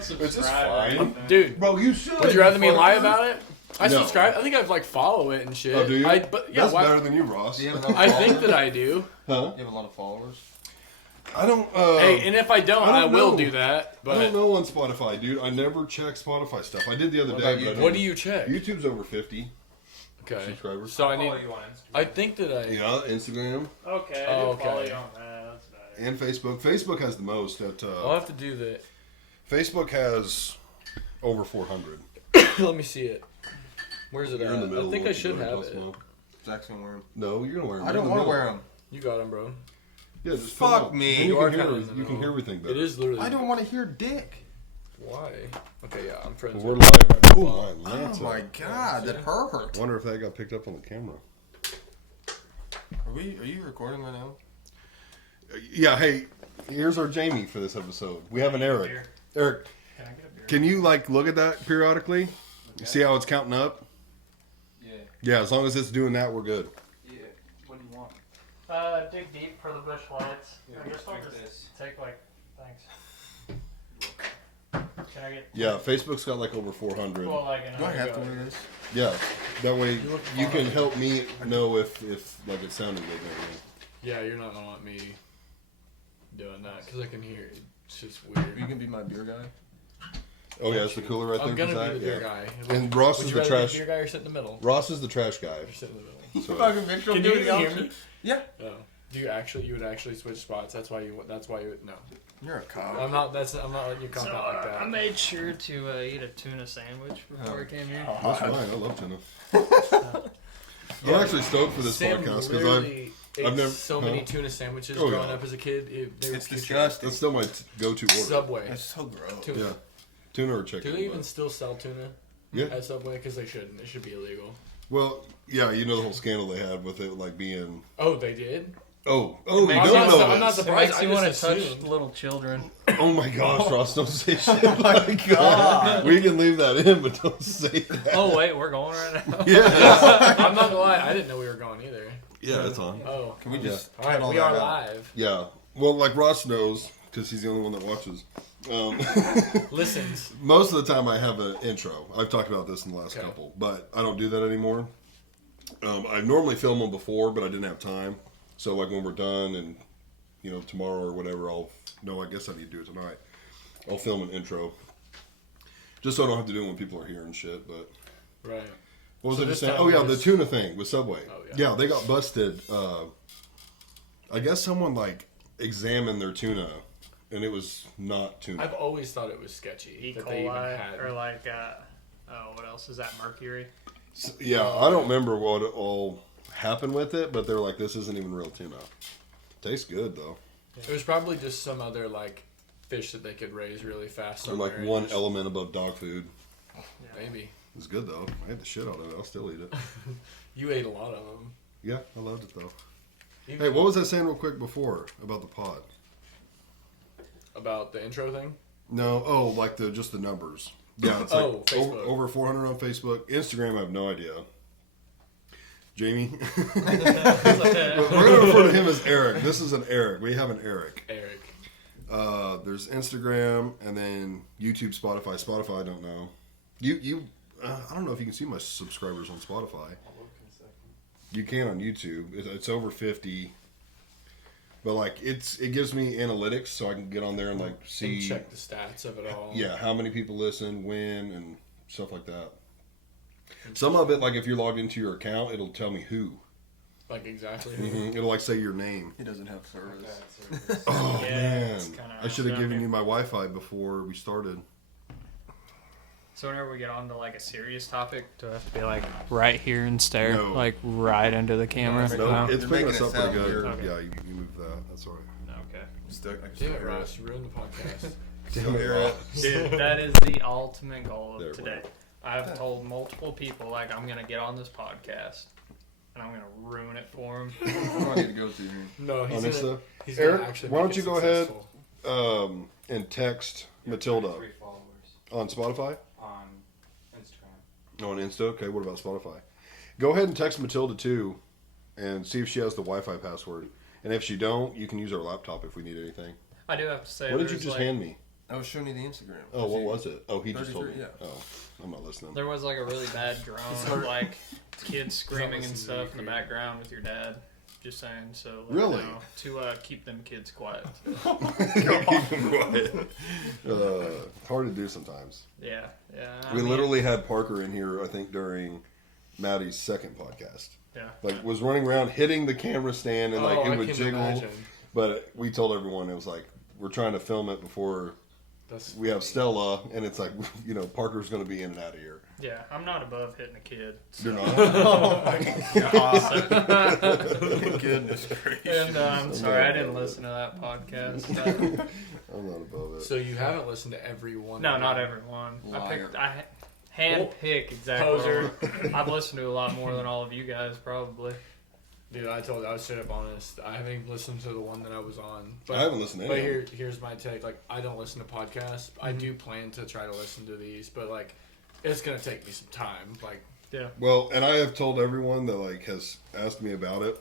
unsubscribe. Which is fine. Dude, Bro, you should. would you rather me lie about it? I No. subscribe. I think I follow it and shit. Oh, do you? But yeah, That's why, better than you, Ross. Do you have enough I followers? think that I do. Huh? You have a lot of followers. I don't. Hey, and if I don't, I I don't will know. do that. I don't But know on Spotify, dude. I never check Spotify stuff. I did the other What day. about But I YouTube? what do you check? YouTube's over 50 Okay. subscribers. So I Follow need. you on Instagram. I think that I. Yeah, Instagram Okay, Oh, I do okay. follow you on that. That's better. and Facebook. Facebook has the most. I'll have to do that. Facebook has over 400. Let me see it. Where's it You're in the at? middle. I think I should Everybody have else it. will. Zach's gonna wear them. No, you're gonna wear them. I don't want to wear them. You got him, bro. Yeah, just Fuck put 'em up. me. Then You you are can hear. kinda in the You can hear middle. everything better. It is literally. I don't want to hear dick. Why? Okay, yeah, I'm friends. We're with live. Oh my Oh Lanta. my god, that hurt. Wonder if that got picked up on the camera. Are you recording right now? Yeah. Hey, here's our Jamie for this episode. We have an Eric. Beer. Eric, Can I get a beer? can you look at that periodically? You see how it's counting up? Yeah. Yeah. As long as it's doing that, we're good. Yeah. What do you want? Dig deep for the bush lights. I guess I'll just take thanks. Can I get? Yeah. Facebook's got like over 400. Well, like Do I another have to go. wear this? Yeah. That way You look you fine. can help me know if like it sounded good and everything. Yeah, you're not gonna want me doing that because I can hear it. It's just weird. You can be my beer guy. Oh yeah, it's the cooler right there. I'm gonna Zach? be the beer Yeah. guy. And Ross Would is you the rather be trash. the beer guy or sit in the middle? Ross is the trash guy. Or sit in the middle. So, Fucking Mitchell, Can do you the even hear opposite. me? Yeah. Oh. You would actually switch spots. That's why you. No. You're a cop. I'm not. I'm not letting you come So, out like that. I made sure to eat a tuna sandwich before I came here. that's fine. I love tuna. I'm actually stoked for this Sam podcast because literally I've ate never- so many tuna sandwiches Oh, growing yeah. up as a kid. They were It's putrid. disgusting. that's still my go-to order. Subway. That's so gross. Tuna. Yeah, tuna or chicken. Do they even but- still sell tuna Yeah. at Subway? Because they shouldn't. It should be illegal. Well, yeah, you know the whole scandal they had with it, like being. Oh, they did. Oh, you I'm don't not, know I'm not this. surprised. Makes I you just want to touch assumed. little children. Oh my gosh, Ross, don't say shit. My God, we can leave that in, but don't say that. Oh wait, we're going right now. Yeah, I'm not gonna lie. I didn't know we were going either. yeah, it's on. Oh, Can we just all right. cut all We that are out? live. Yeah, well, like Ross knows because he's the only one that watches. Listens. Most of the time, I have an intro. I've talked about this in the last Okay. couple, but I don't do that anymore. I normally film them before, but I didn't have time. So, like when we're done, and tomorrow or whatever, I guess I need to do it tonight. I'll film an intro, just so I don't have to do it when people are here and shit. But Right. what was So I just this saying? time Oh yeah, was- the tuna thing with Subway. Oh, yeah. Yeah, they got busted. I guess someone examined their tuna, and it was not tuna. I've always thought it was sketchy E. that they even coli had. or what else is that? Mercury. Yeah, I don't remember what all happened with it, but they're like, this isn't even real tuna. Tastes good though. It was probably just some other fish that they could raise really fast. Or like somewhere and one just- element above dog food. Maybe. It's good though. I ate the shit out of it. I'll still eat it. You ate a lot of them. Yeah, I loved it though. Even Hey, what was I saying real quick before about the pod? about the intro thing? No, just the numbers. Yeah, it's Oh, like Facebook. over 400 on Facebook. Instagram, I have no idea. Jamie, we're gonna refer to him as Eric. This is an Eric. We have an Eric. Eric. There's Instagram and then YouTube, Spotify. Spotify, I don't know. I don't know if you can see my subscribers on Spotify. You can on YouTube. It's over 50. But it gives me analytics, so I can get on there and see. And check the stats of it all. Yeah, how many people listen, when, and stuff like that. Some of it, if you're logged into your account, it'll tell me who. Exactly. Mm-hmm. It'll say your name. He doesn't have service. Oh Yeah, man, it's kinda I should have down given here. you my Wi-Fi before we started. So whenever we get on to a serious topic, do I have to be right here and stare No. right into the camera? No, it's You're picking making us it up pretty sound good. weird. Okay. Yeah, you move that. That's all right. Okay. Stuck. I can Damn still it, hear Ross. You ruined the podcast. Still hear it. Dude, that is the ultimate goal There of we today. I've told multiple people I'm gonna get on this podcast and I'm gonna ruin it for them. Where do I need to go to? No, On Insta? he's Eric, gonna actually why make don't it you go ahead? successful. And text Matilda 3 followers on Spotify. on Instagram. Oh, on Insta. Okay, what about Spotify? Go ahead and text Matilda too, and see if she has the Wi-Fi password. And if she don't, you can use our laptop if we need anything. I do have to say, What did you there's, just hand me? I was showing you the Instagram. Oh, what was it? Oh, he just told me. 33, yeah. Oh, I'm not listening. There was like a really bad drone, hard- like kids screaming and listening to stuff you, in the Creed. background with your dad. Just saying, so Really? to keep them kids quiet. Keep him quiet. Hard to do sometimes. Yeah. I We mean, literally had Parker in here, I think, during Maddie's second podcast. Yeah. Like, was running around hitting the camera stand and, like, Oh, it I would can jiggle. imagine. But we told everyone, it was like, we're trying to film it before That's we have Stella, and it's like, you know, Parker's going to be in and out of here. Yeah, I'm not above hitting a kid. You're not? Oh my So- goodness gracious. and I'm sorry, I didn't listen to that podcast. I'm not above it. So you haven't listened to every one? No, of not them. everyone. Liar. I hand pick exactly. Poser. I've listened to a lot more than all of you guys probably. Dude, I was straight up honest. I haven't even listened to the one that I was on. But, I haven't listened to But any of them. here's my take. Like, I don't listen to podcasts. I do plan to try to listen to these, but like, it's gonna take me some time. Like, Well, and I have told everyone that, like, has asked me about it.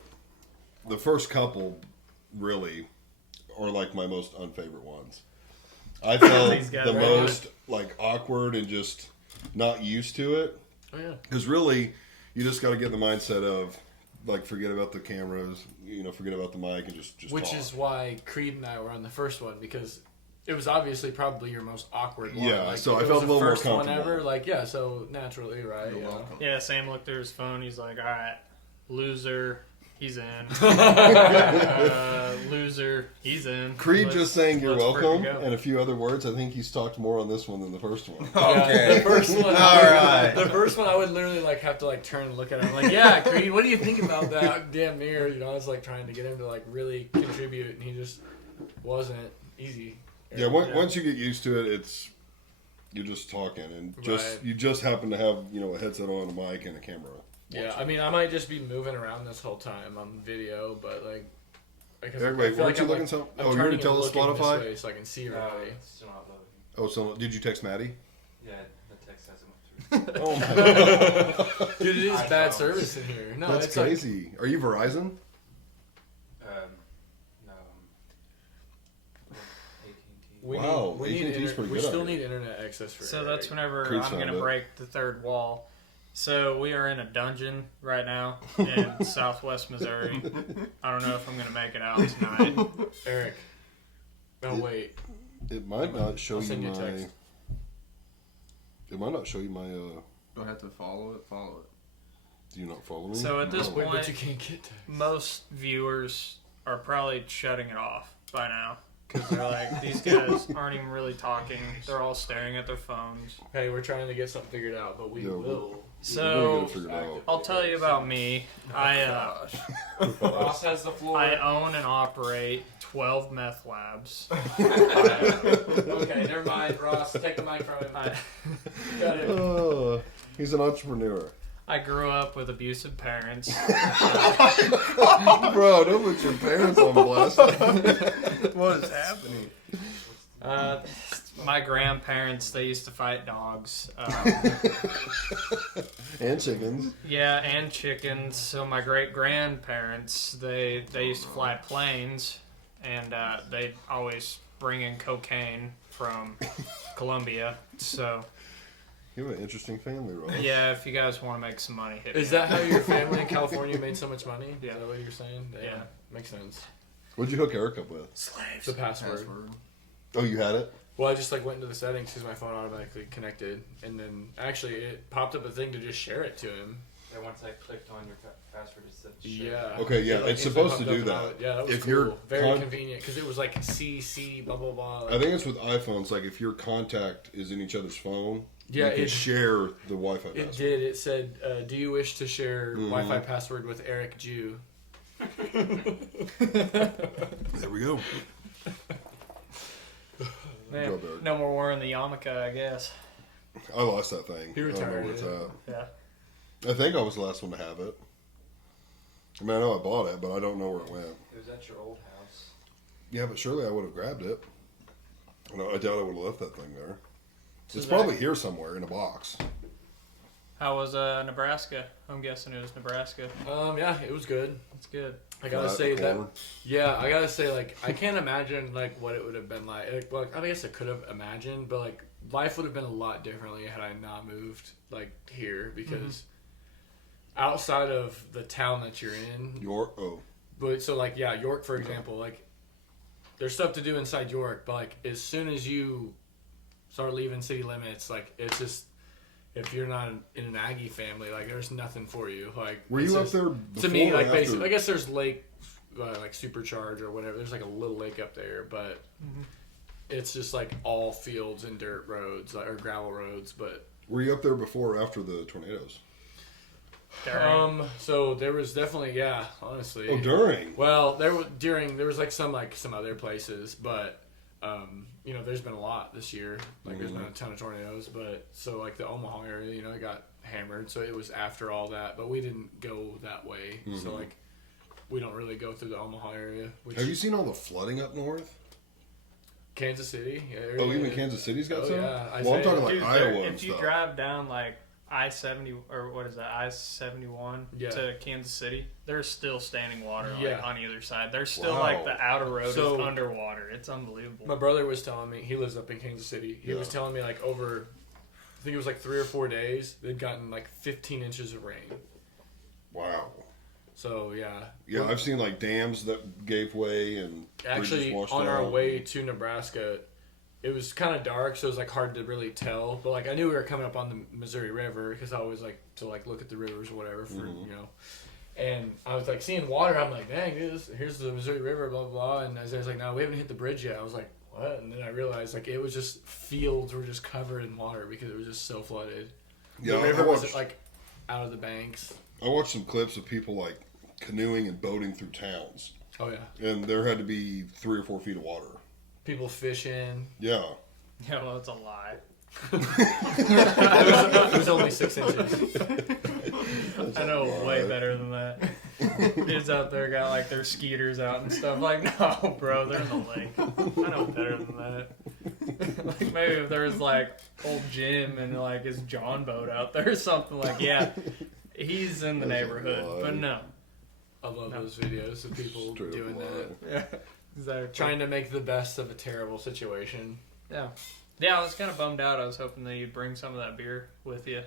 The first couple really are, like, my most unfavorite ones. I felt These guys the are most, like, awkward and just not used to it. oh yeah, Because really, you just got to get in the mindset of, like, forget about the cameras, you know, forget about the mic and just which talk. is why Creed and I were on the first one because it was obviously probably your most awkward one. Yeah, like, so I it felt was a the little more first one comfortable. ever. Like, yeah, so naturally, right? You're Yeah. welcome. Yeah, Sam looked through his phone. He's like, "All right, loser, he's in. Loser, he's in." Creed Let's- just saying you're let's welcome freaking go. and a few other words. I think he's talked more on this one than the first one. Yeah, the first one. All right. The first one, I would literally like have to like turn and look at him. Like, yeah, Creed, what do you think about that? Damn near, you know. I was like trying to get him to like really contribute, and he just wasn't easy. Yeah, once you get used to it, you're just talking and Right. you just happen to have, you know, a headset on, a mic, and a camera. Yeah, I mean, I might just be moving around this whole time on video, but like. Because Eric, wait, weren't you looking some? I'm Oh, you're turning gonna tell and us looking this Spotify? way so I can see No, everybody. it's still not loading. Oh, so did you text Maddie? Yeah, the text hasn't went through. Oh my god, Dude, it is bad iPhones. service in here. No, that's it's like, crazy. Are you Verizon? No. AT&T. we Wow, need, we, need AT&T's pretty we good still out need here. internet access for So Eric. that's whenever Creed's I'm found gonna it. break the third wall. So we are in a dungeon right now in Southwest Missouri. I don't know if I'm gonna make it out tonight. Eric. Oh wait. It might not show I'll you send you a my. text. It might not show you my. Do I have to follow it? Follow it. Do you not follow me? So at this No. Wait, point, but you can't get text. most viewers are probably shutting it off by now because they're like, these guys aren't even really talking. They're all staring at their phones. Hey, we're trying to get something figured out, but we Yeah, will. We're gonna So get it figured out. I'll tell you about me. Ross has the floor. I own and operate 12 meth labs. Okay, never mind, Ross. Take the mic from him. I, Got it. He's an entrepreneur. I grew up with abusive parents. Bro, don't put your parents on blast. What is happening? My grandparents, they used to fight dogs. And chickens. Yeah, and chickens. So my great grandparents, they used to fly planes, and they'd always bring in cocaine from Colombia. So You have an interesting family, Ross. yeah, if you guys want to make some money, hit me Is up. that how your family in California made so much money? Yeah. Is that what you're saying? Yeah. Makes sense. What'd you hook Eric up with? slaves? The password. Oh, you had it? Well, I just like went into the settings because my phone automatically connected, and then actually it popped up a thing to just share it to him. And once I clicked on your password, it said share. Yeah. Okay, yeah, It, like, it's supposed to instantly do popped up that. and Yeah, that was If cool. you're Very con- convenient because it was like CC blah blah blah. I think it's with iPhones. Like, if your contact is in each other's phone, Yeah, you can it- share the Wi-Fi It password. did. It said, "Do you wish to share Mhm. Wi-Fi password with Eric Jew?" There we go. Man, Joe Bird. no more war in the yarmulke, I guess. I lost that thing. He I don't know retired where it's it. at. Yeah. I think I was the last one to have it. I mean, I know I bought it, but I don't know where it went. It was at your old house. Yeah, but surely I would have grabbed it. I doubt I would have left that thing there. So It's Zach- probably here somewhere in a box. How was Nebraska? I'm guessing it was Nebraska. Yeah, it was good. It's good. I gotta Flat say that. corner. Yeah, I gotta say, like, I can't imagine like what it would have been like. Well, I guess I could have imagined, but like life would have been a lot differently had I not moved like here because outside of the town that you're in, York. Oh, but so like yeah, York for example, like there's stuff to do inside York, but like as soon as you start leaving city limits, like it's just if you're not in an Aggie family, like there's nothing for you. Like were it's you up just- there to before me, or like after? basically, I guess there's lake, like Supercharge or whatever. There's like a little lake up there, but it's just like all fields and dirt roads, like, or gravel roads. But Were you up there before or after the tornadoes? so there was definitely honestly. Oh, during. Well, there was like some other places, but there's been a lot this year. Like there's been a ton of tornadoes, but so like the Omaha area, it got hammered, so it was after all that. But we didn't go that way, so like we don't really go through the Omaha area. Which Have you seen all the flooding up north? Kansas City? Oh, even Kansas City's got Oh, some? yeah, Well, I'm Isaiah. talking like Dude, Iowa and if you stuff. drive down like I-70 or what is that, I-71 Yeah. to Kansas City, there's still standing water like, Yeah. on either side. There's still Wow. like the outer road So- is underwater. It's unbelievable. My brother was telling me, he lives up in Kansas City. He Yeah. was telling me like over, I think it was like 3 or 4 days, they'd gotten like 15 inches of rain. Wow. So yeah. Yeah, I've seen like dams that gave way and Actually, bridges washed on our out. way to Nebraska, it was kind of dark, so it was like hard to really tell. But like I knew we were coming up on the Missouri River because I always like to like look at the rivers or whatever for And I was like seeing water. I'm like, dang, dude, here's the Missouri River, blah blah blah. And Isaiah's like, no, we haven't hit the bridge yet. I was like, what? And then I realized like it was just fields were just covered in water because it was just so flooded. Yeah, The I river watched, was like out of the banks. I watched some clips of people like canoeing and boating through towns, Oh yeah, and there had to be 3 or 4 feet of water. people fishing. Yeah. Yeah, well, it's a lie. It was only 6 inches. I know way better than that. Dudes out there got like their skeeters out and stuff. Like, no, bro, they're in the lake. I know better than that. Like maybe if there was like old Jim and like his John boat out there or something. Like, yeah, he's in the That's a neighborhood, lie. but no. I love those videos of people Straight up doing lie. that. Yeah, exactly. Trying to make the best of a terrible situation. Yeah. Yeah, I was kind of bummed out. I was hoping that you'd bring some of that beer with you.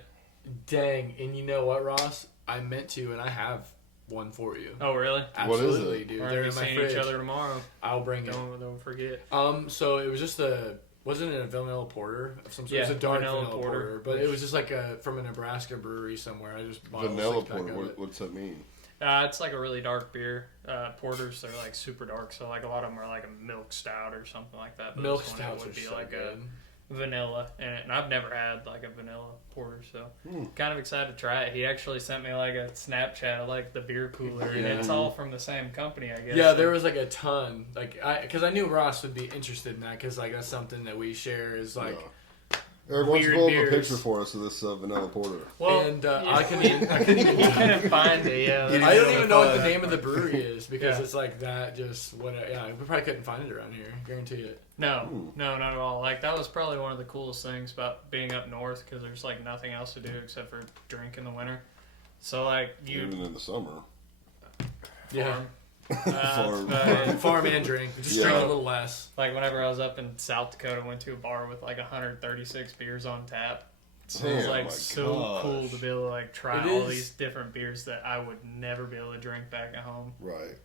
Dang, and you know what, Ross? I meant to, and I have one for you. Oh, really? What is Absolutely, it? dude. We're They're gonna in be my seeing fridge. each other tomorrow. I'll bring it. Don't forget. So it was just wasn't it a vanilla porter of some sort? It was Yeah, a dark vanilla vanilla porter. porter, but it was just like from a Nebraska brewery somewhere. I just bought Vanilla a six-pack porter. of it. What's that mean? It's like a really dark beer. Porters, they're like super dark, so like a lot of them are like a milk stout or something like that. But Milk this one, stouts it would are be so like good. a vanilla in it, and I've never had like a vanilla porter, so kind of excited to try it. He actually sent me like a Snapchat of like the beer cooler, and it's all from the same company, I guess. Yeah, so- there was like a ton. Like because I knew Ross would be interested in that because like that's something that we share is like. Yeah. Eric, why don't you weird pull up a beers. picture for us of this vanilla porter? Well, And yeah. I couldn't even he couldn't find it. Yeah, You I didn't don't even know what the find- name of the brewery is because Yeah. it's like that. Just what? Yeah, we probably couldn't find it around here. Guarantee it. No, not at all. Like that was probably one of the coolest things about being up north because there's like nothing else to do except for drink in the winter. So like you Even in the summer. Yeah, Farm. farm and drink. Just Yeah. drink a little less. like whenever I was up in South Dakota, I went to a bar with like 136 beers on tap. So it Damn, was like my so gosh. cool to be able to like try It all is. these different beers that I would never be able to drink back at home. Right.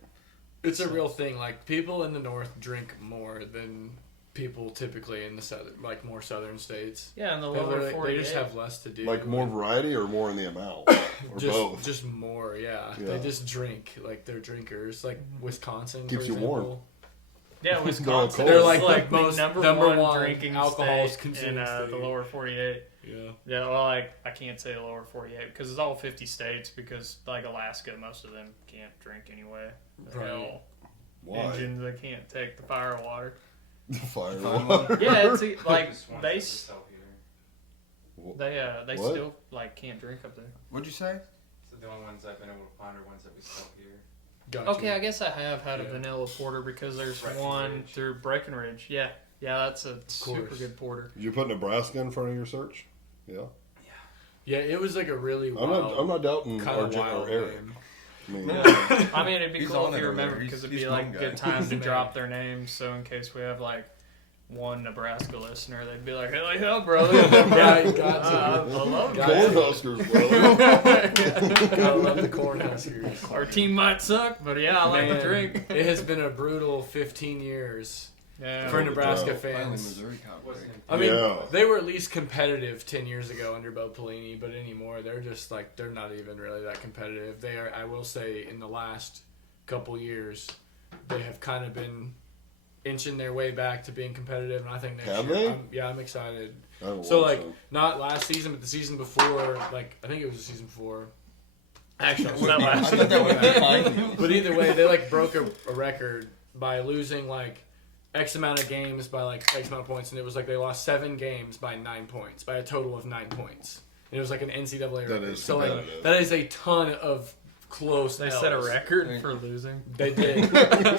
It's a real thing. Like people in the north drink more than people typically in the southern, like more southern states. Yeah, in the They lower literally- 48. they just have less to do. Like more variety or more in the amount? Or just, both? just more, yeah. Yeah. They just drink like they're drinkers. Like Wisconsin, Keeps for you example. warm. Yeah, Wisconsin. cold. They're is, like the most- number number one one drinking alcohol state consuming in the state. lower 48. Yeah. Yeah, well, like I can't say the lower 48 because it's all 50 states. Because like Alaska, most of them can't drink anyway. Right. Hell, Why? engines that can't take the fire water. Fire Fire water. Yeah, it's like Just ones they that we s- sell here. they What? still like can't drink up there. What'd you say? So the only ones I've been able to find are ones that we sell here. Gotcha. Okay, I guess I have had a Yeah. vanilla porter because there's Breckenridge. one through Breckenridge. Yeah, that's a super course. good porter. Did you put Nebraska in front of your search? Yeah. Yeah, it was like a really I'm wild, not doubting kind of RJ wild or Eric. game. I mean, I mean, it'd be He's cool on if it you over there. remember because it'd He's be a like phone good guy. time to Man. drop their names. So in case we have like one Nebraska listener, they'd be like, "Hell yeah, brother!" Yeah, you got to. I love Got that. Cornhuskers, brother. I love the Cornhuskers. Our team might suck, but yeah, I like Man, to drink. It has been a brutal 15 years Yeah. for no Nebraska doubt. Finally, fans. Missouri caught break. I mean, Yeah. they were at least competitive 10 years ago under Bo Pelini, but anymore they're just like they're not even really that competitive. They are. I will say, in the last couple years, they have kind of been inching their way back to being competitive, and I think next Have year, they? I'm excited. I don't So watch like them. not last season, but the season before. Like I think it was the season before. Actually, it's I not last thought that would be season. fine. But either way, they like broke a record by losing like X amount of games by like X amount of points, and it was like they lost 7 games by 9 points, by a total of 9 points. And it was like an NCAA That record. is So like competitive. that is a ton of close. They set a L's. record for losing. They did.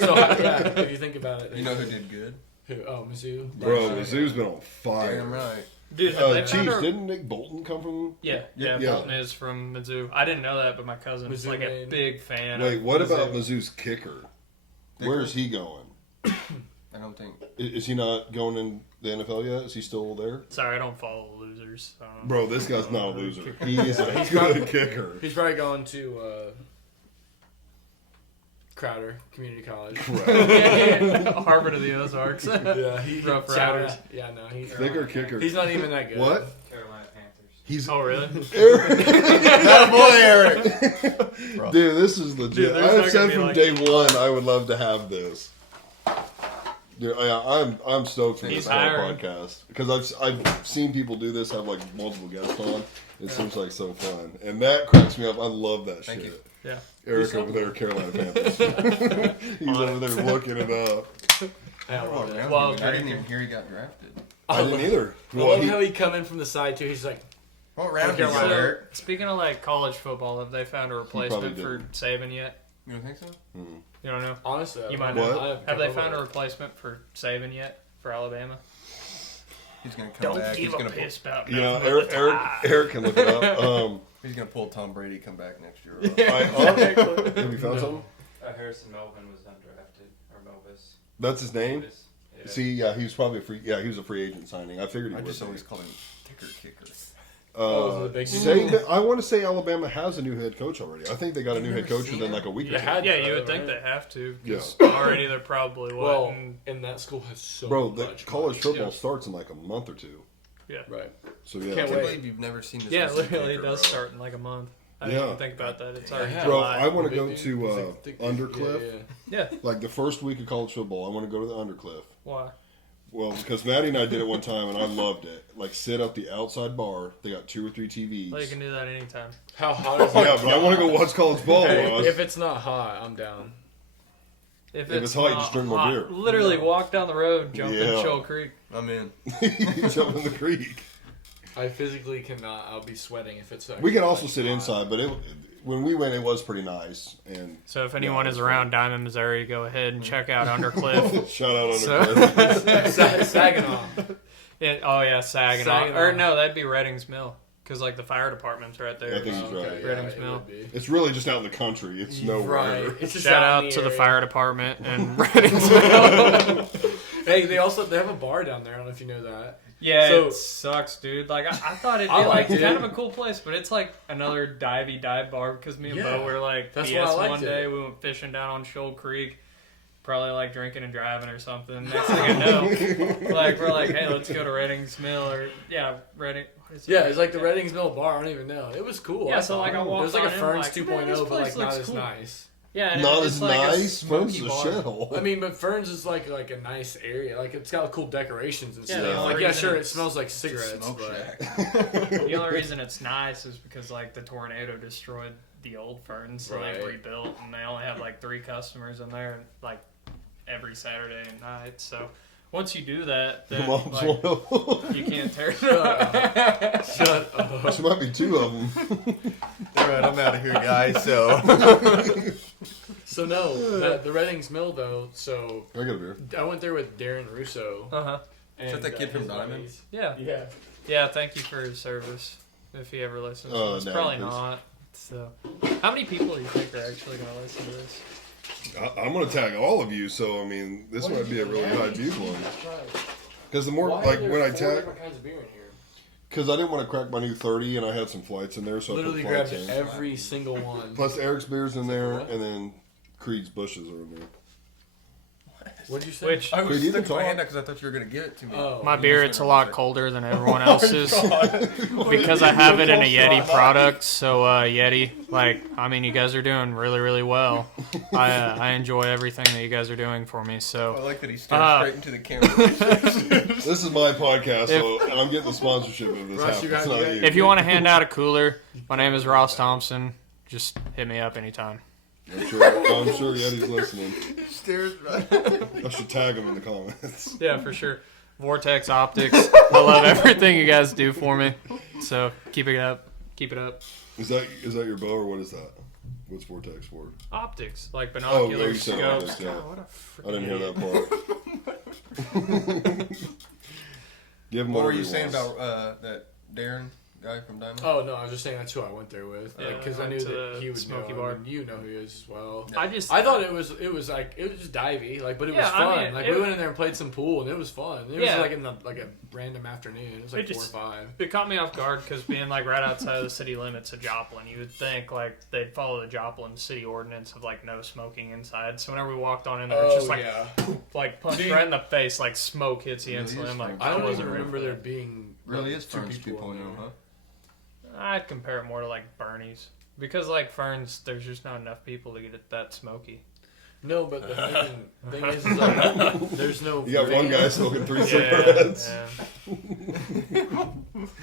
So yeah, if you think about it, You know who did good? who? Oh, Mizzou. Bro, Yeah. Mizzou's been on fire. Damn right. Dude, have they found Chiefs, a- didn't Nick Bolton come from? Yeah, Yeah. Bolton is from Mizzou. I didn't know that, but my cousin is Mizzou like a man. big fan. Wait, of what Mizzou. about Mizzou's kicker? Where's he going? I don't think. Is he not going in the NFL yet? Is he still there? Sorry, I don't follow losers. Bro, this guy's not a loser. He is a He's good probably- kicker. He's probably going to Crowder Community College. Harvard of the Ozarks. Yeah, he Rough shout Riders. out. Yeah, no, he's Kicker, kicker. he's not even that good. What? Carolina Panthers. He's Oh, really? Eric. Dude, this is legit. Dude, there's not I've gonna said be from like- day one I would love to have this. Dude, I'm stoked for He's this whole hiring. podcast because I've seen people do this, have like multiple guests on. It seems like so fun, and that cracks me up. I love that Thank shit. you. Yeah. Eric over there, Carolina Panthers. He's over there looking it up. Yeah, Oh, well, man, Well, I didn't drinking. even hear he got drafted. I didn't either. I Well, love he- how he come in from the side too. He's like, What round Okay, did you well, go, So, Eric? speaking of like college football, have they found a replacement for didn't. Saban yet? You don't think so? You don't know? honestly, You might What? know. Have they found a replacement for Saban yet for Alabama? He's gonna come Don't back. give He's a gonna pull, piss about You know, nothing but the Eric tie. Eric can look it up. he's gonna pull Tom Brady. Come back next year. Have you found something? Harrison Melvin was undrafted, or Melvis. That's his name. Melvis, yeah. See, yeah, he was probably a free. Yeah, he was a free agent signing. I figured he I would. just be. always call him Kicker. Oh, the big Saban, I want to say Alabama has a new head coach already. I think they got a new head coach within like a week or You two. had- Yeah, you would Right. think they have to. 'Cause Yeah. already they're probably what? Well, in- and that school has so Bro, the much college money. football Yeah. starts in like a month or two. Right. So yeah, I Can't can't wait. believe you've never seen this. yeah, Mississippi literally it kicker, does bro. start in like a month. I Yeah. didn't even think about that. It's already Yeah. bro, July. I want to Big go dude. to He's like thick- Undercliff. Yeah, Yeah. Like the first week of college football, I want to go to the Undercliff. Why? Well, because Maddie and I did it one time and I loved it. Like sit at the outside bar. They got 2 or 3 TVs. Well, you can do that anytime. How hot is it? Yeah, but I want to go watch college ball. Ross. If it's not hot, I'm down. If it's hot, you not just drink more hot, beer. Literally walk down the road, jump Yeah. in Shoal Creek. I'm in. You jump in the creek. I physically cannot. I'll be sweating if it's. We can also like, sit hot. inside, but when we went, it was pretty nice. And So if anyone Yeah, is it's around Diamond, Missouri, go ahead and check out Undercliff. shout out So- Undercliff. Saginaw. Oh yeah, Saginaw. Saginaw. Or no, that'd be Redding's Mill, because like the fire department's right there. I think he's Oh, right. okay, Redding's it Mill. would be. It's really just out in the country. It's nowhere. Right. It's just Shout out in out to the area. fire department and Redding's Mill. Hey, they have a bar down there. I don't know if you know that. Yeah, So- it sucks, dude. Like I thought it'd be I like liked it. kind of a cool place, but it's like another dive bar because me and Yeah. Bo were like That's BS why I liked one it. day. We went fishing down on Shoal Creek, probably like drinking and driving or something. Next thing I know, like we're like, hey, let's go to Redding's Mill or Redding. What is it? Yeah, it's like the Redding's Mill bar. I don't even know. It was cool. Yeah, I so, thought. like, I it was walked like a on in, Ferns like, 2.0, man, this but like place not looks as cool. nice. Yeah, and Not it's as like a nice. Ferns is smoky a bar. shithole. I mean, but Ferns is like a nice area. Like it's got cool decorations and Yeah, stuff. the only Like yeah, reason sure, it it's- smells like cigarettes. Smoke But shack. The only reason it's nice is because like the tornado destroyed the old Ferns, so they've Right. rebuilt, and they only have like 3 customers in there, like every Saturday night. So once you do that, then Your mom's like, one of you can't tear it up. shut up. There might be 2 of them. All right, I'm out of here, guys. So So no, the Redding's Mill though. So I got a beer. I went there with Darren Russo. Uh huh. And, that kid from his Diamond? buddies. Yeah. Yeah. Yeah. Thank you for his service. if he ever listens. Oh, It's no, probably please. not. So, how many people do you think are actually going to listen to this? I'm gonna tag all of you, so I mean, this might be a really high view one. Because the more, like, when I tag, kinds of beer in here? because I didn't want to crack my new 30, and I had some flights in there, so Literally I put flights grabbed in. every single one. Plus Eric's beers in there, What? and then Creed's bushes are in there. What'd you say? Which I was Dude, you can sticking my talk. hand out because I thought you were gonna give it to me. Oh. my You beer, just it's a went lot over there. colder than everyone else's because I have it in a Yeti product. So Yeti, like, I mean, you guys are doing really, really well. I enjoy everything that you guys are doing for me. I So like that he stared straight into the camera. This is my podcast, so I'm getting the sponsorship of this. Ross, Half. you It's got- not you you. got- if you want to hand out a cooler, my name is Ross Thompson. Just hit me up anytime. I'm sure Yeti's listening. Stares right. I should tag him in the comments. Yeah, for sure. Vortex Optics. I love everything you guys do for me. So keep it up. Keep it up. Is that your bow or what is that? What's Vortex for? Optics, like you binoculars, said scopes. optics, yeah. God, what a I didn't hear freaking that part. Give him What were whatever you he saying wants. about that Darren guy from Diamond? Oh no, I was just saying that's who I went there with. Yeah, Because I I knew went to that the he would Smoky know Bar. him, and you know who he is as well. I just I thought it was like it was just divey, like, but it was Yeah, I fun. mean, like it- we went in there and played some pool, and it was fun. It Yeah. was like in the like a random afternoon. It was like It 4 or just- 5. it caught me off guard because being like right outside of the city limits of Joplin, you would think like they'd follow the Joplin city ordinance of like no smoking inside. So whenever we walked on in there, it's just like yeah. like punch See- right in the face, like smoke hits you Really instantly. is I'm like, fun. I don't wasn't even ready remember for there that. being Really is two Ferns people in 2.0, there. huh? I'd compare it more to like Bernie's because like Ferns, there's just not enough people to get it that smoky. No, but the thing is like, there's no. You got one rain. guy smoking 3 Yeah, cigarettes. yeah.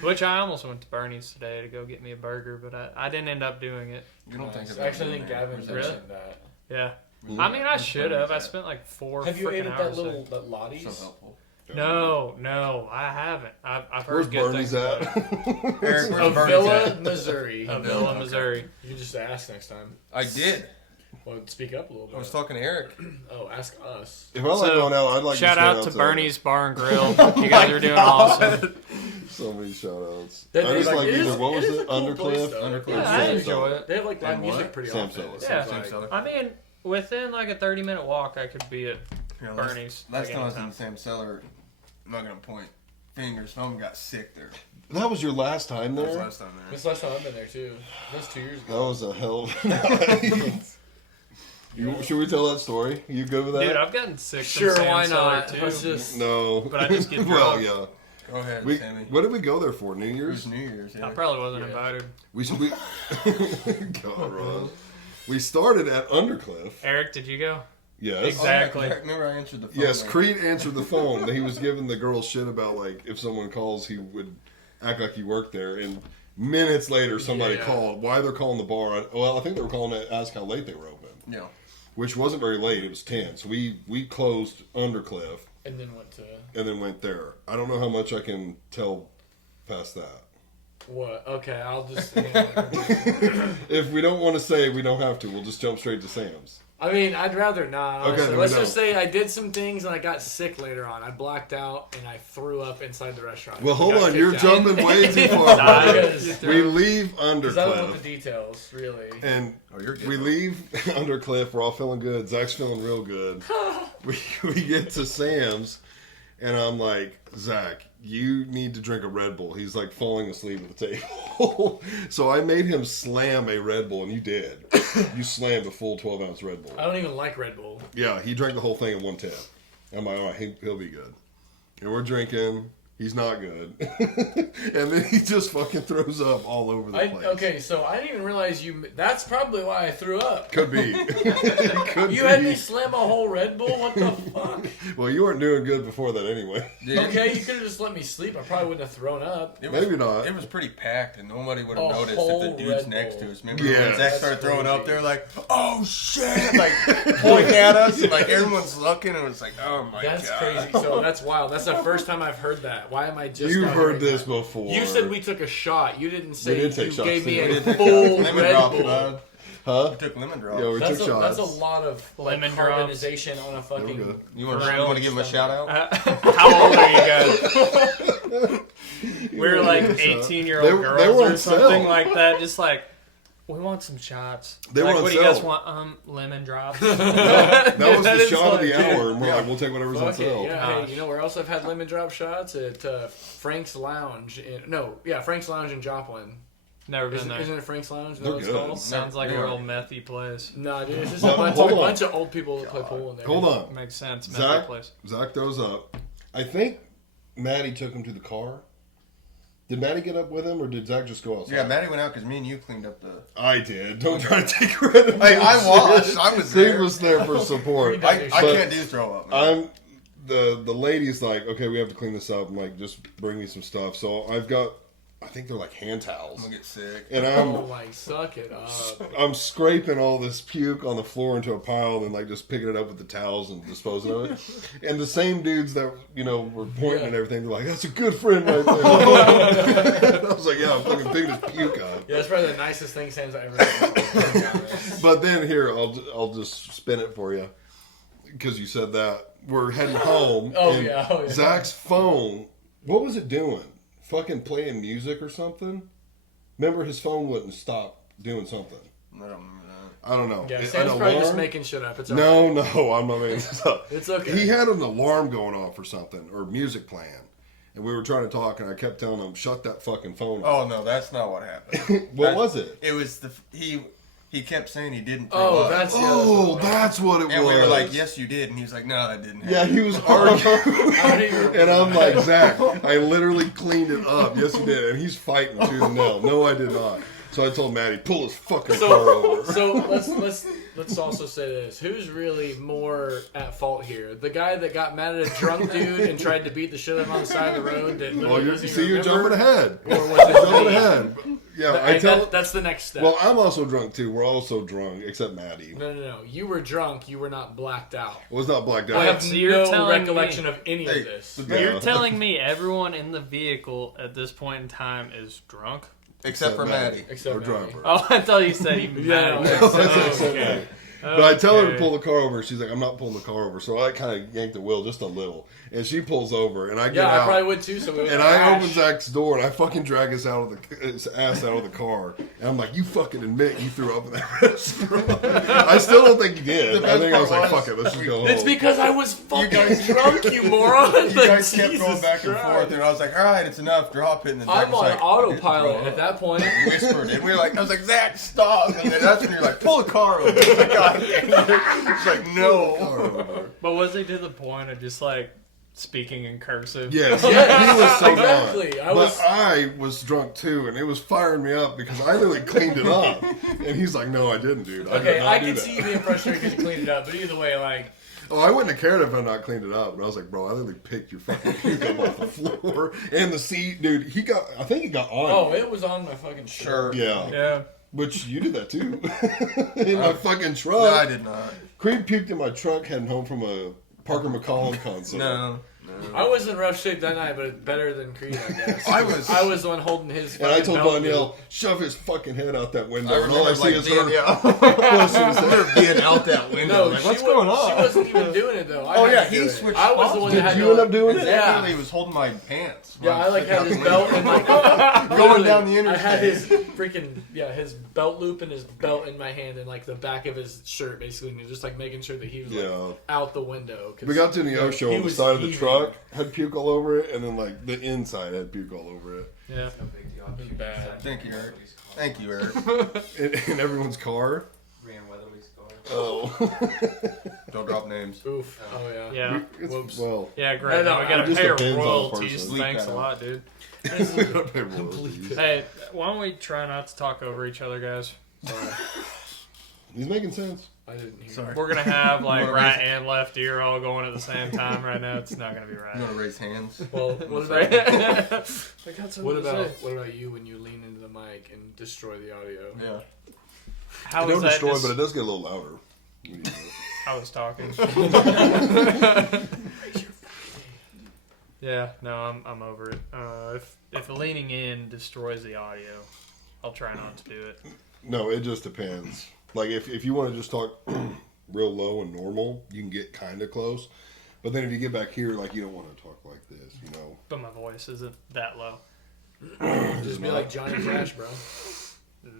Which I almost went to Bernie's today to go get me a burger, but I didn't end up doing it. You don't think Nice. about Actually, I doing think that. Gavin Where's that mentioned shit? that. Yeah. Mhm. I mean, I should have. I that? spent like 4 Have you ate freaking at hours that there. little that Lottie's? So helpful. No, I haven't. I've heard Where's good Bernie's things about at? it. Eric, where's Bernie's Avila, at? Missouri. Avila, Okay. Missouri. You can just ask next time. I did. Well, speak up a little bit. I was talking to Eric. Oh, ask us. If I like So, going out, I'd like Shout to out to Bernie's Bar and Grill. You guys are doing awesome. So many shout outs. That I is just like it either, is- what was is it? a cool place, Undercliff? though. Undercliff. Yeah, I Sam enjoy Seller. it. They have like live And music what? pretty Sam often. Seller. It Yeah. seems Sam like. Seller. I mean, within like a 30-minute walk, I could be at Yeah, Bernie's. Last like, time I was in anytime. Sam Cellar, I'm not gonna point fingers. Someone got sick there. That was your last time That was there? last time there. This last time I've been there too. That was 2 years That ago. was a hell of a night. Should we tell that story? You good with that? Dude, I've gotten sick. Sure, from Sam why Cellar, not? Too. Let's just. No. But I just get well, drunk. yeah. Go ahead, We, Sammy. what did we go there for? New It Year's? was New Year's. Yeah. I probably wasn't Yeah. invited. We God, Ron. We started at Undercliff. Eric, did you go? Yes. Exactly. Oh, yeah, remember I answered the phone. Yes, there. Creed answered the phone. He was giving the girl shit about like if someone calls, he would act like he worked there. And minutes later, somebody Yeah. called. Why they're calling the bar? Well, I think they were calling to ask how late they were open, Yeah. which wasn't very late. It was 10. So we closed Undercliff And then went to and then went there. I don't know how much I can tell past that. what? Okay, I'll just. If we don't want to say, we don't have to. We'll just jump straight to Sam's. I mean, I'd rather not. Okay, Honestly. then we Let's don't. just say I did some things and I got sick later on. I blacked out and I threw up inside the restaurant. Well, hold Got on. kicked You're out. jumping way too far. Nah, Because- you We threw- leave Because I don't know Undercliff. the details, really. And Oh, you're good. we leave Undercliff. We're all feeling good. Zach's feeling real good. we get to Sam's, and I'm like, Zach, you need to drink a Red Bull. He's like falling asleep at the table. So I made him slam a Red Bull, and you did. You slammed a full 12-ounce Red Bull. I don't even like Red Bull. Yeah, he drank the whole thing in one tip. I'm like, all right, he'll be good. And we're drinking. He's not good. And then he just fucking throws up all over the place. Okay, so I didn't even realize you. That's probably why I threw up. Could be. Could You be. had me slam a whole Red Bull? What the fuck? Well, you weren't doing good before that anyway. Dude, Okay, you could have just let me sleep. I probably wouldn't have thrown up. it was, Maybe not. It was pretty packed, and nobody would have A noticed if whole the dudes Red next Bull. to us. Remember Yeah. when Zach That's started throwing up crazy. there, like, "Oh shit!" Like pointing at us, and like everyone's looking, and it's like, "Oh my That's god." crazy. So that's wild. That's the first time I've heard that. Why am I just? You've now heard hearing this that? before. You said we took a shot. You didn't say did take you shots, gave me too. a We did take full shots. Lemon Red drop, Bull. bud. Huh? You took lemon drops. Yeah, we That's took a, shots. that's a lot of like Lemon drops. carbonization on a There we fucking. go. You want Grill to give him a shout out? How old are you guys? We were like Shots. 18-year-old They were girls on or something sale. like that. Just like, we want some shots. They were like, on what do you guys sale. want? Lemon drops. That was the is shot of the like- hour, and we're like, we'll take whatever's on Fuck it, sale. yeah. Gosh. Hey, you know where else I've had lemon drop shots? At Frank's Lounge. Frank's Lounge in Joplin. Never been Isn't, there. isn't it Frank's Lounge? Is that They're what it's good. called? Sounds like a Yeah. real methy place. No, dude, it's just Well, a bunch, hold a on. bunch of old people that play pool in there. Hold on. Makes sense. Methy Zach, place. Zach throws up. I think Maddie took him to the car. Did Maddie get up with him, or did Zach just go outside? Yeah, Maddie went out because me and you cleaned up the. I did. Don't try to take credit. Hey, I watched. I was Steve there. was there for support. I But can't do throw up. Man. I'm the lady's like, okay, we have to clean this up. I'm like, just bring me some stuff. So I've got, I think they're like hand I'm towels, gonna get sick. and Oh, like, suck it up. I'm scraping all this puke on the floor into a pile and like just picking it up with the towels and disposing of it. And the same dudes that were pointing and everything, they're like, "That's a good friend right there." I was like, "Yeah, I'm fucking picking this puke up." Yeah, that's probably the nicest thing Sam's ever done. But then here, I'll just spin it for you because you said that we're heading home. Oh, and yeah, oh, yeah. Zach's phone, what was it doing? Fucking playing music or something? Remember, his phone wouldn't stop doing something. I don't remember that. I don't know. Yeah, An Sam's probably just alarm? making shit up. It's alright. No, I'm not making this up. It's okay. He had an alarm going off or something, or music playing. And we were trying to talk, and I kept telling him, shut that fucking phone off. Oh no, that's not what happened. What was it? It was he kept saying he didn't throw Oh, up. that's Oh, that's what it And was. we were like, yes, you did. And he was like, no, that didn't happen. Yeah, he was arguing. I don't even And I'm like, Zach, I literally cleaned it up. Yes, you did. And he's fighting tooth and nail. No, I did not. So I told Maddie, pull his fucking car over. So let's also say this: who's really more at fault here? The guy that got mad at a drunk dude and tried to beat the shit out of him on the side of the road. That Well, literally doesn't you're even jumping remember? ahead. Or was it Jumping me? ahead. Yeah, But, I like, tell. that's the next step. Well, I'm also drunk too. We're all so drunk, except Maddie. No. You were drunk. You were not blacked out. I was not blacked I out. have so you're no telling recollection me- of any Hey, of this. Yeah. You're telling me everyone in the vehicle at this point in time is drunk? Except for Maddie. Except Our Maddie. driver. Oh, I thought you said he Yeah, meant. Okay. But I tell her to Okay. pull the car over. She's like, I'm not pulling the car over. So I kind of yanked the wheel just a little. And she pulls over, and I get Yeah, I out. probably would too. So we would And I crash. open Zach's door, and I fucking drag his ass out of the car. And I'm like, you fucking admit you threw up in that restaurant. I still don't think you did. The I think I was best like, part fuck it, let's just go home. It's because I was fucking guys- drunk, you moron. You Like, guys kept Jesus going back and Christ. forth, and I was like, all right, it's enough, drop it. And then Zach I'm was on like, autopilot "Throw at up." that point. Whispered, and we were like, I was like, Zach, stop. And then that's when you're like, pull the car over. It's like, God damn it. It's like, no. But was he to the point of just like speaking in cursive? Yes, Yes, he was so exactly. gone. I was- But I was drunk too, and it was firing me up because I literally cleaned it up. And he's like, no, I didn't, dude. I did Okay, not I do can that. see you being frustrated because you cleaned it up, but either way, like, Oh, I wouldn't have cared if I not cleaned it up. But I was like, bro, I literally picked your fucking puke up off the floor and the seat, dude. I think it got on. oh, you. it was on my fucking Sure. shirt. Yeah. Yeah. Which you did that too. In my fucking truck. No, I did not. Creed puked in my truck heading home from a Parker McCollum concert. No. I was in rough shape that night, but better than Creed, I guess. I was the one holding his. And I fucking told belt Danielle, shove his fucking head out that window. I and all I remember see like is being, her. yeah. being out that window. No, like, she what's was, going on? She wasn't even doing it though. I Oh, had yeah, to do he it. switched I was the spots. one Did that had you to end up doing it? Yeah. Literally was holding my pants. Yeah, I like had his belt and like Going down the I had his interstate. freaking his belt loop and his belt in my hand and like the back of his shirt basically, and just like making sure that he was Yeah. like out the window. 'cause We got to the O show he on the was side of the heaving. truck, had puke all over it, and then like the inside had puke all over it. Yeah. No big deal. was bad. Thank you, Eric. Thank you, Eric. In everyone's car. Brian Weatherly's car. Oh. Don't drop names. Oof. Oh yeah. Yeah. It's, Whoops. well, Yeah, great. No, we it gotta just pay our depends on the royalties. person. Thanks Bleep a that lot, dude. pay royalties. Hey, why don't we try not to talk over each other, guys? Sorry, He's making sense. I didn't hear. Sorry. We're gonna have like wanna right raise- and left ear all going at the same time right now. It's not gonna be You right. want to raise hands? Well, what Right? about I got something what to about say. what about you when you lean into the mic and destroy the audio? Yeah. How It was don't that? destroy, Just, but it does get a little louder. when you do it. I was talking. Yeah, no, I'm over it. If leaning in destroys the audio, I'll try not to do it. No, it just depends. Like if you want to just talk real low and normal, you can get kind of close. But then if you get back here, like you don't want to talk like this, you know. But my voice isn't that low. Just be like Johnny Cash, bro.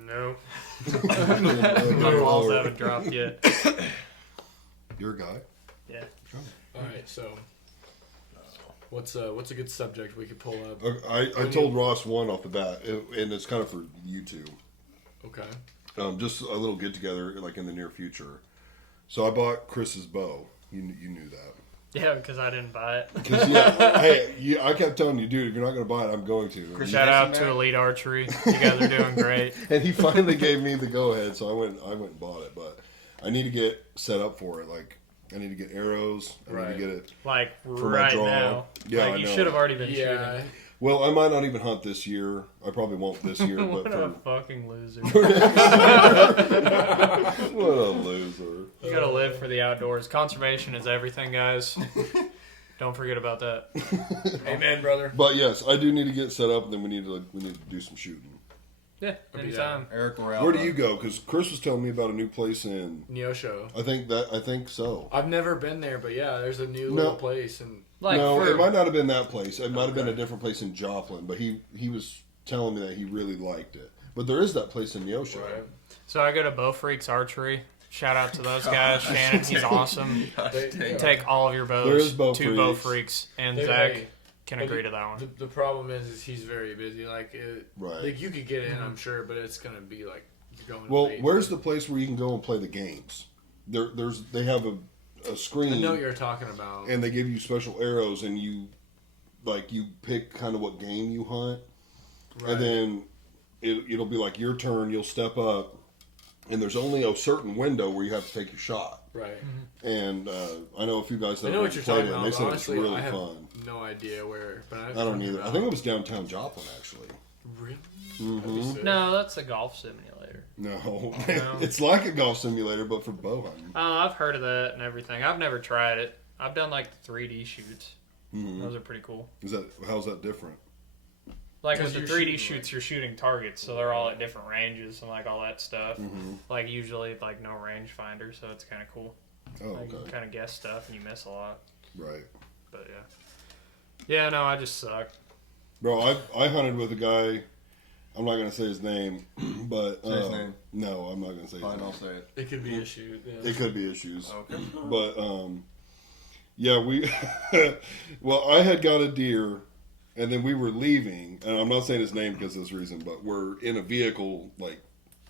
No. My balls haven't dropped yet. You're a guy. Yeah. All right, so what's a good subject we could pull up? I told Ross one off the bat, and it's kind of for you two. Okay. Just a little get together, like in the near future. So I bought Chris's bow. You knew that. Yeah, because I didn't buy it. Hey, I kept telling you, dude, if you're not going to buy it, I'm going to. Chris, Shout out to Elite Archery. You guys are doing great. And he finally gave me the go ahead, so I went and bought it. But I need to get set up for it. Like I need to get arrows. I need to get it. Like For my right draw. now. Yeah, like I you know. should have already been Yeah. shooting. Well, I might not even hunt this year. I probably won't this year. What But a for fucking loser. what a loser. You gotta live for the outdoors. Conservation is everything, guys. Don't forget about that. Amen, brother. But yes, I do need to get set up, and then we need to do some shooting. Yeah, anytime. Eric, we're out. Where do you go? Because Chris was telling me about a new place in. Neosho. I think so. I've never been there, but yeah, there's a new No. little place, and Like no, for, it might not have been that place. It might have been Okay. a different place in Joplin. But he was telling me that he really liked it. But there is that place in Neosho. right. So I go to Bow Freaks Archery. Shout out to those guys. Shannon, he's awesome. Gosh, They- dang. Take all of your There bows is Bow to Bow Freaks. Freaks, and They- Zach they- can but agree to that one. The problem is he's very busy. Like, Right. like you could get in, I'm sure, but it's gonna be like you're going. Well, late. where's the place where you can go and play the games? They have a screen. I know what you're talking about. And they give you special arrows, and you pick kind of what game you hunt, Right. and then it'll be like your turn. You'll step up, and there's only a certain window where you have to take your shot. Right. And I know a few guys that I know what have you're played talking it, and they they said honestly, it's really I have fun. no idea where, but I don't either. I think it was downtown Joplin, actually. Really? Mm-hmm. No, that's a golf simulator. No, No. it's like a golf simulator, but for bow hunting. I've heard of that and everything. I've never tried it. I've done like the 3D shoots. Mhm. Those are pretty cool. How's that different? Like 'Cause with the you're 3D shooting, shoots, you're shooting targets, so they're all at different ranges and like all that stuff. Mm-hmm. Like usually, like no rangefinder, so it's kind of cool. Oh, Like, you okay, kind of guess stuff and you miss a lot. right. But yeah, no, I just suck. Bro, I hunted with a guy. I'm not gonna say his name, but Say his name. No, I'm not gonna say Fine, his I'll name. say it. It could be a shoot. Yeah. It could be issues, Okay. but yeah, we. Well, I had got a deer, and then we were leaving, and I'm not saying his name because of this reason, but we're in a vehicle, like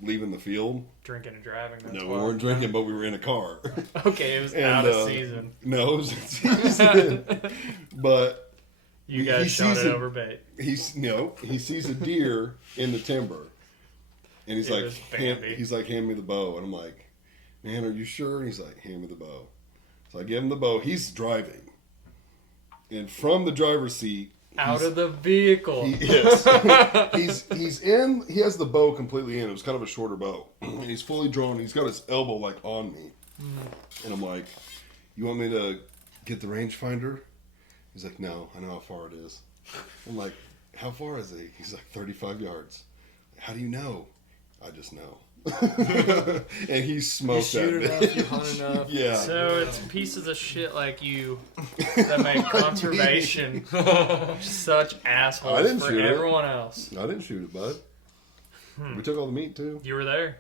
leaving the field. Drinking and driving. That's No, we why. weren't drinking, but we were in a car. Okay, it was And, out of season. No, it was in season. But You he guys shot sees it it- over bait. he sees a deer in the timber, and he's It like, was Bambi. hand me the bow, and I'm like, man, are you sure? And he's like, hand me the bow. So I give him the bow. He's driving, and from the driver's seat, Out of the vehicle. he's in. He has the bow completely in. It was kind of a shorter bow, and he's fully drawn. He's got his elbow like on me, and I'm like, "You want me to get the rangefinder?" He's like, "No, I know how far it is." I'm like, "How far is it?" He's like, 35 yards. How do you know? I just know. And he You smoked shoot that enough, bitch. you hunt enough. Yeah. So it's pieces of shit like you that make conservation such assholes I didn't for shoot it. everyone else. I didn't shoot it, bud. We took all the meat too. You were there.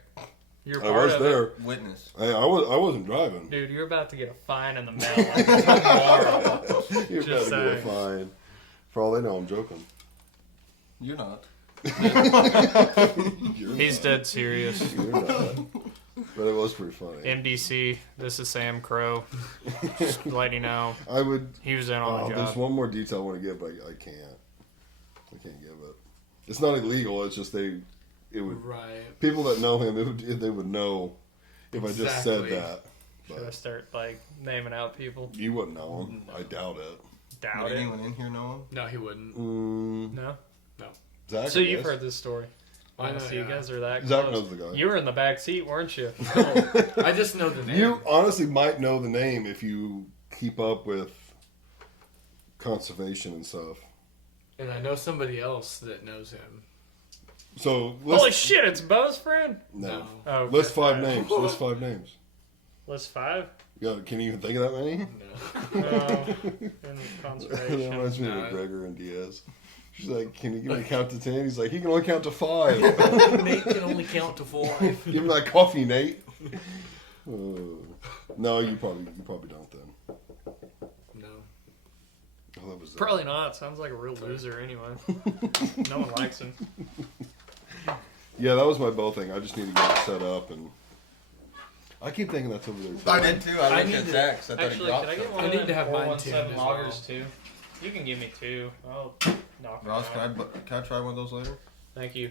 You're I part was of there. it. Witness. I wasn't driving. Dude, you're about to get a fine in the mail like tomorrow. You're Just about to get a saying. fine. For all they know, I'm joking. You're not. You're He's not. dead serious. You're not. But it was pretty funny. MDC, this is Sam Crow. Just letting you know. I would. He was in on the There's job. one more detail I want to give, but I can't. I can't give it. It's not illegal. It's just it would. Right. People that know him, they would know if I just said Exactly. that. Should I But start like naming out people? you wouldn't know him. I doubt it. Doubt Would it. anyone in here know him? No, he wouldn't. No. Zach, So I you've guess. heard this story. I know, So you yeah. guys are that Zach close. knows the guy. You were in the back seat, weren't you? I just know the name. You honestly might know the name if you keep up with conservation and stuff. And I know somebody else that knows him. So Holy shit! It's Bo's friend. No. Oh, List okay, 5 names. List 5 names. List 5. Can you even think of that many? No. In That conservation. reminds me No. of Gregor and Diaz. She's like, can you give me a count to 10? He's like, he can only count to 5. Nate can only count to 5. Give him that coffee, Nate. No, you probably don't then. No. Oh, that was Probably not. Sounds like a real loser anyway. No one likes him. Yeah, that was my bow thing. I just need to get it set up, and I keep thinking that's over there too. I did too. I looked need at to- Zach's. I thought he Actually, dropped could I get something. one I of need them to have mine tuned 417 as loggers well. too? You can give me 2. I'll knock them Ross, out. can I try one of those later? Thank you.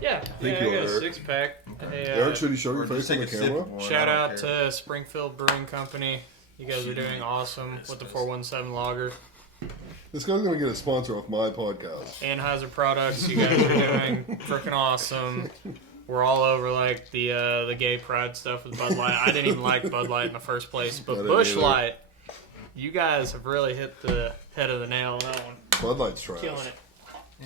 Yeah, Thank yeah, you, I got a Eric. 6-pack. Hey, Eric, should he show your Or face just on take the a sip camera? of one, shout I don't out care. to Springfield Brewing Company. You guys are doing awesome with the 417 lager. This guy's gonna get a sponsor off my podcast. Anheuser products, you guys are doing freaking awesome. We're all over like the gay pride stuff with Bud Light. I didn't even like Bud Light in the first place, I but didn't Busch either. Light, you guys have really hit the head of the nail on that one. Bud Light's trash. Killing it.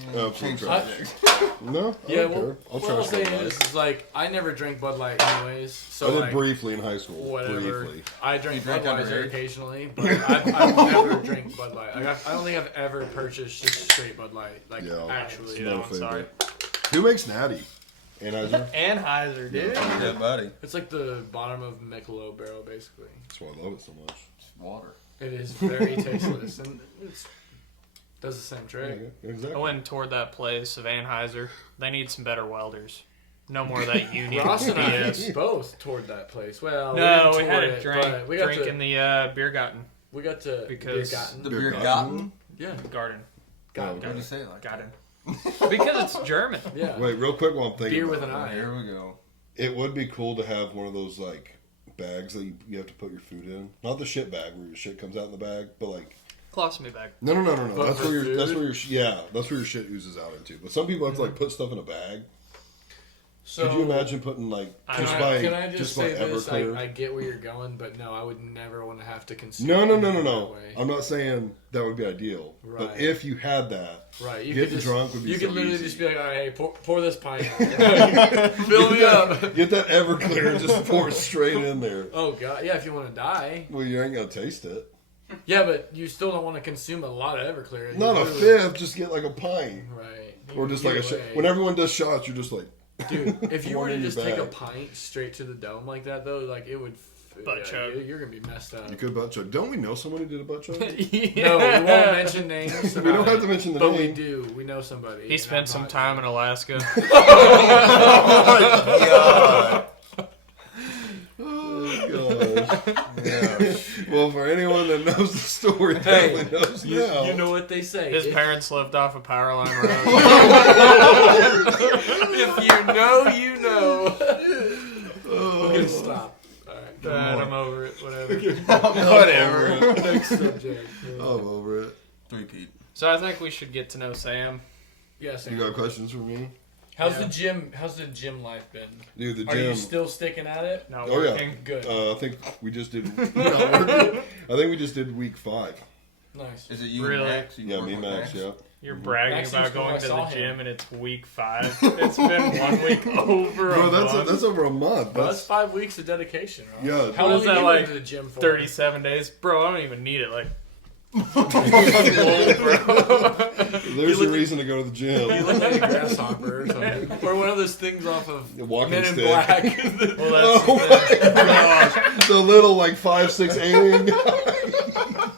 Absolute Change trash. subject. No, I Yeah, don't well, care. I'll what I was trash Bud saying Light. is like I never drank Bud Light anyways, so I did like, briefly in high school. whatever. Briefly. I drank You drank Budweiser underage? occasionally, but I've never drank Bud Light. Like, I don't think I've ever purchased just straight Bud Light. Like Yeah. actually, Not a I'm sorry. favorite. Who makes Natty? Anheuser? Anheuser, dude. Yeah, buddy. it's like the bottom of Michelob barrel, basically. That's why I love it so much. It's water. It is very tasteless and it's does the same trick. Yeah, exactly. I went toward that place of Anheuser. They need some better welders. No more of that union Ross and I BS. both toured that place. Well, No, we we didn't had tour a it, drink, but we got drink to, in the beer garden. we got to because- beer garden. The Beer beer garden? gotten? Yeah, Garden. garden. Why'd you say it like that? Garden. Because it's German. Yeah, Wait, real quick while I'm thinking. beer about with an it. eye. Here we go. It would be cool to have one of those like bags that you have to put your food in. Not the shit bag where your shit comes out in the bag, but like Colostomy bag. no. But That's for where your that's food? where your that's where your shit oozes out into. But some people have to like put stuff in a bag. So Could you imagine putting like I just don't by can I just by say this? Everclear? I get where you're going, but no, I would never want to have to consume. No. it that way. I'm not saying that would be ideal. But Right. if you had that, Right, you Getting could just, drunk would be you so could literally easy. just be like, all right, hey, pour this pint. Fill me up. get that Everclear and just pour it straight in there. Oh god, yeah. If you want to die, Well, you ain't gonna taste it. yeah, but you still don't want to consume a lot of Everclear. You Not a literally- fifth. Just get like a pint, Right. or just like a Either shot. way. When everyone does shots, you're just like. Dude, if you were One to in your just take a bag. pint straight to the dome like that, though, like it would. Butt chug. You're gonna be messed up. You could butt chug. Don't we know someone who did a butt chug? No, we won't mention names. We don't have to mention the But we name. do. We know somebody. He spent some time in Alaska. God. Oh gosh. Yeah. Well, for anyone that knows the story, Hey, definitely knows You, now. you know what they say. His if, parents lived off a power line road. if you know, you know. Oh. Okay, stop. All right. Dad, I'm over it. Whatever. Whatever. Next subject. I'm over it. Three-peat. So I think we should get to know Sam. Yes. You got questions for me? How's Yeah. the gym? How's the gym life been? Dude, the Are you gym. still sticking at it? Not Oh, yeah. working. Good. I think we just did. not working. I think we just did week 5. Nice. Is it you Really? and Max? You Yeah, work me and with Max. Yeah. You're bragging Max about seems cool. going I to saw the him. gym and it's week 5. It's been 1 week over Bro, a month. that's over a month. Well, that's That's 5 weeks of dedication, right? Yeah. How What long is have that, you like, been to the gym for? 37 days. Bro, I don't even need it. Like, there's a reason to go to the You gym. look like a grasshopper or something. Or one of those things off of The walking Men in stick. Black. well, that's Oh my gosh. The little like 5'6" alien guy.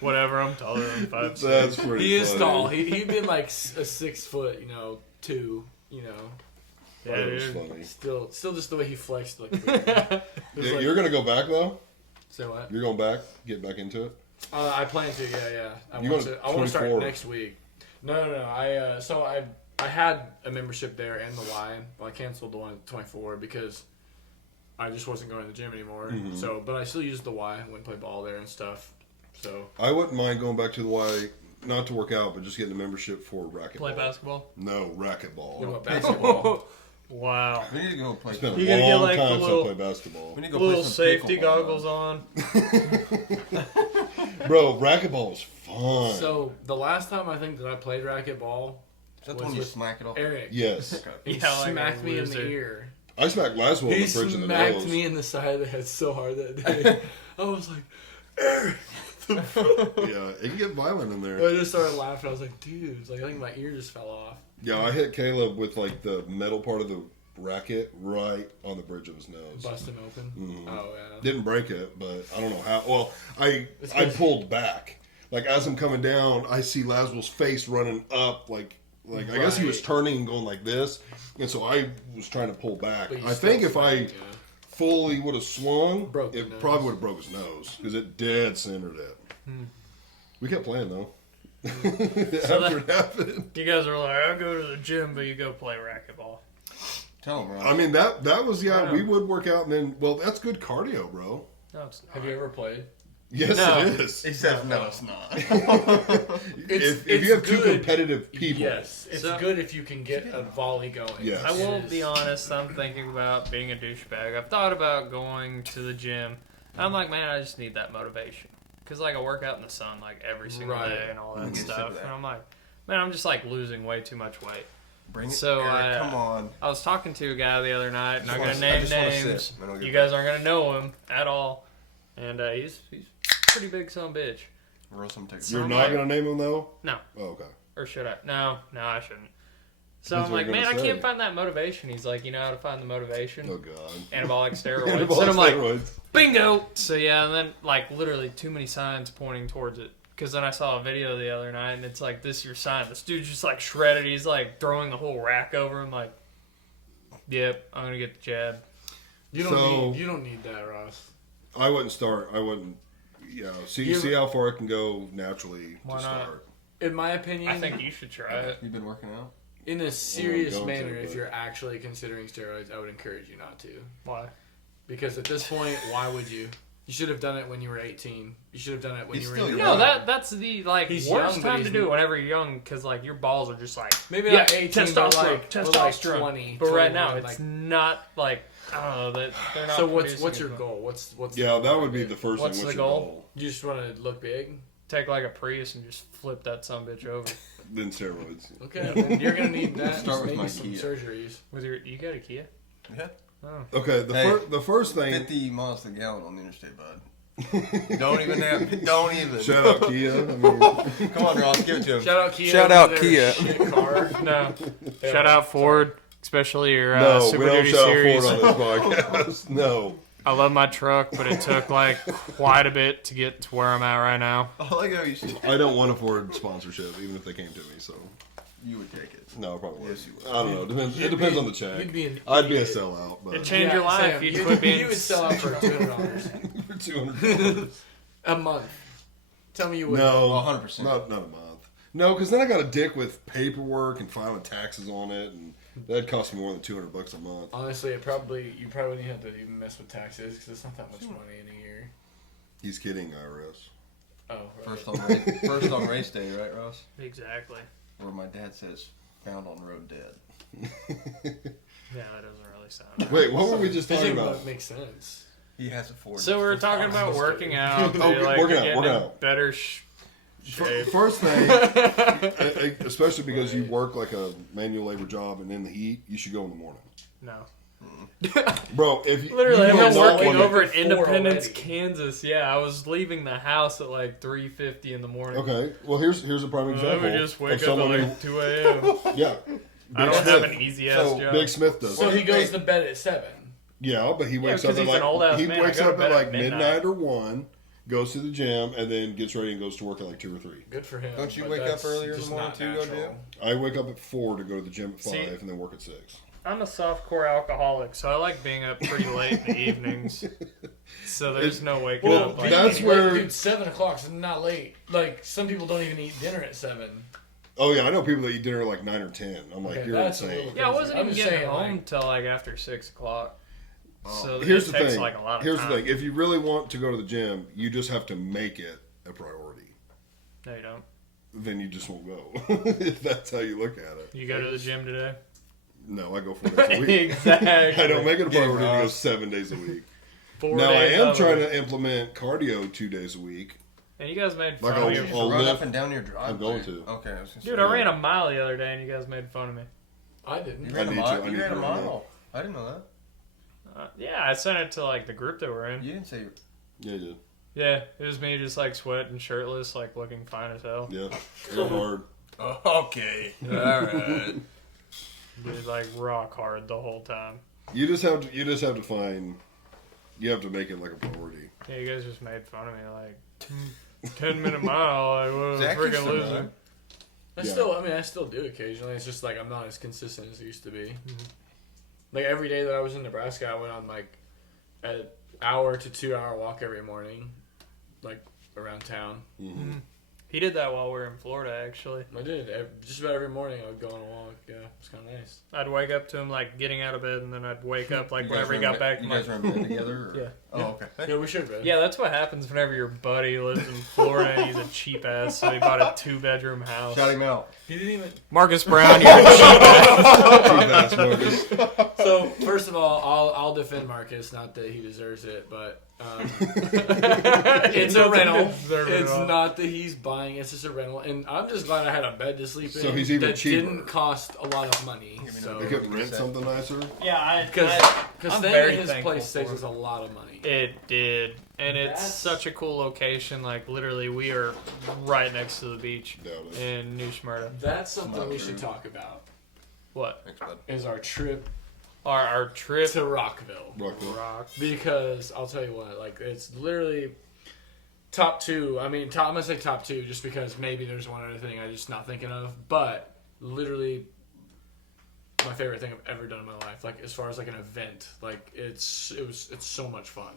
whatever. I'm taller than 5'6". That's pretty He is funny. tall. He'd been like a 6 foot, 2, Yeah, That was dude. funny. Still just the way he flexed. Like, Yeah, you're gonna go back though? so what? You're going back? Get back into it? I plan to. Yeah. You want go to. I want to start 24. next week. No. I had a membership there and the Y. Well, I canceled the one at 24 because I just wasn't going to the gym anymore. Mhm. So, but I still used the Y. Went and play ball there and stuff. So I wouldn't mind going back to the Y, not to work out, but just getting a membership for racquetball. Play basketball. No, what racquetball. about basketball? Wow. We need to go play. It's been a You gotta get, long like, time the since little- I played basketball. We need to go Little play some safety pickleball, goggles man. on. Bro, racquetball was fun. So the last time I think that I played racquetball, Is that Was the one you with smack it off? Eric. Yes. Okay. He Yeah, like a smacked me in the loser. ear. I smacked Laswell on He the bridge in the smacked nose. me in the side of the head so hard that day. I was like, Eric. Yeah, it can get violent in there. I just started laughing. I was like, dude, it's like, I think my ear just fell off. Yeah, I hit Caleb with like the metal part of the racket right on the bridge of his nose. Bust him open. Mhm. Oh, yeah. Didn't break it, but I don't know how. Well, It's I 'cause- pulled back. Like as I'm coming down, I see Laswell's face running up. Like I guess he was Right. turning and going like this, and so I was trying to pull back. But you I still think if I smacked, yeah. fully would have swung, Broke the it nose. probably would have broke his nose because it dead centered it. We kept playing though. After it happened. You guys are like, I go to the gym, but you go play racquetball. Tell him, Ron. I mean that was Yeah. we would work out and then that's good cardio, bro. No, it's not. Have you ever played? Yes, No. it is. he says, no, it's not. If it's you have two good. competitive people, Yes. It's So- good if you can get a volley going. Yes. I will It is. be honest, I'm thinking about being a douchebag. I've thought about going to the gym. I'm like, man, I just need that motivation. Because, like, I work out in the sun, like, every single Right. day and all that get sick of stuff. that. And I'm like, man, I'm just, like, losing way too much weight. Bring it. So, Eric, come on. I was talking to a guy the other night, and I'm going to I name just wanna names. sit. I don't give You a guys aren't going to know him at all. And he's pretty big son of a bitch. Roll some tickets. you're I'm not like- gonna name him though. No. Oh, okay. Or should I? No, I shouldn't. So Depends I'm what like, you're man, I gonna can't say. find that motivation. He's like, you know how to find the motivation? Oh god. Anabolic steroids. Anabolic and I'm like, steroids. bingo! So yeah, and then like literally too many signs pointing towards it. Because then I saw a video the other night, and it's like, this is your sign. This dude's just like shredded. He's like throwing the whole rack over him. Like, yep, I'm gonna get the jab. You don't need that, Ross. I wouldn't start. I wouldn't. Yeah. See how far it can go naturally Why to not? start. In my opinion, I think you should try it. You've been working out? in a serious don't manner, take if it. you're actually considering steroids, I would encourage you not to. Why? Because at this point, why would you? You should have done it when you were 18. You should have done it when He's you were still in young. your No, that's the like He's worst young, but time to he's- do it whenever you're young, because like your balls are just like Maybe yeah, not 18, but like testosterone. 20. But right now 21, it's like- not like I don't know that they're not. So what's producing your as much. goal? What's Yeah, that would be the first What's thing. the What's your goal? goal? You just want to look big? Take like a Prius and just flip that sumbitch over Then steroids. Okay, then you're gonna need that. Start with maybe my some Kia. surgeries. with your. You got a Kia? Yeah. Oh, Okay. Hey, The first thing. 50 miles a gallon on the interstate, bud. Don't even. Shout out Kia. I mean, Come on, Ross, give it to him. Shout out Kia. Shout over out their Kia. Shit car. no. Shout out Ford, especially your no, Super we don't Duty shout series. out Ford on this podcast. No. I love my truck, but it took like quite a bit to get to where I'm at right now. I like how you should. I don't want a Ford sponsorship, even if they came to me. So You would take it. no, I probably would. Yes, you would. I don't know. Depends, it depends on the check. You'd be an I'd be a idiot. sellout, but It changed your life. Sam, You'd quit being. You would sell out for $200 for $200. a month. Tell me you would. No, 100%. Not a month. No, because then I got a dick with paperwork and filing taxes on it, and that'd cost me more than $200 a month. Honestly, you probably wouldn't have to even mess with taxes because it's not that much money in a year. He's kidding, IRS. Oh, right. First on race day, right, Ross? Exactly. Where my dad says, "Found on road dead." Yeah, that doesn't really sound. Wait, what were we just Doesn't talking even about? make sense. He has a Ford. So we were talking about working out. Oh, like working out, getting working in out. better shape. First thing, especially because you work like a manual labor job and in the heat, you should go in the morning. No. Bro, if you Literally, you I've will been not working wanna- over at Four Independence, already. Kansas. Yeah, I was leaving the house at like 3:50 in the morning. Okay, well here's a prime Let example. me just of wake up at someone who- like 2 a.m. yeah. I Big don't have Smith. an easy ass So, job. Big Smith does. So it. he goes to bed at 7. Yeah, but he wakes 'cause up at he's an old-ass like he man. I wakes go to up bed at at like midnight. midnight or 1, goes to the gym, and then gets ready and goes to work at like 2 or 3. Good for him. Don't you but wake up that's earlier in just the morning not to go natural. gym? I wake up at 4 to go to the gym at 5 See- and then work at 6. I'm a softcore alcoholic, so I like being up pretty late in the evenings. So there's no waking Well, up. Like, that's Dude, where- dude, 7 o'clock is not late. Like some people don't even eat dinner at 7. Oh yeah, I know people that eat dinner at like 9 or 10. I'm like, Okay, you're that's a insane. little- yeah, I wasn't I'm even just getting saying, home like- till like after 6 o'clock. So Here's it the takes thing. like a lot of Here's time. the thing. If you really want to go to the gym, you just have to make it a priority. No, you don't. Then you just won't go. If that's how you look at it. You go to the gym today? No, I go 4 days a week. Exactly. I don't make it a Get priority to go Ross. 7 days a week. 4 Now I days am of trying it. to implement cardio 2 days a week. And you guys made Like fun a- of You me. just I'll run live- up and down your driveway. I'm going to. Okay, I was gonna Dude, say. I ran a mile the other day and you guys made fun of me. I You didn't. ran a need to- mile. I You need ran a to run mile. I didn't know that. Yeah, I sent it to like the group that we're in. You didn't say. Yeah, you did. Yeah, it was me just like sweating, shirtless, like looking fine as hell. Yeah. Real hard. Oh, okay. All right. Dude, like rock hard the whole time. You just have to find. You have to make it like a priority. Yeah, you guys just made fun of me like 10-minute mile. Like, what Zach a used freaking to loser. run. I still do occasionally. It's just like I'm not as consistent as I used to be. Like every day that I was in Nebraska, I went on like an hour to 2 hour walk every morning, like around town. Mm-hmm. He did that while we were in Florida, actually. I did just about every morning. I would go on a walk. Yeah, it's kind of nice. I'd wake up to him like getting out of bed, and then I'd wake up like You whenever he guys got back. You I'm guys like, were in bed together? Or? Yeah. Oh, okay. Yeah, we should, man. yeah, that's what happens whenever your buddy lives in Florida and he's a cheap ass, so he bought a 2-bedroom house. Shout him out. He didn't even. Marcus Brown, you're a cheap ass. Cheap ass Marcus. So first of all, I'll defend Marcus. Not that he deserves it, but it's a rental. It's not that he's buying. It's just a rental, and I'm just glad I had a bed to sleep in. So he's even that cheaper. didn't cost a lot of money. Give me So They couldn't rent something nicer. Yeah, because I'm staying very in his thankful place saves for us a lot of money. It did, and it's That's- such a cool location. Like literally, we are right next to the beach Doubt it. in New Smyrna. That's something Not we true. should talk about. What? Thanks, bud. Is our trip Our trip to Rockville. Rockville. rock. Because I'll tell you what, like it's literally top two. I mean, I'm gonna say top two just because maybe there's one other thing I'm just not thinking of, but literally my favorite thing I've ever done in my life. Like as far as like an event, like it's so much fun.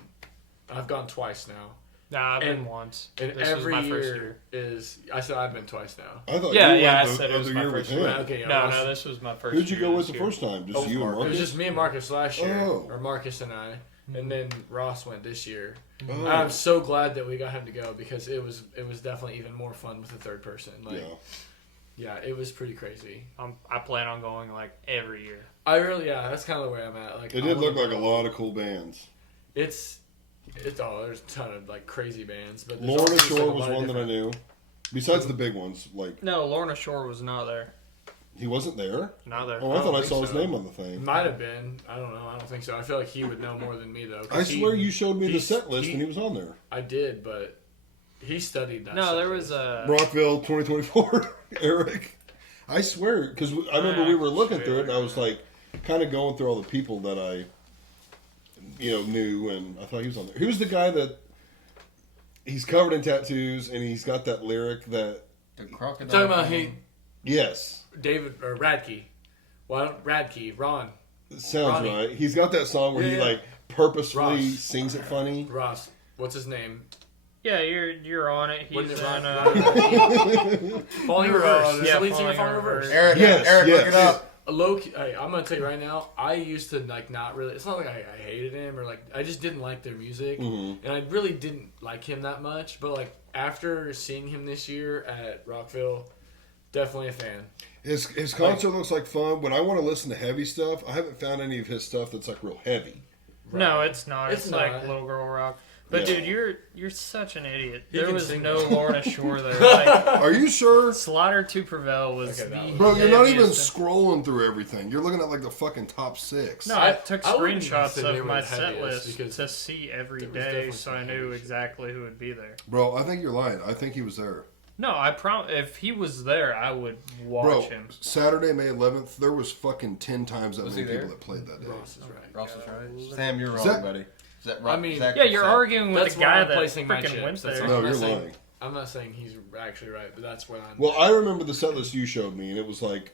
I've gone twice now, Nah, I've been And- once. and This was every my year, first year. is. I said I've been twice now. I thought Yeah, you yeah, I went said the it was other my year with first him. year. Okay, No, Ross- no, this was my first. Who'd you year go with this the year. first time? Just Oh, you and It was Marcus? just me and Marcus last year, Oh. or Marcus and I, and then Ross went this year. Oh. I'm so glad that we got him to go because it was definitely even more fun with a third person. Like, Yeah. yeah, it was pretty crazy. I plan on going like every year. That's kind of the way I'm at. Like, It I did look wanna like a go. lot of cool bands. It's there's a ton of like crazy bands, but there's also Lorna just, like, Shore a was lot of one that I different- knew. Besides the big ones, like No, Lorna Shore was not there. he wasn't there. Not there. Oh, I thought I think saw his so. name on the thing. Might have been. I don't know. I don't think so. I feel like he would know more than me though. 'cause I swear you showed me the he's- set list he- and he was on there. I did, but he studied that. No, set there was list. a. Rockville 2024, Eric. I swear, because I remember we were looking through it and I was like, kind of going through all the people that I, knew, and I thought he was on there. Who's the guy that? He's covered in tattoos and he's got that lyric that. The crocodile. talking about thing. Yes, David or Radke. Well, Radke, Ron, sounds Ronnie. right. He's got that song where he Yeah. like purposefully Ross. sings it funny. Ross. What's his name? Yeah, you're on it. He's Wasn't it in. Ron? Falling You were Reverse. on it. He's Yeah, the lead singer of Falling Falling Reverse. Reverse. Eric, Yes, Eric, yes, look it yes. up. A low key, I'm gonna tell you right now. I used to like not really. It's not like I hated him or like I just didn't like their music, Mhm. and I really didn't like him that much. But like after seeing him this year at Rockville, definitely a fan. His concert looks like fun. When I want to listen to heavy stuff, I haven't found any of his stuff that's like real heavy. No, it's not. It's It's, like not. little girl rock. But Yeah. dude, you're such an idiot. He There can was sing no that. Lorna Shore there. Like, Are you sure? Slaughter to Prevail was Okay, that the was- Bro, you're not even heaviest- scrolling through everything. You're looking at like the fucking top 6. No, I took I wouldn't even screenshots say they of were my the set heaviest list because to see every there was day, definitely so some I knew heavy shit. exactly who would be there. Bro, I think you're lying. I think he was there. No, I if he was there, I would watch Bro, him. Saturday, May 11th, there was fucking 10 times that Was many he there? people that played that day. Ross is right. Ross is right. Sam, you're wrong, Zach- buddy. Is that I right? mean, Zach, Yeah, you're Zach- arguing with That's the where guy I'm that placing my freaking chips. went That's there. all. No, I'm you're not saying- lying. I'm not saying he's actually right, but that's what I'm. Well, I remember the set list you showed me, and it was like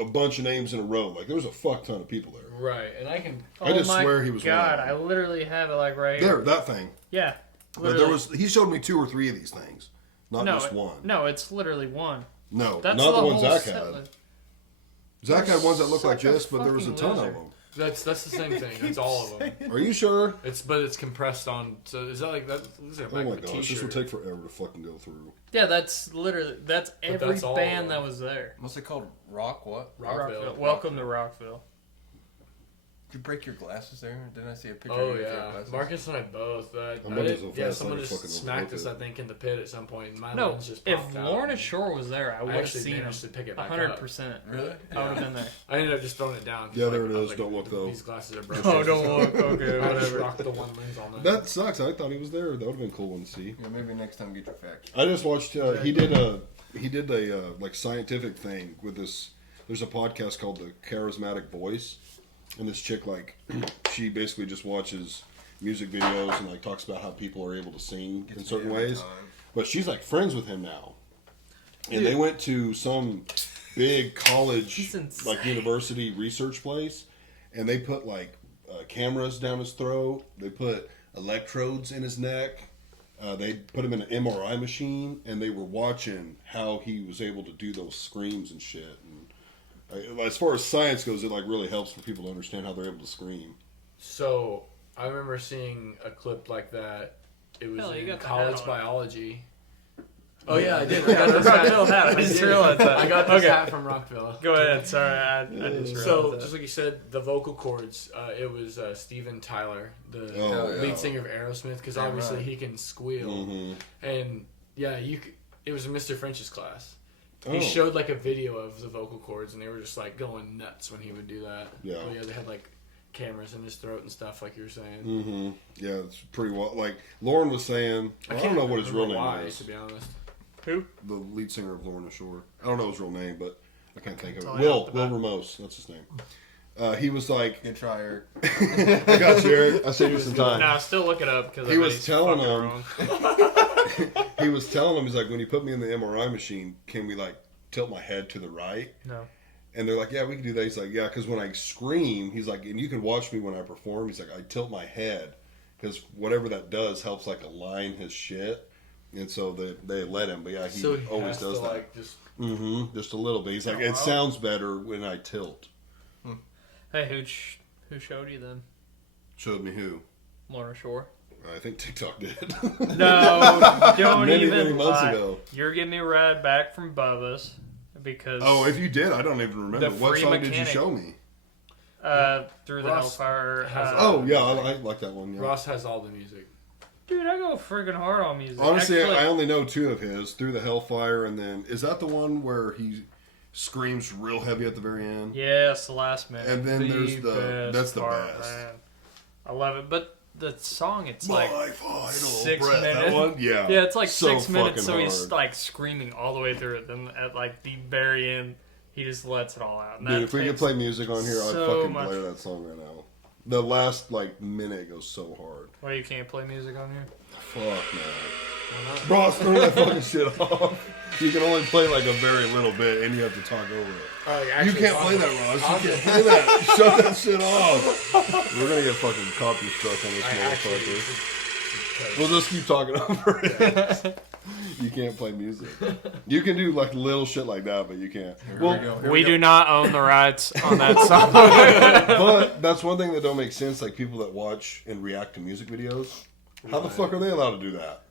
a bunch of names in a row. Like, there was a fuck ton of people there. right, and I can. I just my swear he was God, lying. I literally have it like right There, here. that thing. Yeah. But Literally. there was, he showed me 2 or 3 of these things. Not no, just one. No, it's literally one. No, That's not the one whole Zach set had. list. Zach had ones that looked like Such a this, but there was a fucking ton loser. of them. That's the same thing. It's all of them. Are you sure? But it's compressed on. So is that like that? Looks like Oh a my t-shirt. gosh, this would take forever to fucking go through. Yeah, that's every that's all of band them. that was there. What's it called? Rock what? Rockville. Welcome to Rockville. Did you break your glasses there? Didn't I see a picture Oh of your yeah, glasses? Marcus and I both. I'm running so fast, someone I just fucking smacked us, I overlooked it. think, in the pit at some point. And my No, lens just if popped out. Lorna Shore was there, I would I have actually seen him. managed to pick it back up. 100%. Really? I would have been there. I ended up just throwing it down. 'cause, Yeah, there like, it I is. was Don't look, though. These glasses are broken. Oh, don't look. Okay, I just whatever. rocked the one lens on there. That sucks. I thought he was there. That would have been a cool one to see. Yeah, maybe next time get your facts. I just watched. He did a like scientific thing with this. There's a podcast called The Charismatic Voice, and this chick like she basically just watches music videos and like talks about how people are able to sing in certain ways. But she's like friends with him now, and they went to some big college, He's insane. like university research place, and they put like cameras down his throat. They put electrodes in his neck. They put him in an MRI machine, and they were watching how he was able to do those screams and shit. And as far as science goes, it like really helps for people to understand how they're able to scream. So I remember seeing a clip like that. It was Hell, you in got the college hat on. biology. Oh yeah, I did. I Yeah, got the this hat. Rockville hat. I just realized that. I got this Okay. hat from Rockville. Go ahead. Sorry, I just realized So, that. just like you said, the vocal cords, it was Steven Tyler, the Oh, yeah. lead singer of Aerosmith, because Damn obviously right. he can squeal. Mm-hmm. And yeah, it was Mr. French's class. Oh. He showed like a video of the vocal cords, and they were just like going nuts when he would do that. Yeah. But yeah, they had like cameras in his throat and stuff, like you were saying. Mm-hmm. Yeah, it's pretty well. Like Lauren was saying, I don't know what his real remember name why, is. to be honest. Who? The lead singer of Lorna Shore. I don't know his real name, but I can't think of Tell it. me Will off the bat. Ramos. That's his name. He was like, Good try, Eric. I got you, Eric. I saved you some time. No, still look it up because He was telling him. He was telling him, he's like, when you put me in the MRI machine, can we like tilt my head to the right? No. And they're like, yeah, we can do that. He's like, yeah, because when I scream, he's like, and you can watch me when I perform. He's like, I tilt my head because whatever that does helps like align his shit. And so they let him, but yeah, he So he always has does to that. like just. Just a little bit. He's like, Oh, it wow. sounds better when I tilt. Hey, who showed you then? Showed me who? Lorna Shore. I think TikTok did. No, don't many, even many months lie. ago. You're getting me a ride back from Bubba's because Oh, if you did, I don't even remember. The What Free song did you Mechanic. show me? through the Ross Hellfire. has- Oh, yeah, I like that one. Yeah. Ross has all the music. Dude, I go friggin' hard on music. Honestly, Actually, I only know two of his, Through the Hellfire, and then, is that the one where he screams real heavy at the very end? yes, the last minute. And then there's best that's the part, best. man. I love it, but the song, it's My like final 6 breath. That minutes. one? Yeah. Yeah, it's like So 6 minutes, fucking so he's hard. like screaming all the way through it. Then at like the very end, he just lets it all out. And Dude, that if we could takes play music on here, I'd so fucking much- blare that song right now. The last, like, minute goes so hard. Well, you can't play music on here. Fuck, man. Ross, turn that fucking shit off. You can only play, like, a very little bit, and you have to talk over it. You can't play that, Ross. You can't play that. Shut that shit off. We're gonna get fucking copy struck on this motherfucker. We'll just keep talking over it. You can't play music. You can do like little shit like that, but you can't. Well, We do not own the rights on that song. but that's one thing that don't make sense. Like people that watch and react to music videos, how the fuck are they allowed to do that?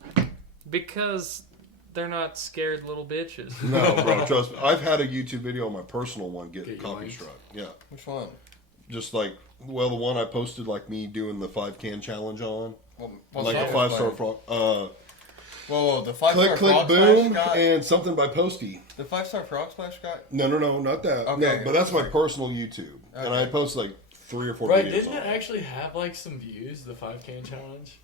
Because they're not scared little bitches. No, bro, trust me. I've had a YouTube video on my personal one get Get copy yoinked. struck. Yeah, Which one? just like the one I posted, like me doing the 5-can challenge on, What like song a was 5-star playing? frog. Whoa, the 5-star Click, click, frog boom, splash got... and something by Posty. The 5-star frog splash got... No, not that. Okay. No, but that's my personal YouTube, and I Okay. post like 3 or 4 Right, videos. didn't on it it. actually have like some views, the 5K challenge?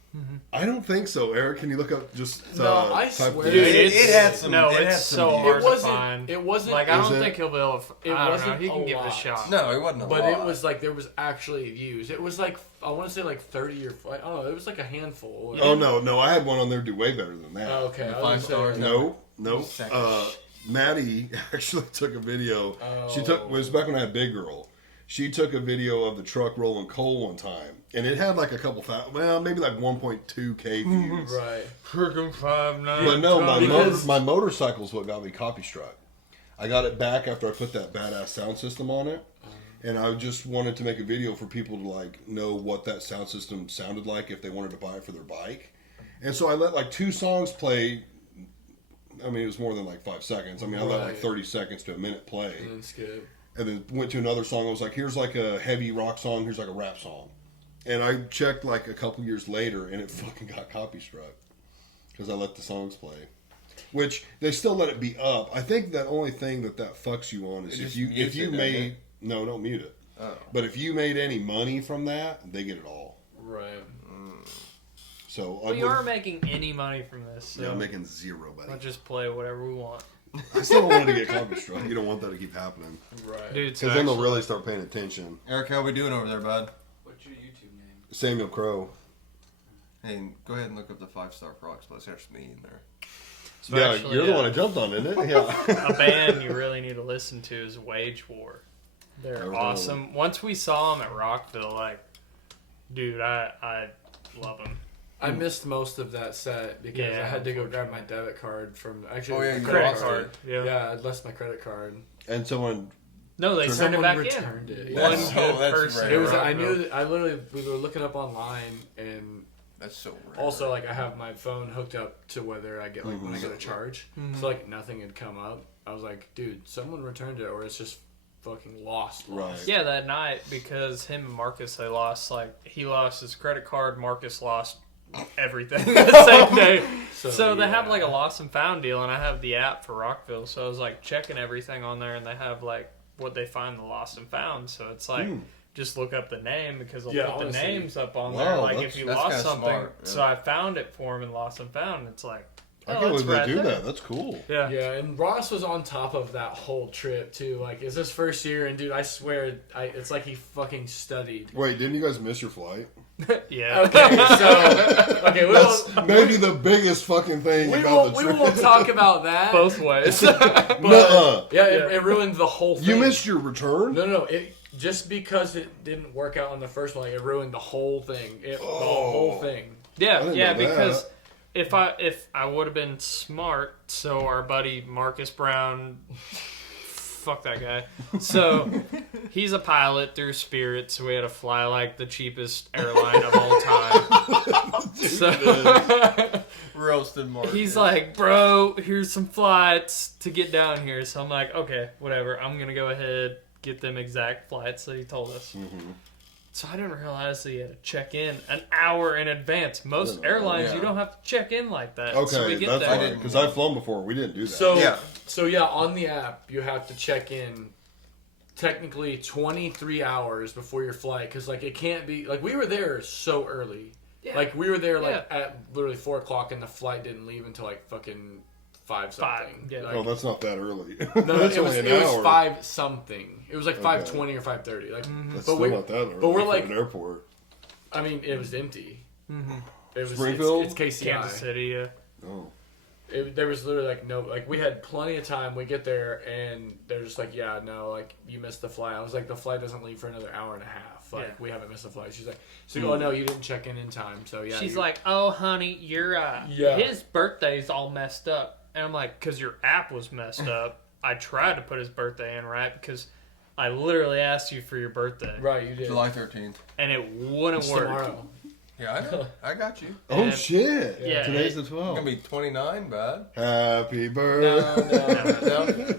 I don't think so, Eric. Can you look up just No, I type swear. video? Dude, it had some... No, it had it's some so views. hard It to wasn't. find. It wasn't. Like, I Is don't it? think he'll be able to. It I don't know. wasn't He can a give it a lot. shot. No, it wasn't a But lot. it was like there was actually views. It was like I want to say like 30 or I don't know. It was like a handful. Oh no, I had one on there do way better than that. Oh, okay. The I was 5 gonna say- stars. No. Second. Maddie actually took a video. She Oh. took. It was back when I had Big Girl. She took a video of the truck rolling coal one time, and it had like a couple maybe like 1.2K views. Right. Freaking 5'9". But no, Because- my motorcycle's what got me copy struck. I got it back after I put that badass sound system on it, and I just wanted to make a video for people to like know what that sound system sounded like if they wanted to buy it for their bike. And so I let like 2 songs play. I mean, it was more than like 5 seconds. I mean, I let like Right. 30 seconds to a minute play. And then skip. and then went to another song. I was like, here's like a heavy rock song, here's like a rap song. And I checked like a couple years later, and it fucking got copy struck because I let the songs play. Which they still let it be up. I think the only thing that fucks you on is It if just you mutes it, doesn't it? no, don't mute it. Oh. But if you made any money from that, they get it all. Right. So We aren't making any money from this. So Yeah, I'm making zero, buddy. I'll just play whatever we want. I still don't want it to get copy struck. You don't want that to keep happening Right. Dude, so because then they'll actually- really start paying attention. Eric, how we doing over there, bud? What's your YouTube name? Samuel Crow. Hey, go ahead and look up the 5-Star Procs. Let's have me in there. so Yeah, actually, you're the one I jumped on, isn't it? Yeah. A band you really need to listen to is Wage War. They're Never heard of awesome. Once we saw them at Rockville, like, dude, I love them. I missed most of that set because Yeah, I had to go grab my debit card from Oh, yeah, my you Credit lost card. it. Yeah. Yeah, I'd lost my credit card. And someone, No, they turned it Someone back returned in. it. One That's good so- that's person. rare. It was. at I Rockville. knew. That, I literally. We were looking up online, and That's so rare. also like I have my phone hooked up to whether I get like when I get a charge. Mhm. So like nothing had come up. I was like, dude, someone returned it, or it's just fucking lost. right? Yeah, that night because him and Marcus they lost he lost his credit card. Marcus lost everything the same day. So they have yeah. like a lost and found deal, and I have the app for Rockville. So I was like checking everything on there, and they have like what they find the lost and found. So it's like just look up the name because they'll Yeah, put the honestly. names up on Wow, there. Like that's- if you that's lost kinda something, smart, yeah. so I found it for him and lost and found. And it's like I oh, can't it's believe they right do there. that. That's cool. Yeah. Yeah, and Ross was on top of that whole trip too. Like, it's his first year, and dude, I swear, it's like he fucking studied. Wait, didn't you guys miss your flight? Yeah. Okay, so okay, That's maybe the biggest fucking thing we about the won't trip. we won't talk about that. Both ways. But, Nuh-uh. yeah, it ruined the whole thing. You missed your return? No. It just because it didn't work out on the first one, like, it ruined the whole thing. The whole thing. I Yeah, didn't yeah, know that. because if I would have been smart, so our buddy Marcus Brown, fuck that guy. So he's a pilot through Spirit, so we had to fly like the cheapest airline of all time. So Roasted Mark. he's like, bro, here's some flights to get down here. So I'm like, okay, whatever. I'm gonna go ahead get them exact flights that he told us. So I didn't realize that you had to check in an hour in advance. Most airlines, Yeah. you don't have to check in like that. Okay, so we get that's there. fine. Because I've flown before. We didn't do that. So Yeah. on the app you have to check in technically 23 hours before your flight because like it can't be like we were there so early. Yeah. Like we were there like at literally 4 o'clock and the flight didn't leave until like fucking 5 something. yeah. Like, Oh, that's not that early. no, That's it was only an hour. 5 something. It was like 5:20 or 5:30. Like, That's but still we, not that early but we're for like, an airport. I mean, it was empty. It was Springfield? It's KCI. Kansas City. Yeah. Oh. There was literally like no, like we had plenty of time. We get there and they're just like, yeah, no, like you missed the flight. I was like, the flight doesn't leave for another hour and a half. Like Yeah. we haven't missed the flight. She's like, oh no, you didn't check in time. So yeah, She's you- like, oh, honey, your Yeah. his birthday's all messed up. And I'm like, because your app was messed up. I tried to put his birthday in right because I literally asked you for your birthday. right, you did. July 13th. And it wouldn't It's work. tomorrow. Yeah, I know. I got you. Oh, And- shit. Yeah, Today's the I'm 12th. gonna be 29, bud. Happy No, birthday.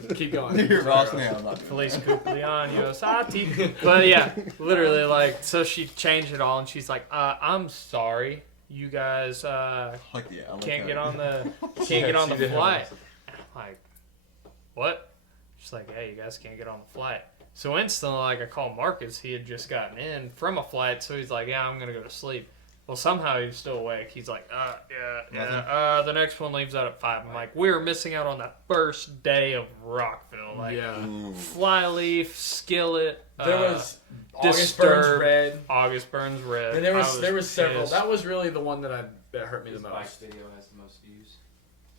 no. Keep going. You're Ross now. I'm not doing Feliz cumpleaños a ti. But yeah, literally, like, so she changed it all, and she's like, I'm sorry, you guys like the Allen can't get County. on the flight. I'm like, what? She's like, hey, you guys can't get on the flight. So instantly, like, I called Marcus. He had just gotten in from a flight, so he's like, yeah, I'm gonna go to sleep. Well, somehow he was still awake. He's like, yeah. The next one leaves out at 5. I'm like, we were missing out on the first day of Rockville. Like, Yeah. Flyleaf, Skillet. There was August Burns Disturbed, Red. August Burns Red. And there I was several. pissed. That was really the one that hurt me the His bike most. video has the most views.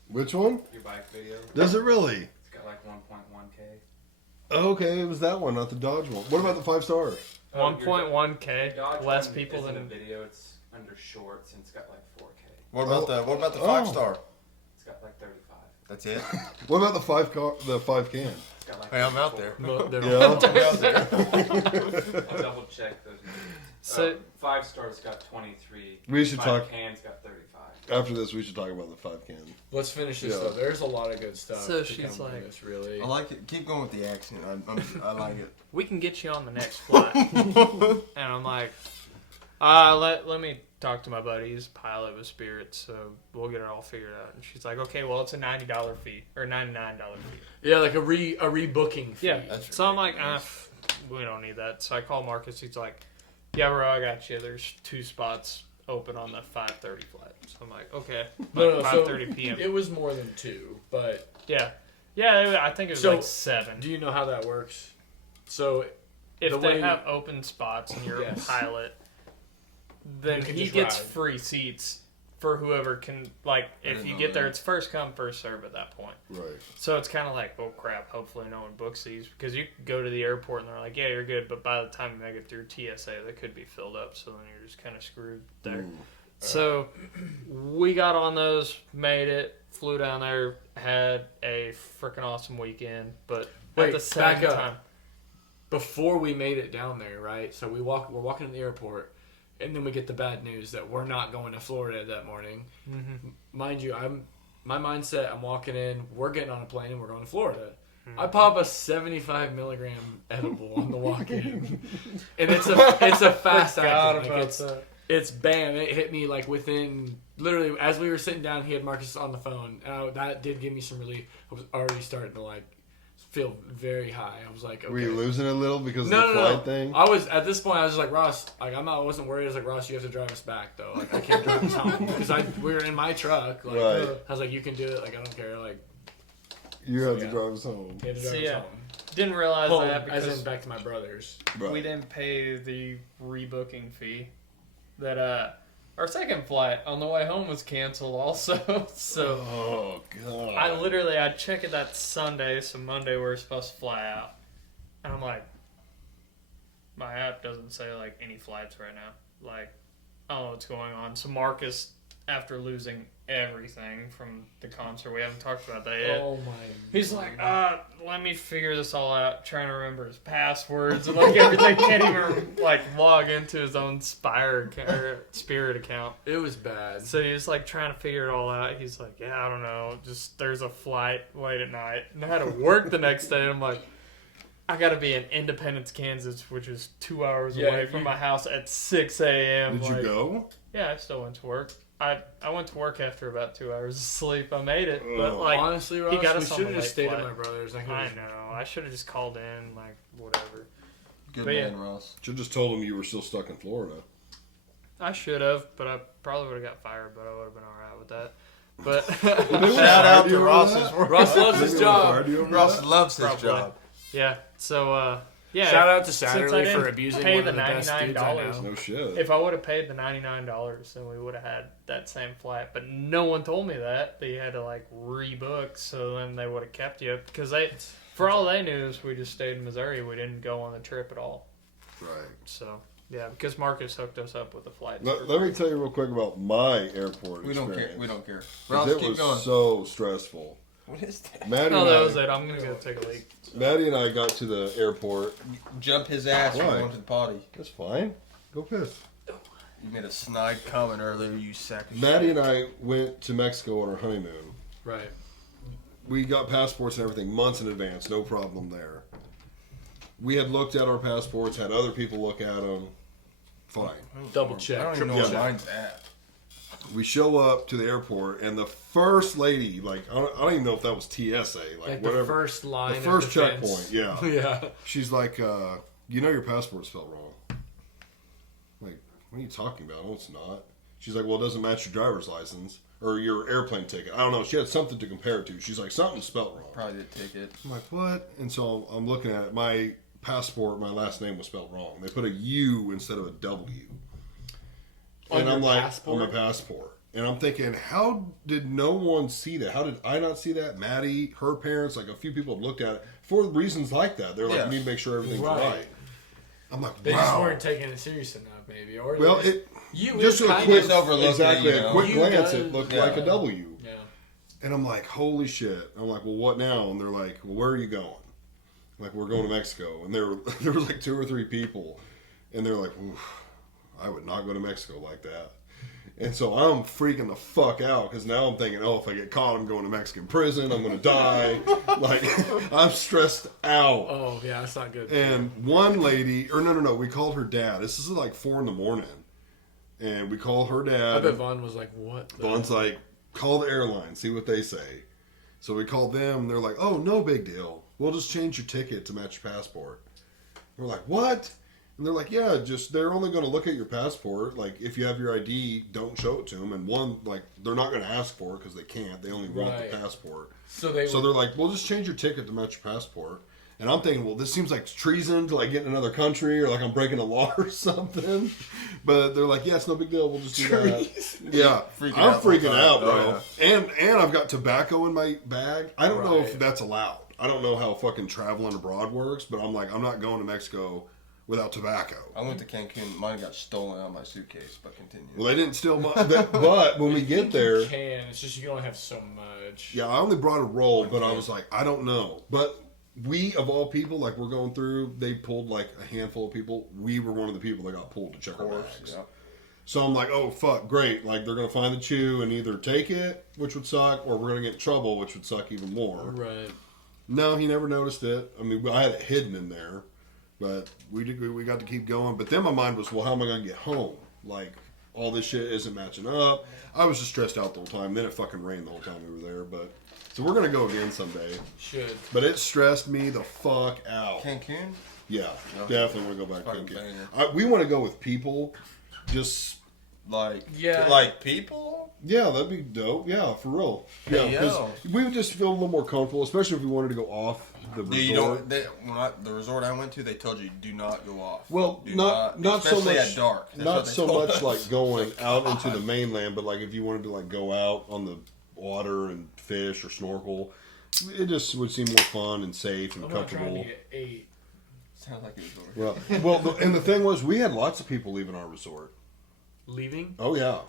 Which one? Your bike video. Does it really? It's got like 1.1k. Okay, it was that one, not the Dodge one. What about the 5-star? 1.1K, Dodge less one people isn't than a video. It's under shorts and it's got like 4k. What about the Oh. 5-star? It's got like 35. That's it. What about the 5 can? It's got like. Hey, I'm out there. 34. Yeah. I'll double check those numbers. So 5 stars got 23. We should 5 talk cans got 35. after this. We should talk about the 5 can. Let's finish this Yeah. though. There's a lot of good stuff. So to she's come from like- this, really. I like it. Keep going with the accent. I like it. we can get you on the next flight. And I'm like, let me talk to my buddy. He's a pilot with Spirit, so we'll get it all figured out. And she's like, okay, well, it's a $90 fee or $99 fee. Yeah, like a rebooking fee. Yeah. That's So I'm like, ridiculous. we don't need that. So I call Marcus. He's like, yeah, bro, I got you. There's 2 spots open on the 5:30 flight. So I'm like, okay, No, like so 5:30 p.m. It was more than 2, but Yeah, I think it was So, like 7. do you know how that works? So If the they way- have open spots and you're Yes. a pilot, then You can he just gets ride. free seats for whoever can. Like, if didn't you know get there, that. it's first come, first serve at that point. Right. So it's kind of like, oh crap, hopefully no one books these because you could go to the airport and they're like, yeah, you're good, but by the time you make it through TSA, they could be filled up, so then you're just kind of screwed there. Mm. So we got on those, made it, flew down there, had a freaking awesome weekend, but Wait, at the same back up. time, before we made it down there, right? So we're walking to the airport, and then we get the bad news that we're not going to Florida that morning. Mhm. Mind you, my mindset. I'm walking in. We're getting on a plane and we're going to Florida. I pop a 75 milligram edible on the walk in, and it's a fast Forgot acting. about Like that. it's bam. It hit me like within literally as we were sitting down. He had Marcus on the phone, and that did give me some relief. I was already starting to like feel very high. I was like, okay. Were you losing a little because No, of the no, no. flight thing? I was at this point. I was just like Ross. Like I wasn't worried. I was like Ross, you have to drive us back though. Like I can't drive us home because we were in my truck. Like Right. I was like, you can do it. Like I don't care. Like You had to yeah. drive us home. you have to drive So, us yeah. home. Didn't realize Home, that as because in back to my brother's. Right. we didn't pay the rebooking fee. That our second flight on the way home was canceled also. So Oh god. I check it that Sunday, so Monday we're supposed to fly out, and I'm like, my app doesn't say like any flights right now. Like, I don't know what's going on. So Marcus, after losing everything from the concert, we haven't talked about that yet. Oh my. He's like, let me figure this all out. Trying to remember his passwords and like everything. Can't even like log into his own Spirit account. It was bad. So he's like trying to figure it all out. He's like, yeah, I don't know. Just there's a flight late at night, and I had to work the next day. And I'm like, I got to be in Independence, Kansas, which is 2 hours Yeah, away if from you- my house at 6 a.m. Did like, you go? Yeah, I still went to work. I went to work after about 2 hours of sleep. I made it, but Ugh. like Honestly, Ross, got we us on should have the just late stayed at flight. my brother's. Like, I know I should have just called in, like whatever. Good But yeah. man, Ross. Should have just told him you were still stuck in Florida. I should have, but I probably would have got fired. But I would have been all right with that. But Shout out Fired to you over Ross's that? work. Ross loves his Maybe they job. fired you over Ross that? loves his Probably. job. yeah, so yeah. Shout out to since I Satterley didn't for abusing pay one the of the best dudes I $99. know. No shit. If I would have paid the $99, then we would have had that same flight. But no one told me that you had to like rebook. So then they would have kept you because for all they knew, is we just stayed in Missouri. We didn't go on the trip at all. Right. So yeah, because Marcus hooked us up with the flight. Let me tell you real quick about my airport We don't experience. care. We don't care. 'Cause Ross, it keep was going. so stressful. What is that? Maddie, No, and that I, was it. I'm gonna go take a leak. Maddie and I got to the airport. Jump his ass from Why? going to the potty. That's fine. Go piss. You made a snide comment earlier, you sack of Maddie shit. and I went to Mexico on our honeymoon. Right. We got passports and everything months in advance. No problem there. We had looked at our passports, had other people look at them. Fine. Double check, I don't even know triple where check. mine's at. We show up to the airport, and the first lady, like, I don't even know if that was TSA, like Like whatever. the first line. The of first defense. checkpoint, yeah. Yeah. She's like, you know your passport's spelled wrong. I'm like, what are you talking about? No, it's not. She's like, well, it doesn't match your driver's license or your airplane ticket. I don't know. She had something to compare it to. She's like, something's spelled wrong. Probably the ticket. I'm like, what? And so I'm looking at it. My passport, my last name was spelled wrong. They put a U instead of a W. On And your I'm like, passport? on my passport. And I'm thinking, how did no one see that? How did I not see that? Maddie, her parents, like a few people have looked at it for reasons like that. They're like, Yeah. you need to make sure everything's Right. right. I'm like, They wow. just weren't taking it serious enough, maybe. Or Well, they it you just were a kind quick, Just overlooking exactly it, you a know. quick You glance, done- it looked yeah. like a W. Yeah. And I'm like, holy shit. I'm like, well, what now? And they're like, well, where are you going? I'm like, we're going to Mexico. And there was like 2 or 3 people. And they're like, oof. I would not go to Mexico like that. And so I'm freaking the fuck out because now I'm thinking, oh, if I get caught, I'm going to Mexican prison. I'm going to die. Like, I'm stressed out. Oh, yeah, that's not good. And one lady, or no, we called her dad. This is like 4 a.m. And we call her dad. I bet Vaughn was like, what? Vaughn's like, call the airline, see what they say. So we called them, and they're like, oh, no big deal. We'll just change your ticket to match your passport. We're like, what? And they're like, yeah, just they're only going to look at your passport. Like, if you have your ID, don't show it to them. And one, like, they're not going to ask for it because they can't. They only want the passport. So they're like, we'll just change your ticket to match your passport. And I'm thinking, well, this seems like treason to like get in another country or like I'm breaking a law or something. But they're like, yeah, it's no big deal. We'll just do that. Yeah, I'm freaking out, bro. Oh, yeah. And I've got tobacco in my bag. I don't know if Right. that's allowed. I don't know how fucking traveling abroad works. But I'm like, I'm not going to Mexico without tobacco. I went to Cancun. Mine got stolen out of my suitcase, but continue. Well, they didn't steal my. But when we get there, You can. It's just you can only have so much. yeah, I only brought a roll. But I was like, I don't know. But we, of all people, like we're going through, they pulled like a handful of people. We were one of the people that got pulled to check our bags. Yeah. So I'm like, oh, fuck, great. Like, they're going to find the chew and either take it, which would suck, or we're going to get in trouble, which would suck even more. Right. No, he never noticed it. I mean, I had it hidden in there, but we got to keep going. But then my mind was, well, how am I going to get home? Like, all this shit isn't matching up. I was just stressed out the whole time. Then it fucking rained the whole time we were there. But so we're going to go again someday. Should. But it stressed me the fuck out. Cancun? Yeah, No. definitely want to go back to Fucking Cancun. We want to go with people. Just... Like, Yeah. like people? Yeah, that'd be dope. Yeah, for real. Yeah, Hey, because yo. we would just feel a little more comfortable, especially if we wanted to go off the resort. You don't. The resort I went to, they told you do not go off. Well, Do not so especially much at dark. That's not what they so told much us. like going Like, out into God. the mainland, but like if you wanted to like go out on the water and fish or snorkel, it just would seem more fun and safe and I'm not trying comfortable. to get 8. Sounds like it was over. Well, and the thing was, we had lots of people leaving our resort. Leaving? Oh yeah,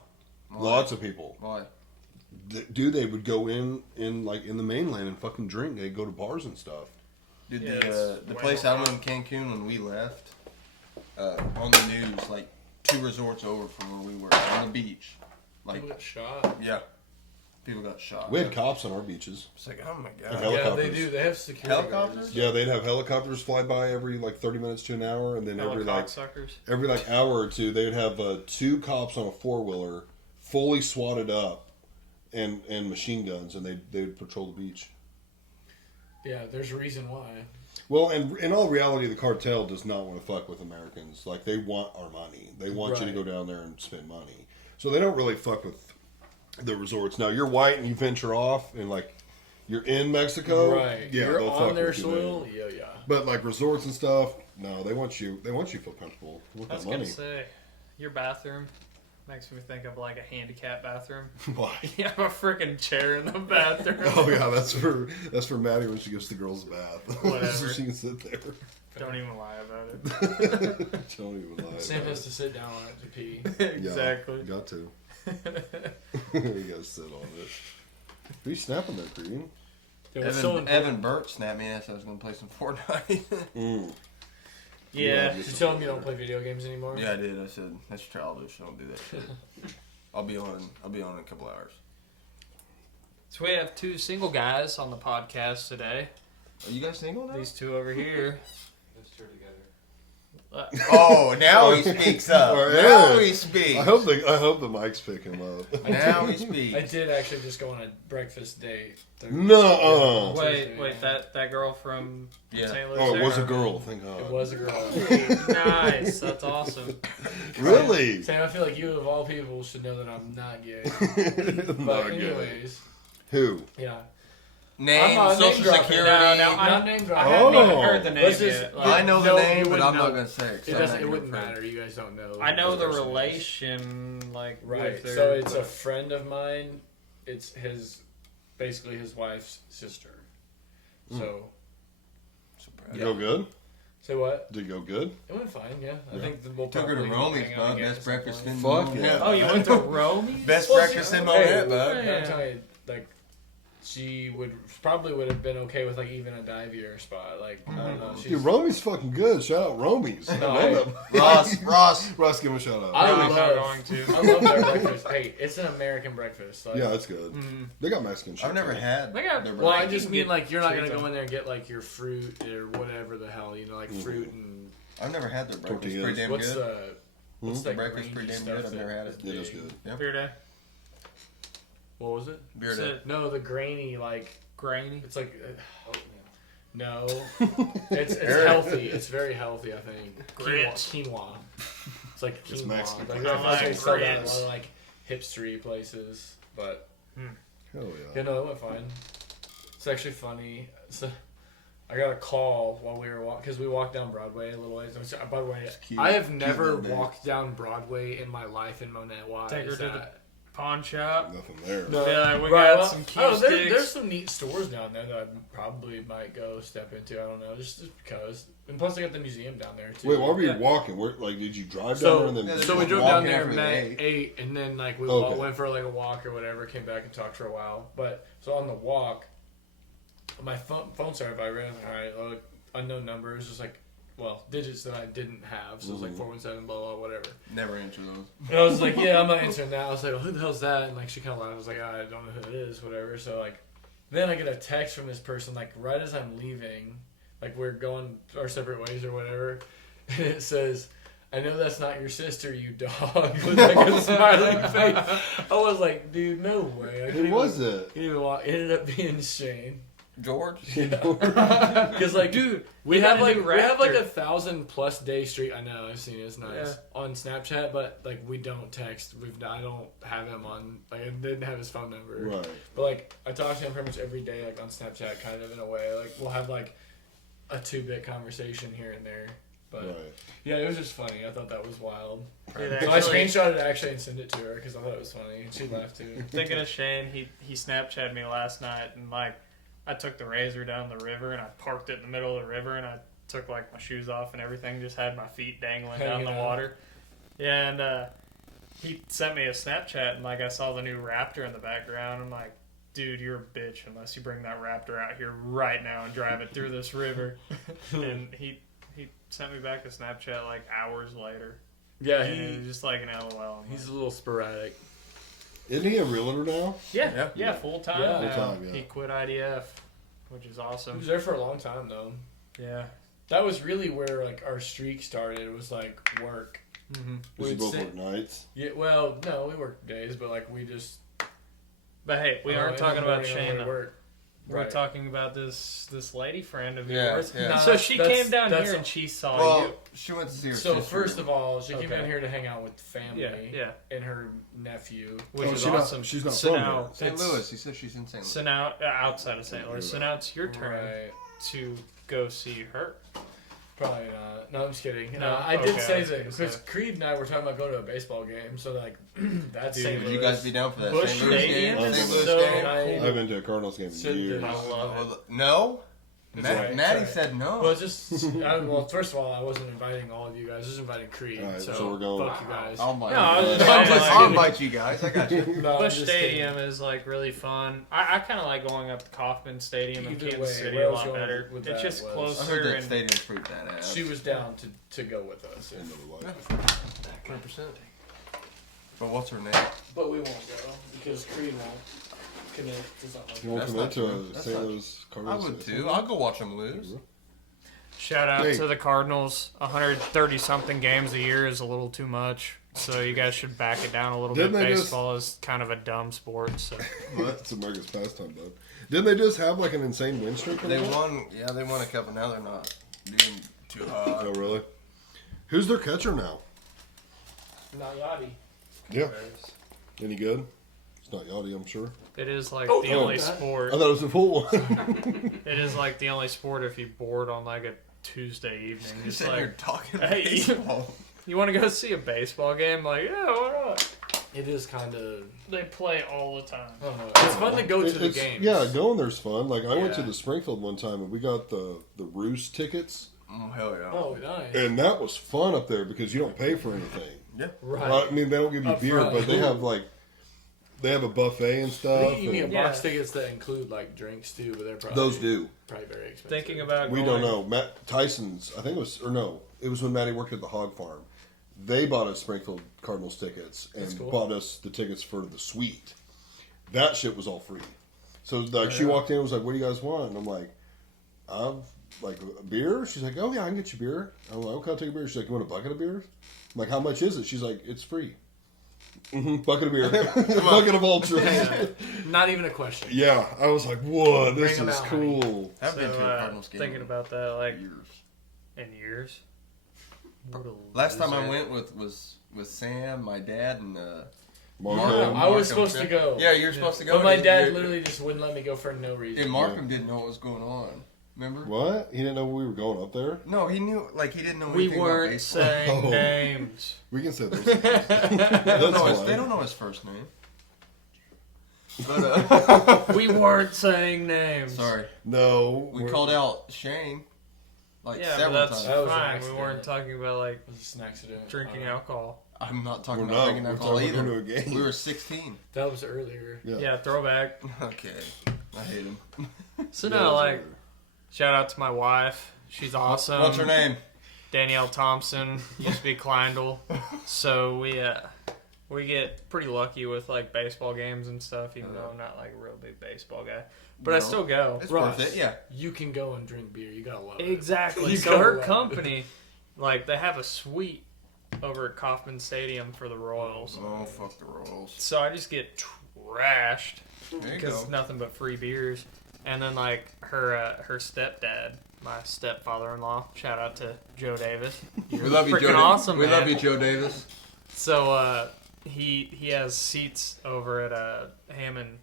Why? lots of people. Why? Dude, they would go in like in the mainland and fucking drink. They'd go to bars and stuff. Dude, Yeah, the it's way place more out in Cancun when we left, on the news, like 2 resorts over from where we were, on the beach. Like, People got shot. yeah, people got shot. We had cops on our beaches. It's like, oh my And god. Yeah, helicopters. they do. They have security. Helicopters? guards. Yeah, they'd have helicopters fly by every like 30 minutes to an hour, and then every like Cocksuckers. hour or two, they'd have 2 cops on a 4-wheeler, fully swatted up, and machine guns, and they'd patrol the beach. Yeah, there's a reason why. Well, and in all reality, the cartel does not want to fuck with Americans. Like, they want our money. They want you to go Right. down there and spend money. So they don't really fuck with the resorts. Now, you're white and you venture off, and like you're in Mexico. Right. Yeah, You're they'll on fuck their with you there. soil. Yeah, yeah. But like resorts and stuff, no, they want you to feel comfortable with I was that gonna money. say, your bathroom makes me think of like a handicap bathroom. Why? You have a freaking chair in the bathroom. Oh yeah, that's for Maddie when she goes to the girls' bath. Whatever. So she can sit there. Don't even lie about it. Don't even lie. Sam about has it. to sit down on it to pee. Yeah, Exactly. got to. You gotta sit on it. Who you snapping there, Green? There was someone. Evan Burt snapped me and asked if I was going to play some Fortnite. Mm. Yeah. Did you tell him you don't play video games anymore? Yeah, I did. I said, that's childish. Don't do that shit. I'll be on in a couple hours. So we have 2 single guys on the podcast today. Are you guys single now? These 2 over here. Those 2 together. Oh, now he speaks up. Or Now Ed. he speaks. I hope the mics pick him up. Now he I speaks. did actually just go on a breakfast date. No. Wait, that girl from Yeah. St. Louis. Oh, it was a there? girl. Thank God. It was a girl. Nice. That's awesome. Really? Sam, I feel like you of all people should know that I'm not gay. Not But gay. anyways, Who? yeah. Name, I'm not name social dropping. security. No, Not name I dropping. haven't even Oh. heard the name Let's just- yet. I know the No, name, you but wouldn't I'm not know. going to say it. 'cause It I'm doesn't. not It your wouldn't friend. matter. You guys don't know. I know who the person is. relation, like Right. with their, So it's a but- friend of mine. It's basically his wife's sister. So Did it go good? say what? Did it go good? It went fine. Yeah, I think that we'll Took her to probably Romy's, hang out bud. again Best at some breakfast point. in Fuck Monette. yeah. Oh, you went to Romy's? Best Well, breakfast see, in hey, Monette, bud. I'm telling you, like, she would have been okay with like even a divier spot. Like I don't know. She's, Dude, Romy's fucking good. Shout out Romy's. No, I love hey, them. Ross. Ross, give him a shout out. I No, I'm not love- going to. I love their breakfast. Hey, it's an American breakfast. Like, Yeah, that's good. They got Mexican shit. I've never too. had. They got- their Well, I breakfast. just mean like you're not gonna treat go them. in there and get like your fruit or whatever the hell, you know, like fruit and I've never had their breakfast. Tortillas. Pretty damn what's good. what's The that breakfast grainy pretty damn stuff good. I've never had it. It is big- good. Yeah. Beer day. What was it? Beer Is day. it No, the grainy like grainy? it's like Oatmeal. no, it's Eric. healthy. It's very healthy. I think Grits. quinoa. It's like quinoa. It's Mexican. Like, I I feel like they like sell that in a grits. lot of like hipstery places, but Hell you yeah. know, it went fine. It's actually funny. So I got a call while we were walking because we walked down Broadway a little ways. By the way, cute. I have Cute never little dude. walked down Broadway in my life in Monette. Why Take her is to the that? pawn shop. Nothing there. No, Yeah, we right, got well, some I don't know, Q-sticks. there's some neat stores down there that I probably might go step into. I don't know, just because. And plus, I got the museum down there too. Wait, while we were Yeah. walking, where, like, did you drive down So, there and then? Yeah, so we just drove walking down there, after met, they ate, and then like we Okay. went for like a walk or whatever. Came back and talked for a while. But so on the walk, my phone started vibrating. All right, look, unknown numbers, just like digits that I didn't have. So it was like 417, blah blah whatever. Never answer those. And I was like, yeah, I'm not answering that. I was like, well, who the hell's that? And like she kind of laughed. I was like, I don't know who it is, whatever. So like, then I get a text from this person like right as I'm leaving, like we're going our separate ways or whatever, and it says, "I know that's not your sister, you dog." With like a smiling face. I was like, dude, no way. Who was it? It ended up being Shane. George. Because like, dude, we He got have a new like Raptor. 1,000+ day streak. I know, I've seen it. It's nice Yeah. on Snapchat, but like we don't text. I don't have him on. Like I didn't have his phone number. Right. But like I talk to him pretty much every day, like on Snapchat, kind of in a way. Like we'll have like a 2-bit conversation here and there. But Right. yeah, it was just funny. I thought that was wild. Dude, So I actually, screenshotted it actually and sent it to her because I thought it was funny, and she laughed too. thinking of Shane, he Snapchatted me last night, and like I took the Razor down the river, and I parked it in the middle of the river, and I took like my shoes off and everything, just had my feet dangling down Hanging the out. water. Yeah, and he sent me a Snapchat, and like I saw the new Raptor in the background. I'm like, dude, you're a bitch unless you bring that Raptor out here right now and drive it through this river. And he sent me back a Snapchat like hours later. Yeah, And it was just like an LOL. I'm he's like, a little sporadic. Isn't he a realtor now? yeah, Yeah. full time Yeah. now. Full-time, yeah. He quit IDF, which is He awesome. was there for a long time though. Yeah. That was really where like our streak started. It was like work. Mm-hmm. Does he We'd both sit- work nights? Yeah, well, no, we worked days, but like we just. But hey, we Oh, aren't in the talking about morning on the way Shane. to though. work. We're Right. talking about this lady friend of Yeah, yours. yeah. So Nah, she that's- came down that's here a- and she saw Well, you. she went to see her So sister. first of all, she came Okay. down here to hang out with family. Yeah, yeah. And her nephew. Which Oh, is she's not- awesome. she's not so from now here. St. it's- Louis. He said she's in St. Louis. So now outside of St. Louis. So now it's your turn Right. to go see her. Probably not. No, I'm just kidding. No? I did Okay, say I was that gonna because say. Creed and I were talking about going to a baseball game. So like, that's Dude, St. Would Louis. you guys be down for that Busch St. Louis Stadium game? is St. Louis so game? I- I haven't been to a Cardinals game in Said years. that- I love it. No. It's Maddie right. said no. Well, just well, first of all, I wasn't inviting all of you guys. I was just inviting Creed. All right, so, so we're going- Fuck you guys. I'll invite No, I was you just guys. saying, I'll like- invite you guys. I got you. No, I'm Busch just Stadium kidding. is like really fun. I kind of like going up to Kauffman Stadium in Either Kansas way, City where I a was lot going better. with It's that just was- I closer heard that and stadium's pretty badass. She was down to go with us. In Another way. 100%. But what's her name? But we won't go because Creed won't commit to something You like won't That's commit not to true. a That's St. not- Louis I Cardinals? would too. I'll go watch them lose. shout out Hey. to the Cardinals. 130 something games a year is a little too much. So you guys should back it down a little Didn't bit. they just- Baseball is kind of a dumb sport. So That's America's pastime, bud. Didn't they just have like an insane win streak? or They what? won. Yeah, they won a couple. Now they're not doing too hot. Oh, really? Who's their catcher now? Not Yachty. Yeah. Any good? It's not Yachty, I'm sure. it is like Oh, the oh, only that- sport. I thought it was a full one. It is like the only sport if you're bored on like a Tuesday evening. You're Just sitting like, here talking Hey. baseball. you want to go see a baseball game? Like, yeah, why not? It is kind of. They play all the time. I don't know. It's fun to go to the It's- games. Yeah, going there's fun. Like I went to Yeah. the Springfield one time and we got the Roost tickets, Oh hell yeah. Oh, nice. and that was fun up there because you don't pay for anything. Right. Well, I mean, they don't give you Up beer, front. but they have like they have a buffet and I stuff. think you can get box Yeah. tickets that include like drinks too, but they're probably Those do. probably very expensive. Thinking about We going, don't know. Matt Tyson's, I think it was, or no, it was when Maddie worked at the hog farm. They bought us Springfield Cardinals tickets and That's cool. bought us the tickets for the suite. That shit was all free. So like she walked in and was like, "What do you guys want?" And I'm like, like a beer?" She's like, "Oh yeah, I can get you beer." I'm like, "Okay, I'll take a beer." She's like, "You want a bucket of beer?" I'm like, "How much is it?" She's like, "It's free." Bucket of beer, bucket of Ultra. Not even a question. Yeah, I was like, "Whoa, Bring this 'em is out, honey. cool." I've been So, to a Cardinals game. thinking about that, like, years. in years. What a Last time I loser. went was with Sam, my dad, and Marco. I was supposed to go. Yeah, you were supposed to go. But my and dad you- literally just wouldn't let me go for no reason. And Markham didn't know what was going on. Remember? What? He didn't know we were going up there? No, he knew. Like he didn't know We anything about weren't baseball. saying Oh. names. We can say those. They don't know his, fine. they don't know his first name. But We weren't saying names. sorry, No. we we're- called out Shane like Yeah, but several that's times. That was an fine. We accident. weren't talking about like It was just an accident. drinking Uh, alcohol. I'm not talking We're about not. drinking We're alcohol talking either. about going to a game. We were 16. That was earlier. Yeah. Yeah, throwback. Okay, I hate him. So Yeah, no, it was like, over. shout out to my wife. She's awesome. What's her name? Danielle Thompson. Used to be Kleindl. So we get pretty lucky with like baseball games and stuff, even though I'm not like a real big baseball guy. But I No. still go. It's Ross. worth it. Yeah. You can go and drink beer. You gotta love it. Exactly. You So gotta her love it. company, like, they have a suite over at Kauffman Stadium for the Royals. Oh fuck the Royals. So I just get trashed There you because go. nothing but free beers. And then like her stepdad, my stepfather-in-law. Shout out to Joe Davis. We love you, freaking Joe. awesome, we man. love you, Joe Davis. So he has seats over at Hammond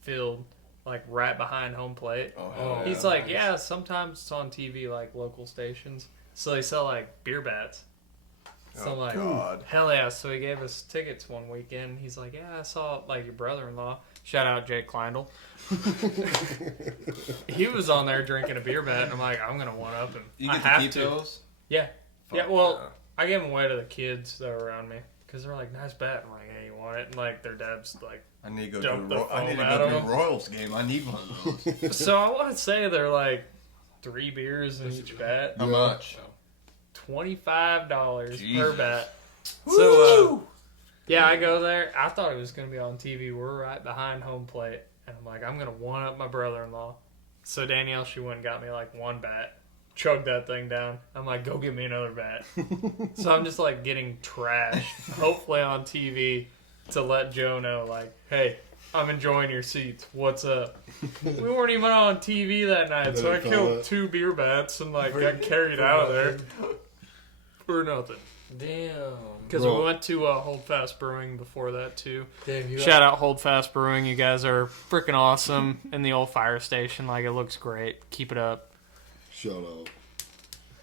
Field, like right behind home plate. Oh, hell He's yeah. like, Nice. yeah, sometimes it's on TV, like local stations. So they sell like beer bats. So I'm like, God. hell yeah. So he gave us tickets one weekend. He's like, yeah, I saw like your brother-in-law. Shout out Jake Kleindl. He was on there drinking a beer bat, and I'm like, I'm gonna one up him. You I get to have keep to. those? Yeah, Fuck yeah. Well, I gave them away to the kids that were around me because they're like, nice bat. I'm like, hey, you want it? And like their dad's like, I need to go Dump to the I need to foam go out to of a 'em. Royals game. I need one of those. so I want to say they're like 3 beers in each bat. How much? $25 per Jesus. bat. So, yeah, I go there. I thought it was going to be on TV. We're right behind home plate. And I'm like, I'm going to one up my brother-in-law. So Danielle, she went and got me like one bat. Chugged that thing down. I'm like, go get me another bat. So I'm just like getting trashed, hopefully on TV, to let Joe know, like, hey, I'm enjoying your seats. What's up? We weren't even on TV that night, so I Didn't feel killed it. 2 beer bats and like got carried out of there for nothing. Damn. Because Bro. we went to Holdfast Brewing before that too. Damn, you Shout out Holdfast Brewing. You guys are freaking awesome in the old fire station. Like, it looks great. Keep it up. Shut up.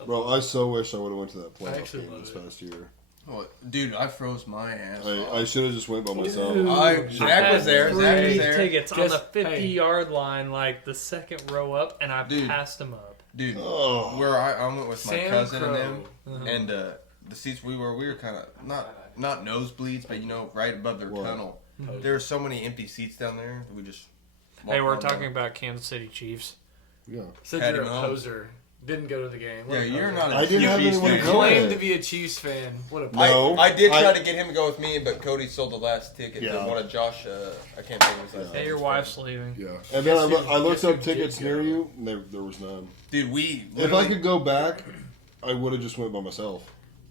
Bro, I so wish I would have went to that I playoff actually game love this it. past year. Oh, dude, I froze my ass I off. should have just went by myself. Ooh. Zach was there. Zach was Three there. tickets on Guess- the hey. 50-yard line, like the second row up, and I Dude. passed them up. Dude, Oh. where I went with my Sam cousin Crow. and them, Uh-huh. and the seats we were kind of not nosebleeds, but you know, right above their What? tunnel. There were so many empty seats down there. We just Hey, we're walked on talking them. about Kansas City Chiefs. Yeah. Said Patty you're a Mahomes. poser. Didn't go to the game. What Yeah, a you're poser. not. A I didn't have Chiefs anyone fan. to go. Claimed to be a Chiefs fan. What a No. I did try I- to get him to go with me, but Cody sold the last ticket Yeah. to one of Josh. I can't think of his last name. Hey, your wife's leaving. Yeah. And then I looked guess who up tickets did near go? you, and there was none. Dude, we If I literally- could go back, I would have just went by myself.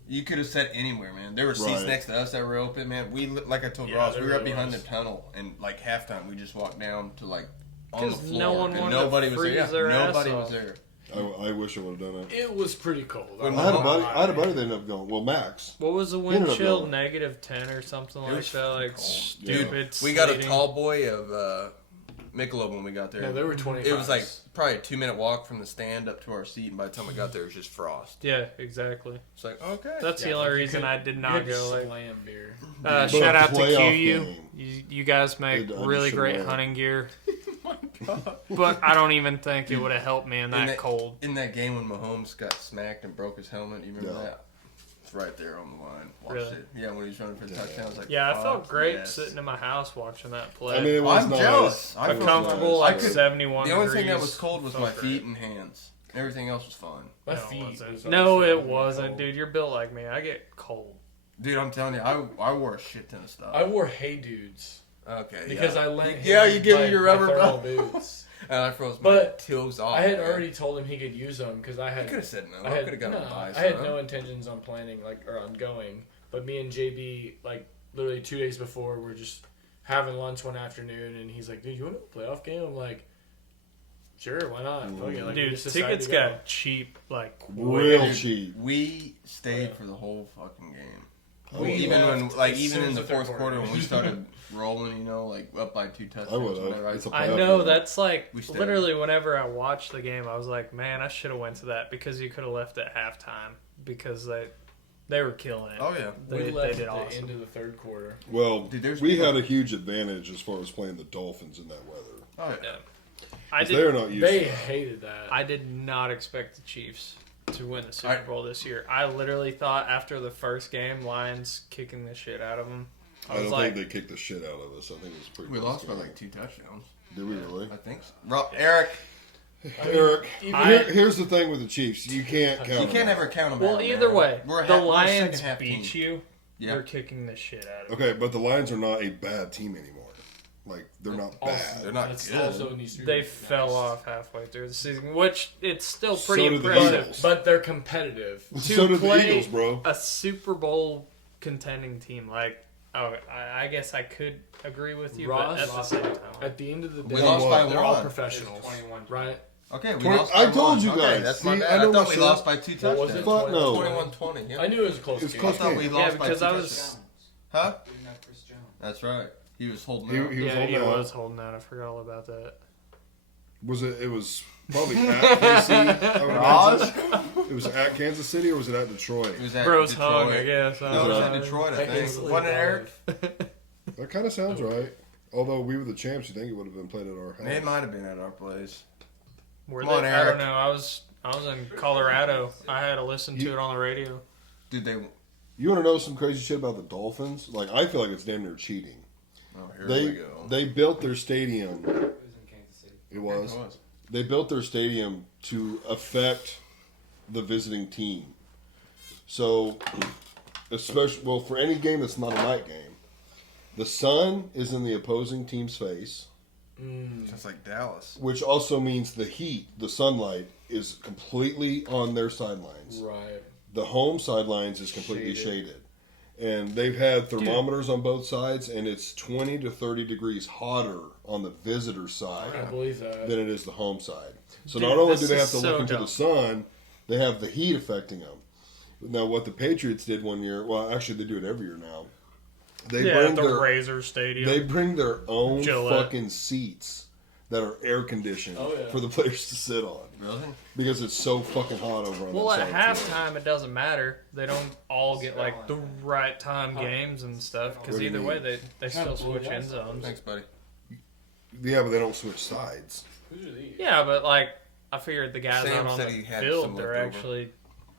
You could have sat anywhere, man. There were seats Right. next to us that were open, man. Like I told Yeah, Ross, there we were up really behind was. the tunnel, and like halftime, we just walked down to like on the 'Cause floor. no one and wanted to nobody was there. freeze Yeah, their ass nobody off. was there. I wish I would have done it. It was pretty cold. When I had a I'm buddy. not I had a lying. buddy that ended up going. Well, Max. What was the ended wind up chill? going. -10 or something It like was that? Like, cold. stupid. We got a sleeting. tall boy of Michelob when we got there. Yeah, there were 25. It was like probably a 2-minute walk from the stand up to our seat, and by the time we got there, it was just frost. Yeah, exactly. It's like, okay. That's the Yeah, only you reason could- I did You not had to go. Like, slam beer. But shout a out to playoff QU. game. You guys make I just really should great know. hunting gear. But I don't even think it would have helped me in that that- cold. In that game when Mahomes got smacked and broke his helmet, you remember Yeah. that? It's right there on the line. Watched Really? it. Yeah, when he was running for the touchdown, I was like, Yeah, I felt fuck great yes. sitting in my house watching that play. I mean, it was I'm nice. jealous. I a It felt was comfortable nice. like I could- 71 The only degrees. thing that was cold was Felt my great. feet and hands. Everything else was fine. My No, feet. it wasn't. was No, honestly it really wasn't, cold. dude. You're built like me. I get cold. Dude, I'm telling you, I wore a shit ton of stuff. I wore Hey Dudes Okay. because yeah. I lent Yeah, him you give me my- your my rubber thermal belt. boots. And I froze my But toes off. I had man. already told him he could use them because I I had could have said no. I I had could have got no, him to buy I had some. no intentions on planning or on going. But me and JB like literally 2 days before we're just having lunch one afternoon, and he's like, "Dude, you want a playoff game?" I'm like, "Sure, why not?" Fuck it. Like, we Dude, just decided tickets to go. got cheap, like Real Dude, cheap. We stayed Yeah. for the whole fucking game. We even when, left like, as even soon in as the the third fourth quarter quarter. when we started rolling, you know, like up by 2 touchdowns. I would whatever, have. It's a I playoff know game. that's like We stayed. literally whenever I watched the game, I was like, man, I should have went to that because you could have left at halftime because they were killing it. Oh yeah. They, We they left did at the awesome. end of the third quarter. Well, Dude, there's we people- had a huge advantage as far as playing the Dolphins in that weather. Oh yeah. Yeah. I 'Cause they're did. not used They to that. hated that. I did not expect the Chiefs to win the Super I- Bowl this year. I literally thought after the first game, Lions kicking the shit out of them. I I was don't like, think they kicked the shit out of us. I think it was pretty. We close lost by game. like 2 touchdowns. Did we really? I think so. Eric, Eric, I- here's the thing with the Chiefs. You can't count. you them can't out. ever count them well, out. either man. way, we're the we're a Lions second-half beat team. you. Yeah. You're kicking the shit out of them. Okay, but the Lions are not a bad team anymore. Like they're not bad. They're not That's good. also needs to be They recognized. fell off halfay through the season, which it's still pretty So did the impressive. Eagles. But they're competitive. To So did the play Eagles, bro. a Super Bowl contending team, like, I guess I could agree with you, Ross but at the same time, At the end of the day, We lost by they're all one. professionals, 21. right? Okay, we 20 lost. I by told one. you Okay, guys. that's my See, bad. I I know thought my we shit. lost by 2 What touchdowns. was it? Fuck no. 21-20. Yeah. I knew it was a close It's game. close I thought game. we yeah, lost by because 2 I touchdowns. was, Huh? Didn't have Chris Jones. That's right. He was holding He out. was yeah, holding he out. was holding out. I forgot all about that. Was it? It was probably at KC. I would imagine. It was at Kansas City or was it at Detroit? It was at Bros Detroit. hung, I guess. I No, it don't was know. at Detroit, I think. instantly Wasn't it, Eric? That kind of sounds right. Although we were the champs, you think it would have been played at our house? It might have been at our place. Were Come on, they? I Eric. don't know. I was in Colorado. I had to listen to it on the radio. Dude, they. You want to know some crazy shit about the Dolphins? Like I feel like it's damn near cheating. Oh, here They we go. they built their stadium. It was in Kansas City. It was. It was. They built their stadium to affect the visiting team. So, especially well for any game that's not a night game, the sun is in the opposing team's face, Just like Dallas. which also means the heat, the sunlight, is completely on their sidelines. Right. The home sidelines is completely shaded. And they've had thermometers on both sides, and it's 20 to 30 degrees hotter on the visitor I side can't believe that. than it is the home side. So Dude, not only this do they have is to so look into dumb. the sun, they have the heat affecting them. Now, what the Patriots did one year, well, actually they do it every year now. They Yeah, at bring the their Razor Stadium. they bring their own Gillette. fucking seats that are air conditioned Oh, yeah. for the players to sit on Really? because it's so fucking hot over on Well, that at side. halftime, it doesn't matter. They don't all get like the right time games and stuff because What do you either mean? way, they still switch end zones. Thanks, buddy. Yeah, but they don't switch sides. Who's are these? Yeah, but like I figured the guys Sam out on said the he had field, some they're left over. actually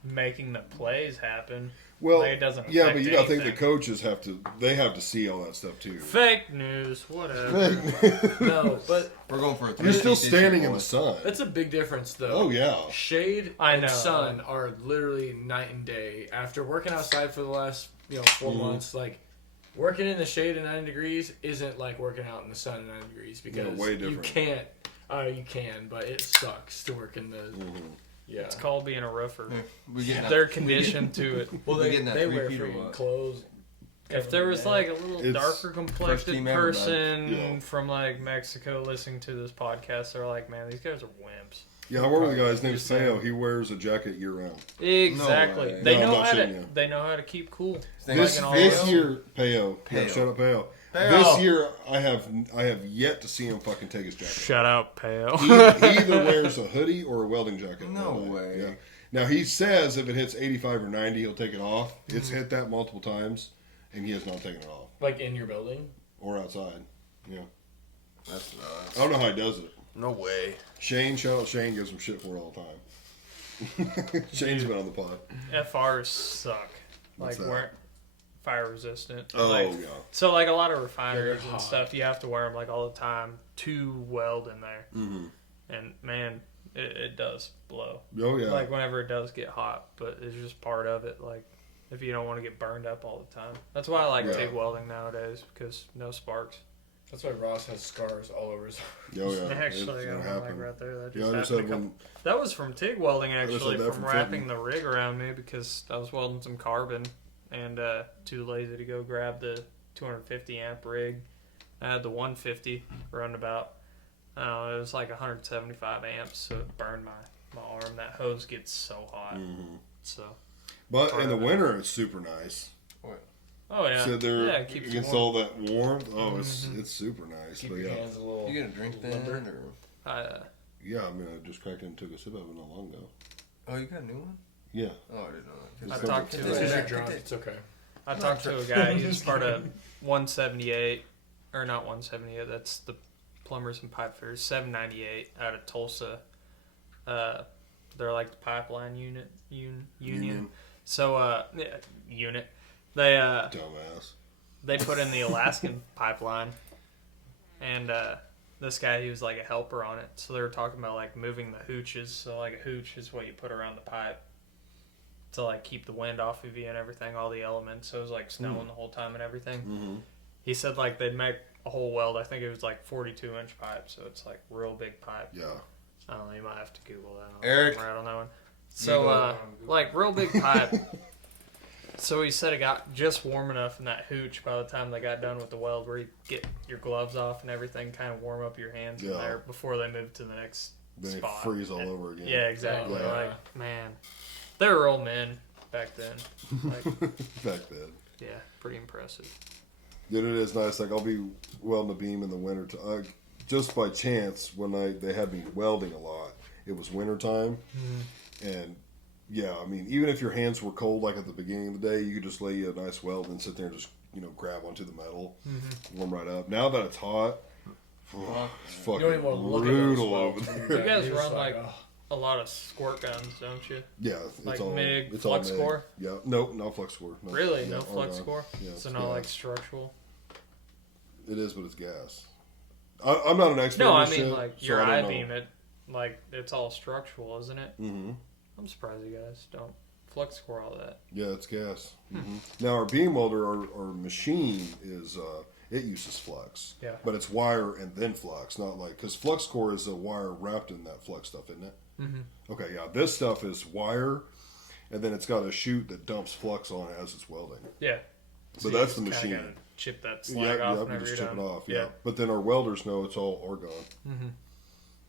making the plays happen. Well, Like, it doesn't yeah, affect but you gotta think the anything. coaches have to see all that stuff too. Fake news, whatever. No, but We're going for a You're still 3-peat this standing year, in the boys. sun. that's a big difference, though. Oh yeah. Shade I and know. sun are literally night and day. After working outside for the last 4 Mm-hmm. months, like working in the shade at 90 degrees isn't like working out in the sun at 90 degrees because way you different. can't. You can, but it sucks to work in the. Mm-hmm. Yeah. It's called being a roofer. We getting that- They're conditioned to it. Well, We they, getting that they wear 3-peat or freaking what? clothes. If there was like a little It's darker first complected team ever, person Yeah. from like Mexico listening to this podcast, they're like, man, these guys are wimps. Yeah, I work with a guy. His name's Just saying. Theo. He wears a jacket year round. Exactly. way. They No, I'm know not how shitting to. you. They know how to keep cool. Thank This you. all this around. year, Peo. Yeah, Peo. shut up, Peo. Peo. This year, I have yet to see him fucking take his jacket. Shout out, Pale. He either wears a hoodie or a welding jacket. No all day. way. Yeah. Now he says if it hits 85 or 90, he'll take it off. It's hit that multiple times, and he has not taken it off Like in your building. or outside. Yeah, That's I don't know how he does it. no way. Shane, shout out Shane, gives him shit for it all the time. Shane's been on the pod. FRs suck. What's like that? wear fire resistant. Oh Like, yeah. so like a lot of refineries they're and hot. stuff, you have to wear them like all the time to weld in there. Mm-hmm. And man, it does blow. Oh yeah. Like whenever it does get hot, but it's just part of it. Like if you don't want to get burned up all the time. That's why I like Yeah. TIG welding nowadays because no sparks. That's why Ross has scars all over his. Oh yeah. Actually, It's I gonna got one like happen. right there. That Yeah, just I just happened had a couple. one. That was from TIG welding just actually, had that from from wrapping Fenton. the rig around me because I was welding some carbon and too lazy to go grab the 250 amp rig. I had the 150 running about. It was like 175 amps, so it burned my arm. That hose gets so hot. Mhm. So, But Part in the of it. winter, it's super nice. oh yeah, Sit there yeah, it keeps you against warm. all that warmth. Oh, Mhm. it's super nice. Keep But your yeah, hands a little. You gonna drink then, limber. or yeah. I mean, I just cracked it and took a sip of it not long ago. oh, you got a new one? Yeah. Oh, I didn't know that. I It's talked to This is a, your drunk. It's okay. I talked to a guy. He was part of 178, or not 178. That's the Plumbers and Pipe Fitters. 798 out of Tulsa. They're like the pipeline union. So unit. They Dumbass. they put in the Alaskan pipeline, and this guy, he was like a helper on it. So they were talking about like moving the hooches. So like a hooch is what you put around the pipe to like keep the wind off of you and everything, all the elements. So it was like snowing the whole time and everything. Mm-hmm. He said like they'd make a whole weld. I think it was like 42-inch pipe, so it's like real big pipe. Yeah. I don't know. You might have to Google that. Eric. Right on that one. So like real big pipe. So he said it got just warm enough in that hooch by the time they got done with the weld, where you get your gloves off and everything, kind of warm up your hands in Yeah. there before they move to the next Then it spot. freeze all And- over again. Yeah, exactly. Yeah. Like man, they were old men back then. Like Back then. yeah, pretty impressive. Dude, it is nice. Like I'll be welding a beam in the winter. Just by chance, when they had me welding a lot, it was winter time, and yeah, I mean, even if your hands were cold, like at the beginning of the day, you could just lay you a nice weld and sit there and just grab onto the metal, warm right up. Now that it's hot, it's fucking You don't even want to look at brutal those over welds there. when You you're guys done. You're run just like oh. a lot of squirt guns, don't you? Yeah, it's Like all MIG, it's flux all MIG. core? Yeah, nope, no flux core. No. Really? Yeah, No flux argon. core? Yeah, So it's not like gas. structural? It is, but it's gas. I'm not an expert. No, in I this mean shit, like so your I I don't beam it, like it's all structural, isn't it? Mm-hmm. I'm surprised you guys don't flux core all that. Yeah, it's gas. Hmm. hmm Now our beam welder, our machine is it uses flux. Yeah. But it's wire and then flux, not like because flux core is a wire wrapped in that flux stuff, isn't it? Mm-hmm. Okay, yeah. This stuff is wire, and then it's got a chute that dumps flux on it as it's welding. Yeah. But you that's the just kinda machine. gotta chip that Yeah, slag off yeah. whenever You just you're chip done. it off. Yeah. But then our welders know it's all argon.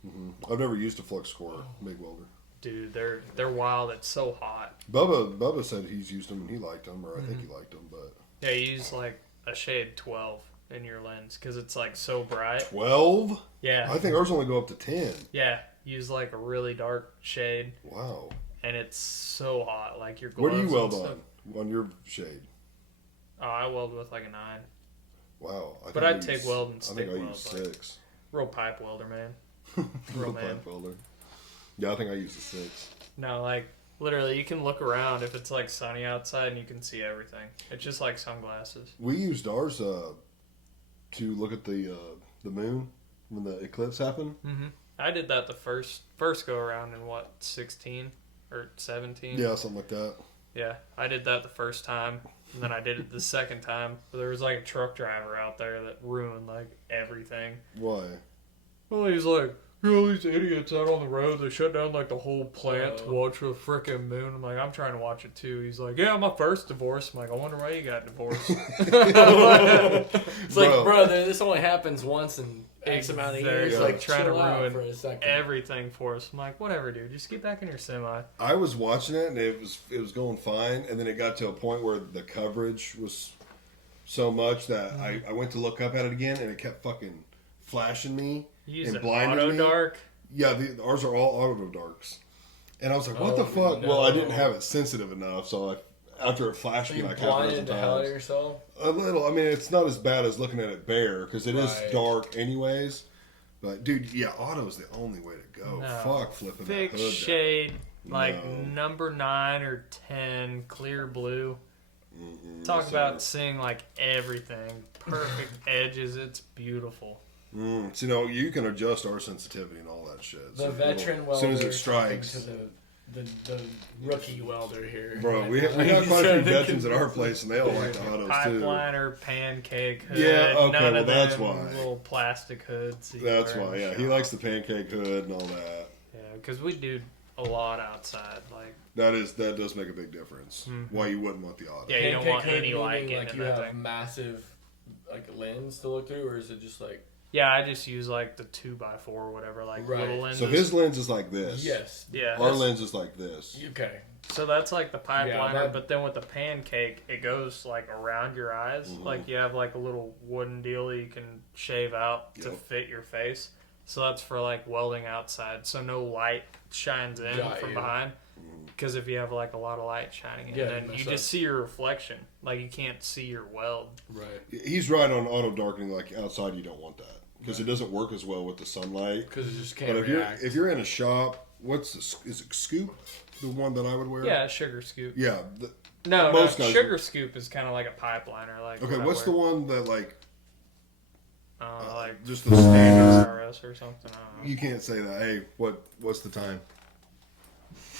Mm-hmm. I've never used a flux core MIG welder. Dude, they're wild. It's so hot. Bubba said he's used them and he liked them, or I think he liked them, but Yeah, you use like a shade 12 in your lens because it's like so bright. 12? Yeah. I think ours only go up to 10. Yeah. Use like a really dark shade Wow. and it's so hot. Like your What gloves do you weld and stuff. on your shade? Oh, I weld with like a 9. Wow. But I'd take weld and I think stick I weld, use like- 6. Real pipe welder, man. Real man. pipe welder. Yeah, I think I use a 6. No, like literally, you can look around if it's like sunny outside and you can see everything. It's just like sunglasses. We used ours to look at the moon when the eclipse happened. Mm-hmm. I did that the first go around in what 16 or 17. Yeah, something like that. Yeah, I did that the first time, and then I did it the second time. But there was like a truck driver out there that ruined like everything. Why? Well, he's like, all these idiots out on the road, they shut down like the whole plant to watch the frickin' moon. I'm like, I'm trying to watch it too. He's like, yeah, my first divorce. I'm like, I wonder why you got divorced. It's like, Bro. bro, this only happens once in X amount of They're years. Yeah. Like, trying to chill out ruin for a second. Everything for us. I'm like, whatever, dude. Just get back in your semi. I was watching it and it was going fine, and then it got to a point where the coverage was so much that I went to look up at it again, and it kept fucking flashing me You use and an blinding auto me. dark. Yeah, ours are all auto darks, and I was like, "What the fuck?" no. Well, I didn't have it sensitive enough, so like after it flashed me You like half a dozen blinded the hell out of times. yourself. A little. I mean, it's not as bad as looking at it bare because it is Right. dark anyways. But dude, yeah, auto's the only way to go. No. Fuck flipping that Fixed hood down. shade, like No. number 9 or 10, clear blue. Talk about seeing like everything, perfect edges. It's beautiful. So, you can adjust our sensitivity and all that shit. The So veteran as welder. soon as it talking strikes. To the rookie welder here. Bro, Like, we have quite a few veterans at our place, and they all like the autos too. Pipeliner, pancake hood. Yeah, okay, none well, of that's them why. Little plastic hoods. you That's wear in why, the yeah. He shop. likes the pancake hood and all that. Yeah, because we do a lot outside. Like, That does make a big difference. Why you wouldn't want the auto? Yeah, you don't pancake want hood any light meaning, getting like in you that have thing. massive like lens to look through, or is it just like yeah, I just use like the 2x4 or whatever, like Right. little lenses. So his lens is like this. yes, Yeah. Our lens is like this. okay, So that's like the pipeliner, that- but then with the pancake, it goes like around your eyes. Mhm. Like you have like a little wooden deal you can shave out to Yep. fit your face. So that's for like welding outside, so no light shines in Got from you. behind. Because if you have like a lot of light shining in, Yeah, then mess you up. just see your reflection. Like you can't see your weld. right, He's right on auto darkening. Like outside, you don't want that because it doesn't work as well with the sunlight. because it just But can't if react. you're in a shop, is it Scoop, the one that I would wear? Yeah, sugar scoop. Yeah. No, Most no, guys- sugar scoop is kind of like a pipeliner. Like Okay. what I What's the wear. one that like Like just the standard? SRS or something? I don't know. You can't say that. Hey, what's the time?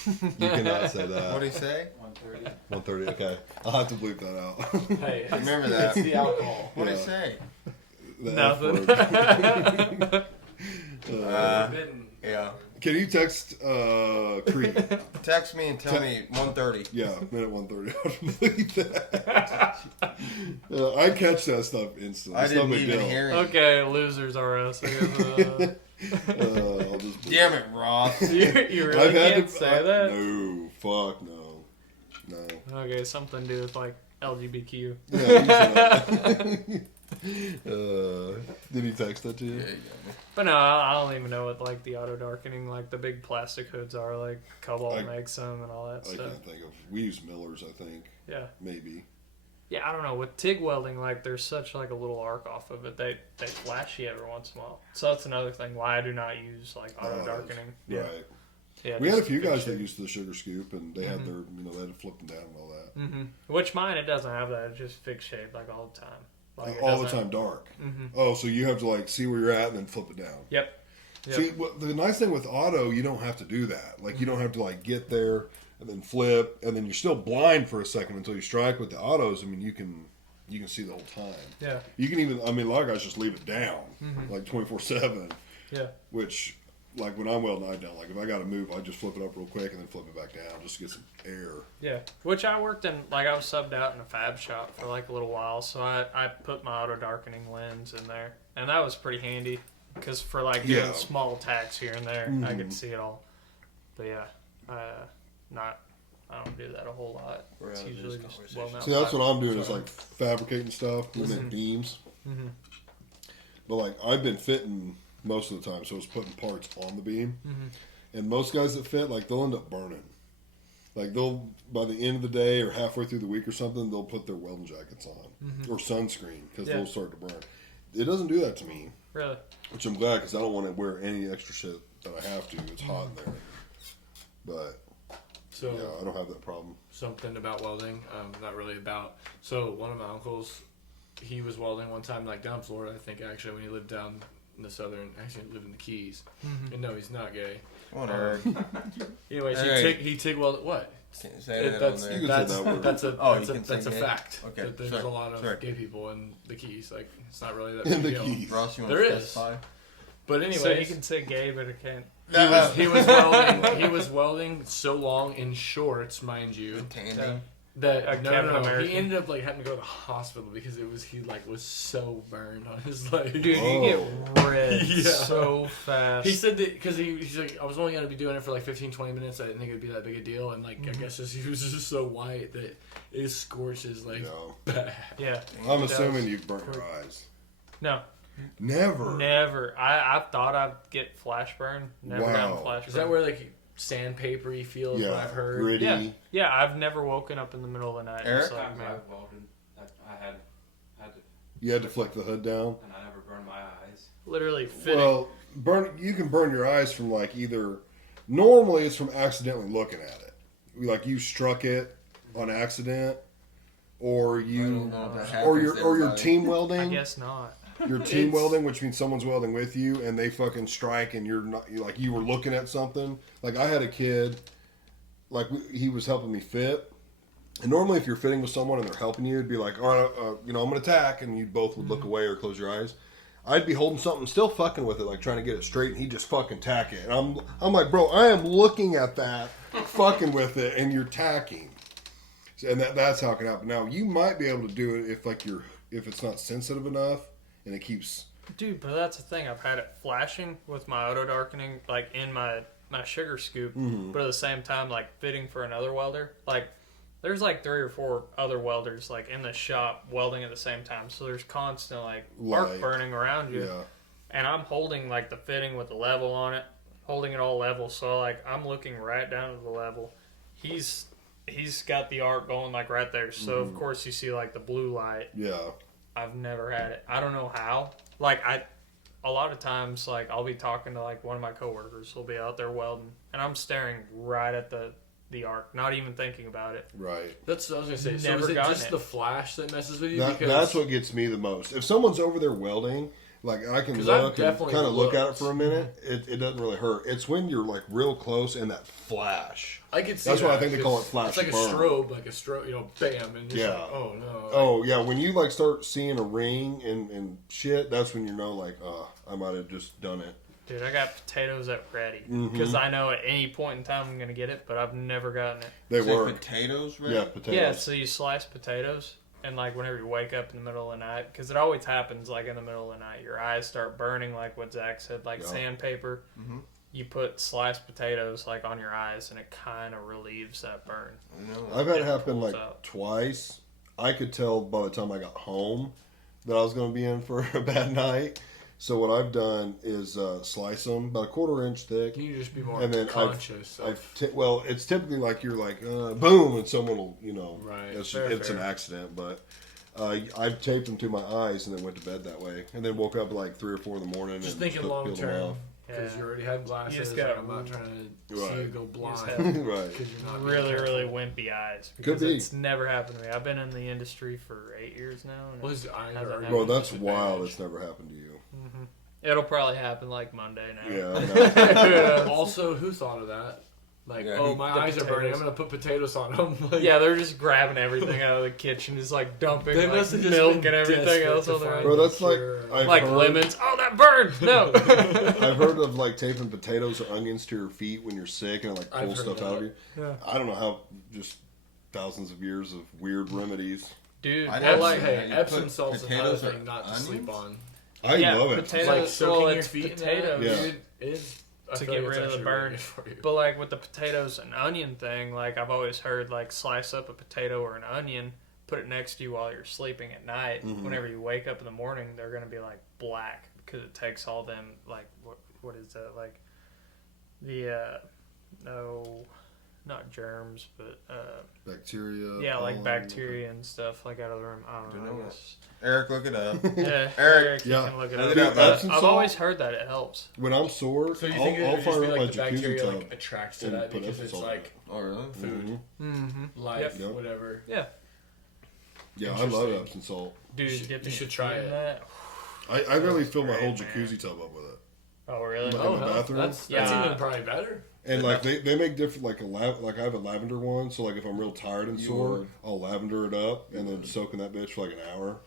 You cannot say that. What do you say? 130. 1:30. Okay, I'll have to bleep that out. Hey, Remember that. It's the alcohol. What do you Yeah. say? The F Nothing. word. Forbidden. Yeah. Can you text Creed? Text me and tell me 1:30. Yeah, minute 1:30. I'll delete that. I catch that stuff instantly. I It's no didn't big even deal. hear it. Okay, losers are us. I'll just bleep Damn it. it, Ross. You really can't say that? No, fuck no. No. Okay, something to do with like LGBTQ. Yeah, you can say that. Did he text that to you? Yeah, you got me. But no, I don't even know what like the auto darkening, like the big plastic hoods are. Like Cobalt I- makes them and all that I stuff. can't think of. We use Miller's, I think. Yeah, Maybe. yeah. I don't know. With TIG welding, like there's such like a little arc off of it. They flash you every once in a while. So that's another thing why I do not use like auto Autos. darkening. Yeah, Right. yeah. We had a just few guys fix that it. used the sugar scoop, and they had their, they had to flip them down and all that. Mm-hmm. Which mine, it doesn't have that. It's just fixed shade like all the time. Like it All the doesn't- time dark. Mhm. Oh, so you have to like see where you're at and then flip it down. Yep. Yep. See, the nice thing with auto, you don't have to do that. Like, you don't have to like get there and then flip, and then you're still blind for a second until you strike. With the autos, I mean, you can see the whole time. Yeah. You can even, I mean, a lot of guys just leave it down, like 24/7. Yeah. Which, like when I'm welding, I don't. Like if I got to move, I just flip it up real quick and then flip it back down just to get some air. Yeah, which I worked in, like I was subbed out in a fab shop for like a little while, so I put my auto darkening lens in there, and that was pretty handy, because for like doing Yeah. small tacks here and there, I could see it all. But yeah, I don't do that a whole lot. We're It's out of this usually just conversation. welding out. See, that's what I'm doing is Sorry. like fabricating stuff, we make beams. Mhm. But like I've been fitting most of the time, so it's putting parts on the beam. Mhm. And most guys that fit, like they'll end up burning. Like they'll, by the end of the day or halfway through the week or something, they'll put their welding jackets on or sunscreen because Yeah. they'll start to burn. It doesn't do that to me, Really? which I'm glad because I don't want to wear any extra shit that I have to. It's hot in there. But So yeah, I don't have that problem. something about welding, not really about. So one of my uncles, he was welding one time, like down in Florida, I think actually, when he lived down in the southern, actually he lived in the Keys. And no, he's not gay. Whatever. Anyways, Hey. he TIG welded what? Can't say that That's on You there. can say that word. that's a Oh, that's you a can say that's a gay? fact. Okay, That there's sorry, a lot of sorry. gay people in the Keys. Like it's not really that In big the a deal. Keys. Ross, you want There to is. specify? But anyways, So you can say gay, but it can't. he was welding. He was welding so long in shorts, mind you. Tandy. That A no, Captain no, American. he ended up like having to go to the hospital because he was so burned on his leg. Dude, you Oh. get red Yeah. so fast. He said that because he's like, I was only gonna be doing it for like 15-20 minutes. I didn't think it'd be that big a deal, and like I guess just, he was just so white that it scorches like No. bad. Yeah. I'm It assuming does. you've burnt your eyes. No, Never. never. I thought I'd get flash burn. Never gotten Wow. flash burn. Is that where like sandpapery feels? Yeah, What I've heard. gritty. Yeah. Yeah, I've never woken up in the middle of the night. and Eric? just like, Times man, I've welded, I had to, You had to flick the hood down. and I never burned my eyes. literally fitting. Well, you can burn your eyes from like either. Normally, it's from accidentally looking at it. Like you struck it on accident, or I don't you, know if that or happens to your everybody. team I welding. guess not. Your team It's- welding, which means someone's welding with you, and they fucking strike, and you're not like you were looking at something. Like I had a kid, like he was helping me fit, and normally if you're fitting with someone and they're helping you, it'd be like, all right, I'm gonna tack, and you both would look away or close your eyes. I'd be holding something, still fucking with it, like trying to get it straight, and he'd just fucking tack it, and I'm like, bro, I am looking at that, fucking with it, and you're tacking, and that's how it can happen. Now you might be able to do it if it's not sensitive enough. And it keeps. Dude, but that's the thing. I've had it flashing with my auto darkening, like in my sugar scoop, but at the same time, like fitting for another welder. Like, there's like 3 or 4 other welders like in the shop welding at the same time. So there's constant like arc Light. burning around you, Yeah. and I'm holding like the fitting with the level on it, holding it all level. So like I'm looking right down to the level. He's got the arc going like right there. So of course you see like the blue light. Yeah. I've never had it. I don't know how. Like a lot of times, like I'll be talking to like one of my coworkers who'll be out there welding, and I'm staring right at the arc, not even thinking about it. Right. That's what I was gonna say. So Never is it gotten just it. the flash that messes with you? That's what gets me the most. If someone's over there welding, like I can 'Cause I've look and definitely kind of look at it looked. for a minute, it doesn't really hurt. It's when you're like real close and that flash. I could see That's why I that, think they call it 'cause flash It's like burn. a strobe, bam, and you're Yeah. like, oh no. Oh yeah, when you like start seeing a ring and shit, that's when you know like, I might have just done it. Dude, I got potatoes at ready Mhm. because I know at any point in time I'm gonna get it, but I've never gotten it. They Say work. potatoes, right? Yeah, potatoes. Yeah, so you slice potatoes, and like whenever you wake up in the middle of the night, because it always happens like in the middle of the night, your eyes start burning, like what Zach said, like Yeah. sandpaper. Mhm. You put sliced potatoes like on your eyes, and it kind of relieves that burn. I know. I've had it It happen pulls like out. twice. I could tell by the time I got home that I was going to be in for a bad night. So what I've done is slice them about a 1/4 inch thick. Can you just be more And then conscious of Well, it's typically like you're like boom, and someone will Right. It's Fair, an fair. accident, but I've taped them to my eyes and then went to bed that way, and then woke up at like 3 or 4 in the morning. just and thinking peeled long them term off. because Yeah. you already had glasses. just Like, got I'm not trying to see Right. you go just blind. have- Right. Because you're not Really, being really careful. wimpy eyes. Because be. it's never happened to me. I've been in the industry for 8 years now. And Well, his eyes Hasn't are happened. Bro, that's disadvantage. wild. It's never happened to you. it'll probably happen like Monday now. Yeah. I know. Also, who thought of that? Like, Yeah, oh, my the eyes are burning. I'm potatoes. gonna put potatoes on them. Like, Yeah, they're just grabbing everything out of the kitchen, just like dumping They like, must have just milk been and everything desperate else to on their find Bro, that's like Sure. I've like heard, lemons. Oh, that burned! No. I've heard of like taping potatoes or onions to your feet when you're sick and it, like I've pulls heard stuff out of you. Yeah. I don't know how. Just thousands of years of weird remedies. Dude, I they're never like, seen hey, that. You Epsom put salt's another potatoes or thing not to sleep onions? on. I yeah, love it. potatoes. Like well, soaking your it's feet in potatoes. that, Yeah. dude, is I To feel get like it's rid of the actually burn. really good for you. But like with the potatoes and onion thing, like I've always heard, like slice up a potato or an onion, put it next to you while you're sleeping at night. Mhm. Whenever you wake up in the morning, they're gonna be like black because it takes all them like what is that like the no, not germs, but Bacteria. yeah, like pollen. bacteria and stuff like out of the room. I don't Don't know. know I what- guess. Eric, look it up. Yeah, Eric, you yeah. can look it Look up. it up, But Epsom I've salt? always heard that it helps. When I'm sore, So you I'll, think it I'll would just fire be up my like the jacuzzi bacteria tub. like attracts to and that put because Epsom it's salt in like Oh, really? food, Mm-hmm. life, Yep. whatever. Yeah, Yeah, I love Interesting. Epsom salt. dude, You should- dip you your should try feet in it. that. I really fill my whole Great, man. jacuzzi tub up with it. Oh really? In Oh, the no, bathroom? that's Yeah. even probably better. And like they make different like like I have a lavender one, so like if I'm real tired and You sore, would. I'll lavender it up and then soak in that bitch for like an hour.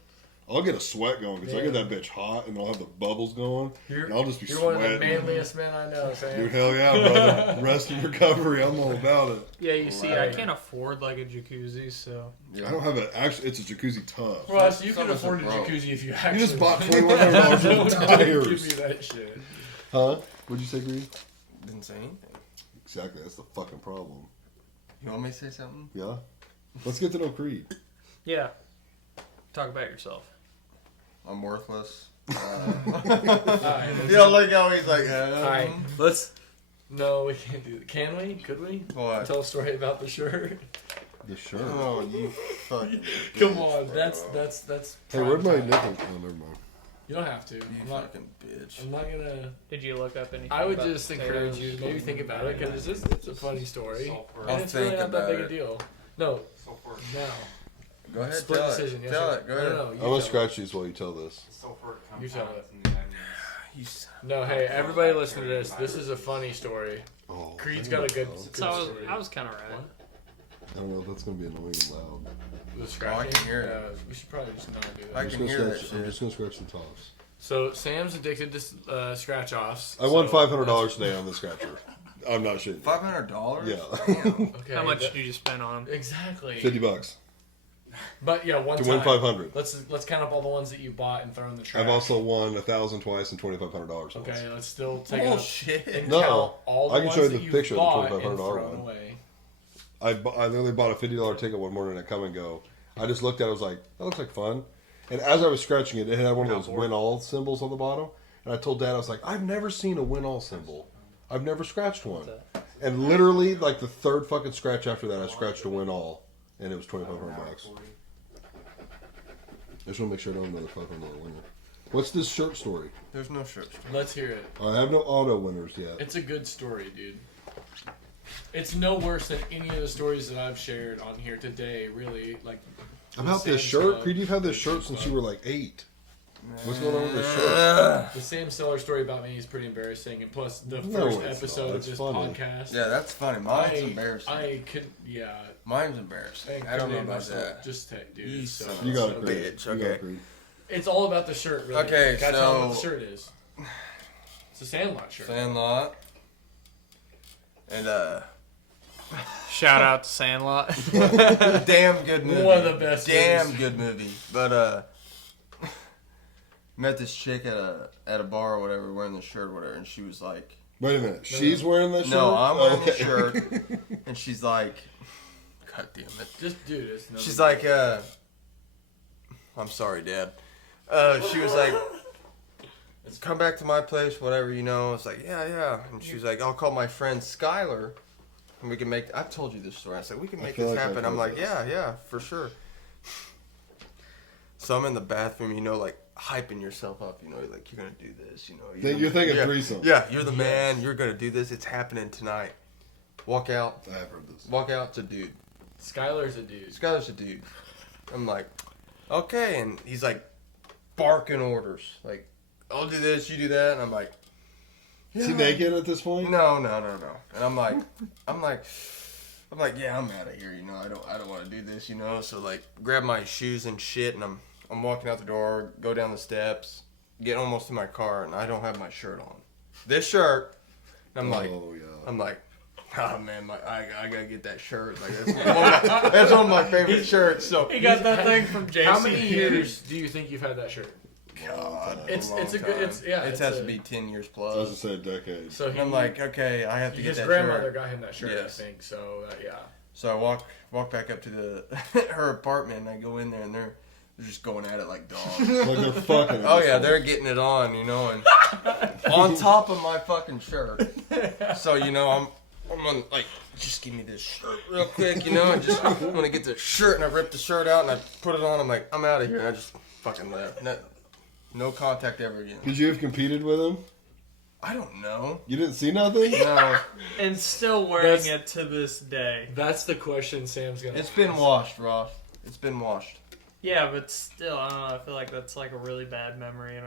I'll get a sweat going because I get Yeah. that bitch hot and I'll have the bubbles going and I'll just be You're sweating. one of the manliest men I know, Sam. Dude, hell yeah, brother! Rest and recovery, I'm all about it. Yeah, you see, I Right. can't afford like a jacuzzi, so I don't have a actually. It's a jacuzzi tub. Russ, you can Some of us afford a are broke. jacuzzi if you actually. just bought want. $2,100 worth of Don't tires. Give me that shit. Huh? What'd you say, Green? Didn't say anything. Exactly. That's the fucking problem. You want me to say something? Yeah. Let's get to know Creed. yeah. Talk about yourself. I'm worthless. Alright, You know, like how he's like, Alright, let's. No, we can't do that. Can we? Could we? What? Tell a story about the shirt. The shirt. Oh, you fucking. Come bitch, on, bro. that's. Hey, prime where'd my time. nickel? Oh, never mind. You don't have to. You I'm not. fucking bitch. I'm not gonna. Did you look up anything? I would about just the encourage potatoes? you to maybe think about it because it's a funny story, Sulfur. and I'll it's really think not that about big a it. deal. No, Sulfur. now Go ahead, Split tell decision. it. Yes Tell or it. Go no? ahead. No, you I'm tell gonna it. scratch these while you tell this. So for You tell compounds it. and the onions. No, hey, everybody listen to this. This is a funny story. Oh, Creed's there got a you good, go. good So story. I was kind of right. I don't know if that's gonna be annoying and loud. The scratching. can hear it. Yeah, we should probably just not do I that. can hear that I'm shit. just gonna scratch the tops. So Sam's addicted to scratch offs. I won $500 today on the scratcher. I'm not shitting. $500. Yeah. Okay, How much that- did you spend on them? Exactly. $50 But yeah, one to time. win 500. Let's count up all the ones that you bought and throw in the trash. I've also won 1,000 twice and $2,500 once. Okay, let's still take Oh up shit. and No, count all the I can ones show you that the you've picture of the bought and $2,500 thrown one. away. I literally bought a $50 ticket one morning at Come and Go. I just looked at it, I was like, that looks like fun. And as I was scratching it, it had one of those win all symbols on the bottom. And I told Dad, I was like, I've never seen a win all symbol. I've never scratched one. And literally, like the third fucking scratch after that, I scratched a win all. And it was $2,500. I just want to make sure I don't have another $500 winner. What's this shirt story? There's no shirt. Let's hear it. I have no auto winners yet. It's a good story, dude. It's no worse than any of the stories that I've shared on here today, really. Like About the this Sam shirt? stuff. Creed, you've had this shirt since you were like 8. What's going on with this shirt? The Sam Seller story about me is pretty embarrassing, and plus the No, first it's episode not. of It's this funny. podcast. Yeah, that's funny. Mine's embarrassing. I could, yeah. Mine's embarrassing. I don't know about that. Just dude. You so, son of You got so- it, Creed. bitch, You got okay. it, Creed. It's all about the shirt, really. Okay, Can I tell them what the so- shirt is? It's a Sandlot shirt. Sandlot. And Shout out to Sandlot. damn good movie. One of the best Damn movies. good movie. But met this chick at a bar or whatever, wearing the shirt or whatever, and she was like, Wait a minute. She's wearing this shirt? "No, I'm wearing Okay. the shirt," and she's like, "God damn it." Just dude, it's no She's big deal. like, "I'm sorry, Dad." She was like, "Come back to my place, whatever, you know." It's like, yeah. And she was like, "I'll call my friend Skylar, and we can make." I've told you this story. I said we can I make feel this like I've happen. I'm heard like, this. yeah, for sure. So I'm in the bathroom, you know, like hyping yourself up, you know, like you're gonna do this, you know. You're thinking yeah, threesome. Yeah, you're the man. You're gonna do this. It's happening tonight. Walk out. I have heard this. Walk out. It's a dude. Skylar's a dude. Skylar's a dude. I'm like, okay, and he's like barking orders, like, I'll do this, you do that, and I'm like, Is he naked at this point? no, and I'm like, yeah, I'm out of here, you know, I don't want to do this, you know, so like, grab my shoes and shit, and I'm walking out the door, go down the steps, get almost to my car, and I don't have my shirt on. This shirt, and I'm like, Oh, yeah. I'm like, oh man, I gotta get that shirt. Like that's one of my favorite shirts. So He got that thing from JC. How many years do you think you've had that shirt? God, It's- long it's a good- time. it's- yeah, It it's has a- to be 10 years I was going plus. to say a decade. So And I'm like, okay, I have to get his that grandmother shirt. got him that shirt, Yes. I think. So yeah. So I walk back up to the her apartment, and I go in there, and they're just going at it like dogs. Like they're fucking. Oh yeah, they're getting it on, you know, and on top of my fucking shirt. So you know, I'm on, like, just give me this shirt real quick, you know, and just I'm gonna get the shirt, and I rip the shirt out, and I put it on. I'm like, I'm out of here, and I just fucking left. No contact ever again. Could you have competed with him? I don't know. You didn't see nothing? No, And still wearing That's- it to this day. That's the question Sam's gonna. it's been washed, Ross. It's been washed. Yeah, but still, I don't know. I feel like that's like a really bad memory, and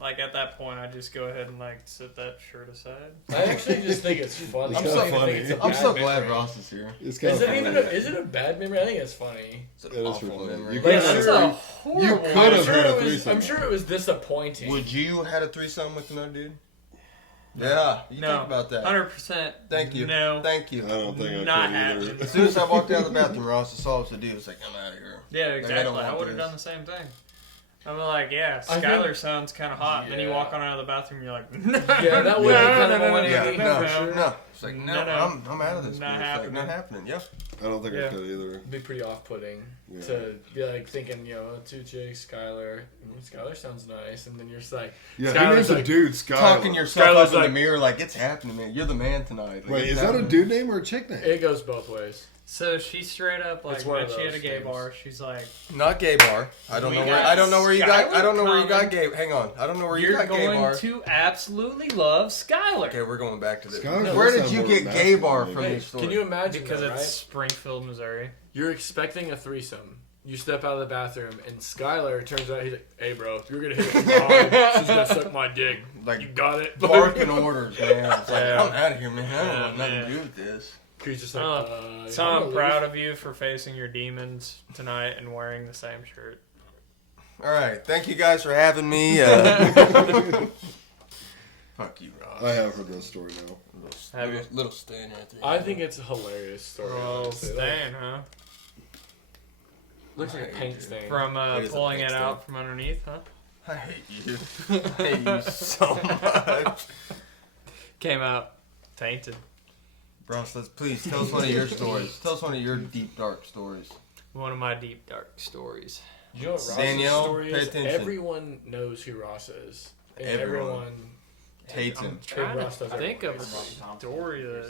like at that point, I just go ahead and like set that shirt aside. I actually just think it's funny. It's I don't kinda even funny. think it's a I'm bad so glad memory. Ross is here. It's kind Is of it funny. even? Is it a bad memory? I think it's funny. It's an It is awful pretty funny. memory. You Yeah, could it's have- a horrible. you one. could have sure had a it was, threesome. I'm sure it was disappointing. Would you had a threesome with another dude? Yeah, you No. think about that. 100%. Thank you. No. Thank you. I don't think I Not could happening. either. As soon as I walked out of the bathroom, Ross saw us to do. It's like, I'm out of here. Yeah, Like, I exactly. don't I want would have this. done the same thing. I'm like, yeah, I think- Skylar sounds kind of hot. And then you Yeah. walk on out of the bathroom, you're like, Yeah, that would be kind of a Yeah, 180. no, for no. It's like, no, No. I'm out of this. Not dude. It's happening. Like, not happening. Yeah. I don't think I Yeah. could either. It'd be pretty off-putting Yeah. to be like thinking, you know, two chicks, Skylar. Skylar sounds nice, and then you're just like, Yeah, Skylar's who names a like dude Skylar? Talking yourself Skylar's up in like- the mirror like, it's happening, man. You're the man tonight. Like, Wait, it's is that a happening. dude name or a chick name? it goes both ways. so she straight up like It's one when of she had a those gay things. bar, she's like, Not gay bar. I don't We know got where. I don't know where you got. Skylar I don't know where you got coming. gay. Hang on. I don't know where you you're got gay going bar. to absolutely love Skylar. Okay, we're going back to this. Skylar's Where also did you more get gay masculine bar than from me. Hey, this story? can you imagine Because that, it's right? Springfield, Missouri. You're expecting a threesome. you step out of the bathroom, and Skylar turns out, he's like, hey, bro, if you're going to hit it from behind, she's going to suck my dick. Like, You got it? barking orders, man. It's like, Yeah. I'm out of here, man. I don't want nothing man. to do with this. He's just like, So I'm proud of you for facing your demons tonight and wearing the same shirt. All right. Thank you guys for having me. Fuck you, Ross. I have heard that story now. Have you? Little stain right there. I think it's a hilarious story. Oh, honestly. Like, stain, huh? looks like a paint stain. From It is a pulling big it stain. out from underneath, huh? I hate you. I hate you so much. Came out tainted. Ross, please tell us one of your stories. Tell us one of your deep, dark stories. One of my deep, dark stories. You know what Ross's Danielle, story pay is? attention. Everyone knows who Ross is. And Everyone. everyone Hates him. I'm trying Ross to does think of a Thompson, story River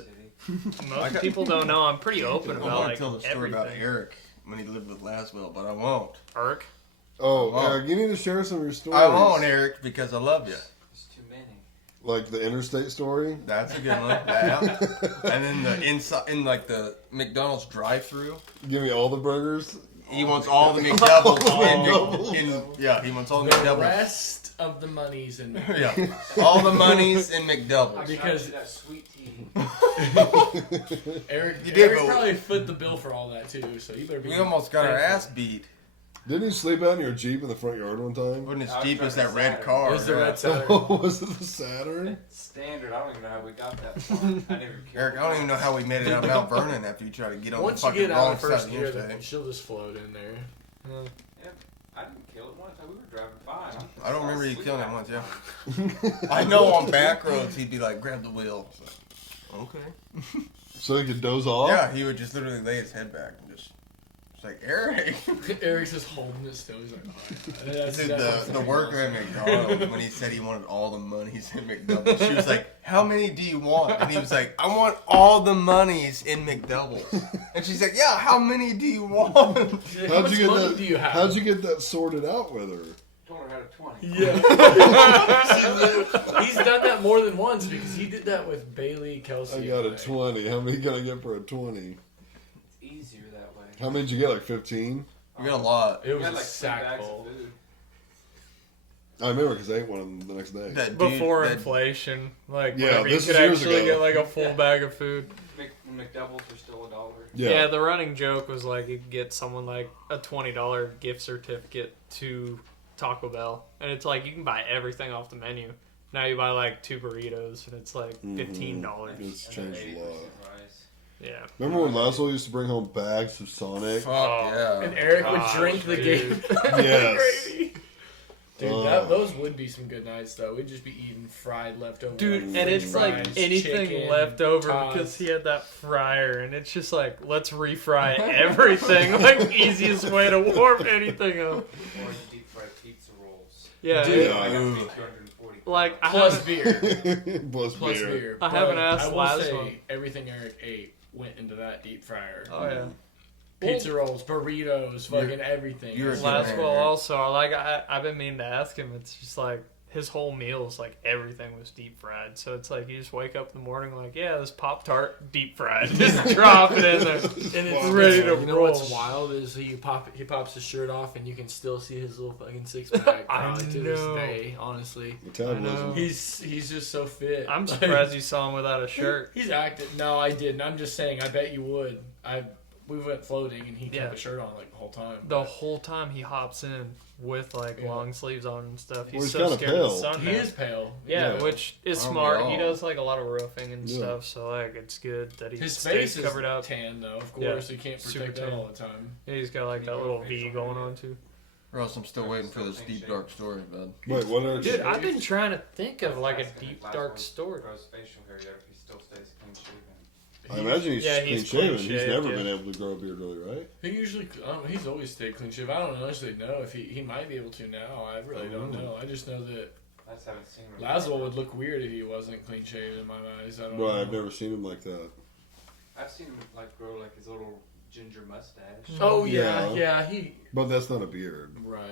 that City. most people don't know. I'm pretty open I about want like to tell the story everything. about Eric when he lived with Laswell, but I won't. Irk? Oh, Wow. Eric, you need to share some of your stories. I won't, Eric, because I love you. There's too many. Like the interstate story. That's a good one. Yeah. And then the inside, in like the McDonald's drive-through, Give me all the burgers. he wants all the McDoubles. All the Yeah, he wants all the the McDoubles. rest of the money's in Yeah, all the money's in I McDoubles. Because- got that sweet tea. Eric. You did, Eric but- probably foot the bill for all that too. So you better be. We almost got our thankful. ass beat. Didn't you sleep out in your Jeep in the front yard one time? When his I was Jeep was driving that red Saturn. car. It was the yeah. red Saturn. Oh, was it the Saturn? Standard. I don't even know how we got that far. I never cared. Eric, I don't even know how we made it out of Mount Vernon after you tried to get on Once the you fucking get out wrong of side first of the gear, interstate. then she'll just float in there. I didn't kill it once. We were driving fine. I don't remember you asleep killing half him once, the yeah. time. I know on back roads he'd be like, grab the wheel. So, okay. So you could doze off? Yeah, he would just literally lay his head back and just. It's like, Eric. Eric's just holding it still. He's like, alright. That's Dude, exactly the what worker at McDonald's, when he said he wanted all the monies in McDoubles, she was like, how many do you want? And he was like, I want all the monies in McDoubles. And she's like, yeah, how many do you want? He's like, how much money do you have? How'd you get that sorted out with her? Told her how to 20. Yeah. He's done that more than once because he did that with Bailey, Kelsey. I got a and 20. How many can I get for a 20? It's easier that way. How many did you get? Like 15? We got a lot. It We was had a like 10 sack bags full. of food. I remember because I ate one of them the next day. That dude, Before that- inflation, like Yeah, whenever you this could is years actually ago. get like a full bag of food. McDoubles are still $1. Yeah. The running joke was like you could get someone like a $20 gift certificate to Taco Bell, and it's like you can buy everything off the menu. Now you buy like 2 burritos, and it's like $15. It's And changed a 80% lot. rice. Yeah. Remember when Laszlo used to bring home bags of Sonic? Fuck Oh. And yeah. Eric would Gosh, drink the dude. game. Yes. Gravy. Dude, Oh. those would be some good nights though. We'd just be eating fried leftover. Dude, like, and French it's like fries, anything chicken, left over tots. because he had that fryer, and it's just like, let's refry everything. Like, easiest way to warm anything up. Or deep fried pizza rolls. Yeah. Dude. I got to Ooh. be 240. Like, I Plus haven't, beer. Plus Plus beer. beer. I haven't But asked I will Laszlo. say everything Eric ate went into that deep fryer. oh yeah. Pizza rolls, burritos, fucking everything. you're a It's good like- man. Laswell also, like, I've been meaning to ask him. It's just like his whole meals, like everything was deep fried. So it's like you just wake up in the morning, like, yeah, this Pop-Tart deep fried. Just drop it in there, and it's ready to You know roll. what's wild is he pops his shirt off and you can still see his little fucking six pack. I probably to this know. day, honestly. Metabolism. He's just so fit. I'm Like, surprised you saw him without a shirt. He's active. No, I didn't. I'm just saying. I bet you would. We went floating and he Yeah. kept a shirt on like the whole time. The whole time he hops in with like Yeah. long sleeves on and stuff. Well, He's he's so kinda scared of the pale. sun. He now. is pale. Yeah, Yeah. which is Aren't we smart. He all? does like a lot of roofing and Yeah. stuff, so like it's good that he His stays face is covered up. tan though. Of Yeah. course, he can't Super protect that tan. all the time. Yeah, he's got like that little V going on too. Ross, I'm still waiting for this deep dark story, bud. Wait, what are Dude, I've been trying to think of like a Asking deep if dark Laszlo story. grows facial hair yet, if he still stays clean shaven. I imagine he's Yeah, clean he's shaven. clean He's shaved, never yeah. been able to grow a beard, really, right? He usually, he's always stayed clean shave. I don't honestly know if he might be able to now. I really don't know. I just know that I just haven't seen him. Laszlo would look weird if he wasn't clean shaved in my eyes. I don't Right, know. I've never seen him like that. I've seen him like grow like his little ginger mustache. Oh yeah, Yeah. yeah. He But that's not a beard. right.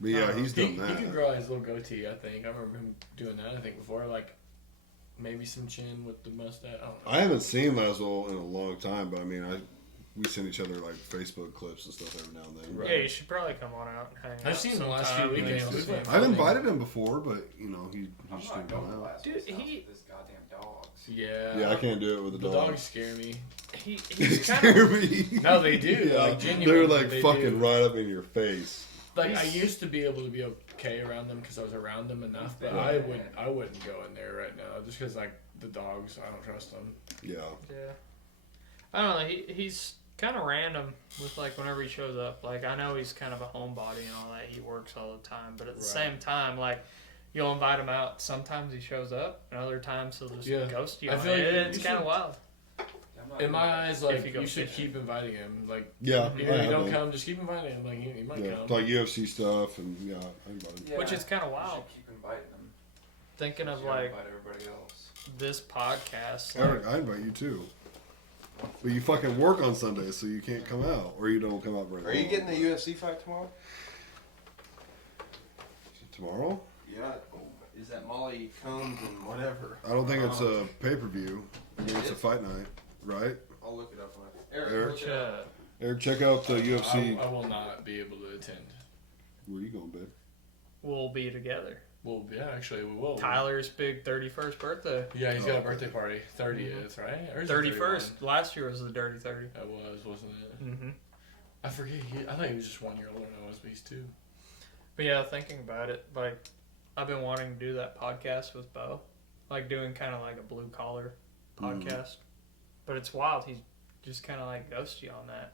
But yeah, he's He, done that. he could grow out his little goatee. I think I remember him doing that. I think before like maybe some chin with the mustache. I don't know. I haven't seen Laszlo in a long time, but I mean, we send each other like Facebook clips and stuff every now and then. Yeah, you should probably come on out and hang out. I've seen the last few sometime. weekends. Like, We've went- I've invited him before, but he I'm just not didn't come going to out. last Dude, place house he- with this goddamn dogs. Yeah. Yeah, I can't do it with The the dog. dogs scare me. he's kind Scare of me. No, they do. Yeah, Like, genuinely, they're like they fucking do. right up in your face. Like I used to be able to be okay around them because I was around them enough, but Yeah. I wouldn't go in there right now just because like the dogs, I don't trust them. Yeah. yeah. I don't know. He's kind of random with like whenever he shows up. Like I know he's kind of a homebody and all that. He works all the time, but at the Right. same time, like you'll invite him out. Sometimes he shows up, and other times he'll just Yeah. ghost you. I feel like It's you kind of should- wild. I'm not In my gonna- eyes, If like you go you should fishing. keep inviting him. Like Yeah. even I if have you don't been. come, just keep inviting him. Like he might Yeah. come. Like UFC stuff and yeah, I invite him. Yeah, Which is kinda you wild. should keep inviting them. Thinking of You gotta like invite everybody else. this podcast. Eric, Like, I invite you too. But you fucking work on Sundays, so you can't come out, or you don't come out very Are you long. getting the UFC fight tomorrow? tomorrow? Yeah. Is that Molly Combs and whatever? I don't think it's a pay per view. I think it's a fight night, right? I'll look it up on it. Eric? which, Eric, check out the UFC. I will not be able to attend. Where you going, babe? we'll be together. Well, yeah, actually we will. Tyler's big 31st birthday. Yeah, he's Oh, got a okay. birthday party. 30th, right? Or is it 31st. Last year was the Dirty 30. 31? It was, wasn't it? Mm-hmm. I forget. I thought he was just 1 year older than I was, but he's 2. But yeah, thinking about it, like I've been wanting to do that podcast with Bo, like doing kind of like a blue collar podcast. But it's wild. He just kind of like ghosts you on that.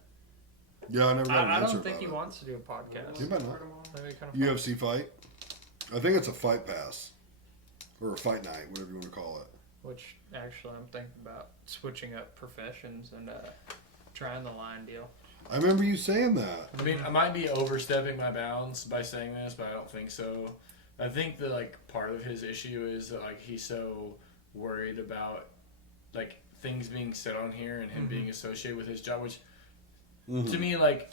Yeah, I never got an I answer don't think about he it. wants to do a podcast. He might not. That'd be kind of fun. UFC fight. I think it's a fight pass or a fight night, whatever you want to call it. Which actually, I'm thinking about switching up professions and trying the line deal. I remember you saying that. I mean, I might be overstepping my bounds by saying this, but I don't think so. I think that like part of his issue is that like he's so worried about like things being said on here and him being associated with his job, which to me like,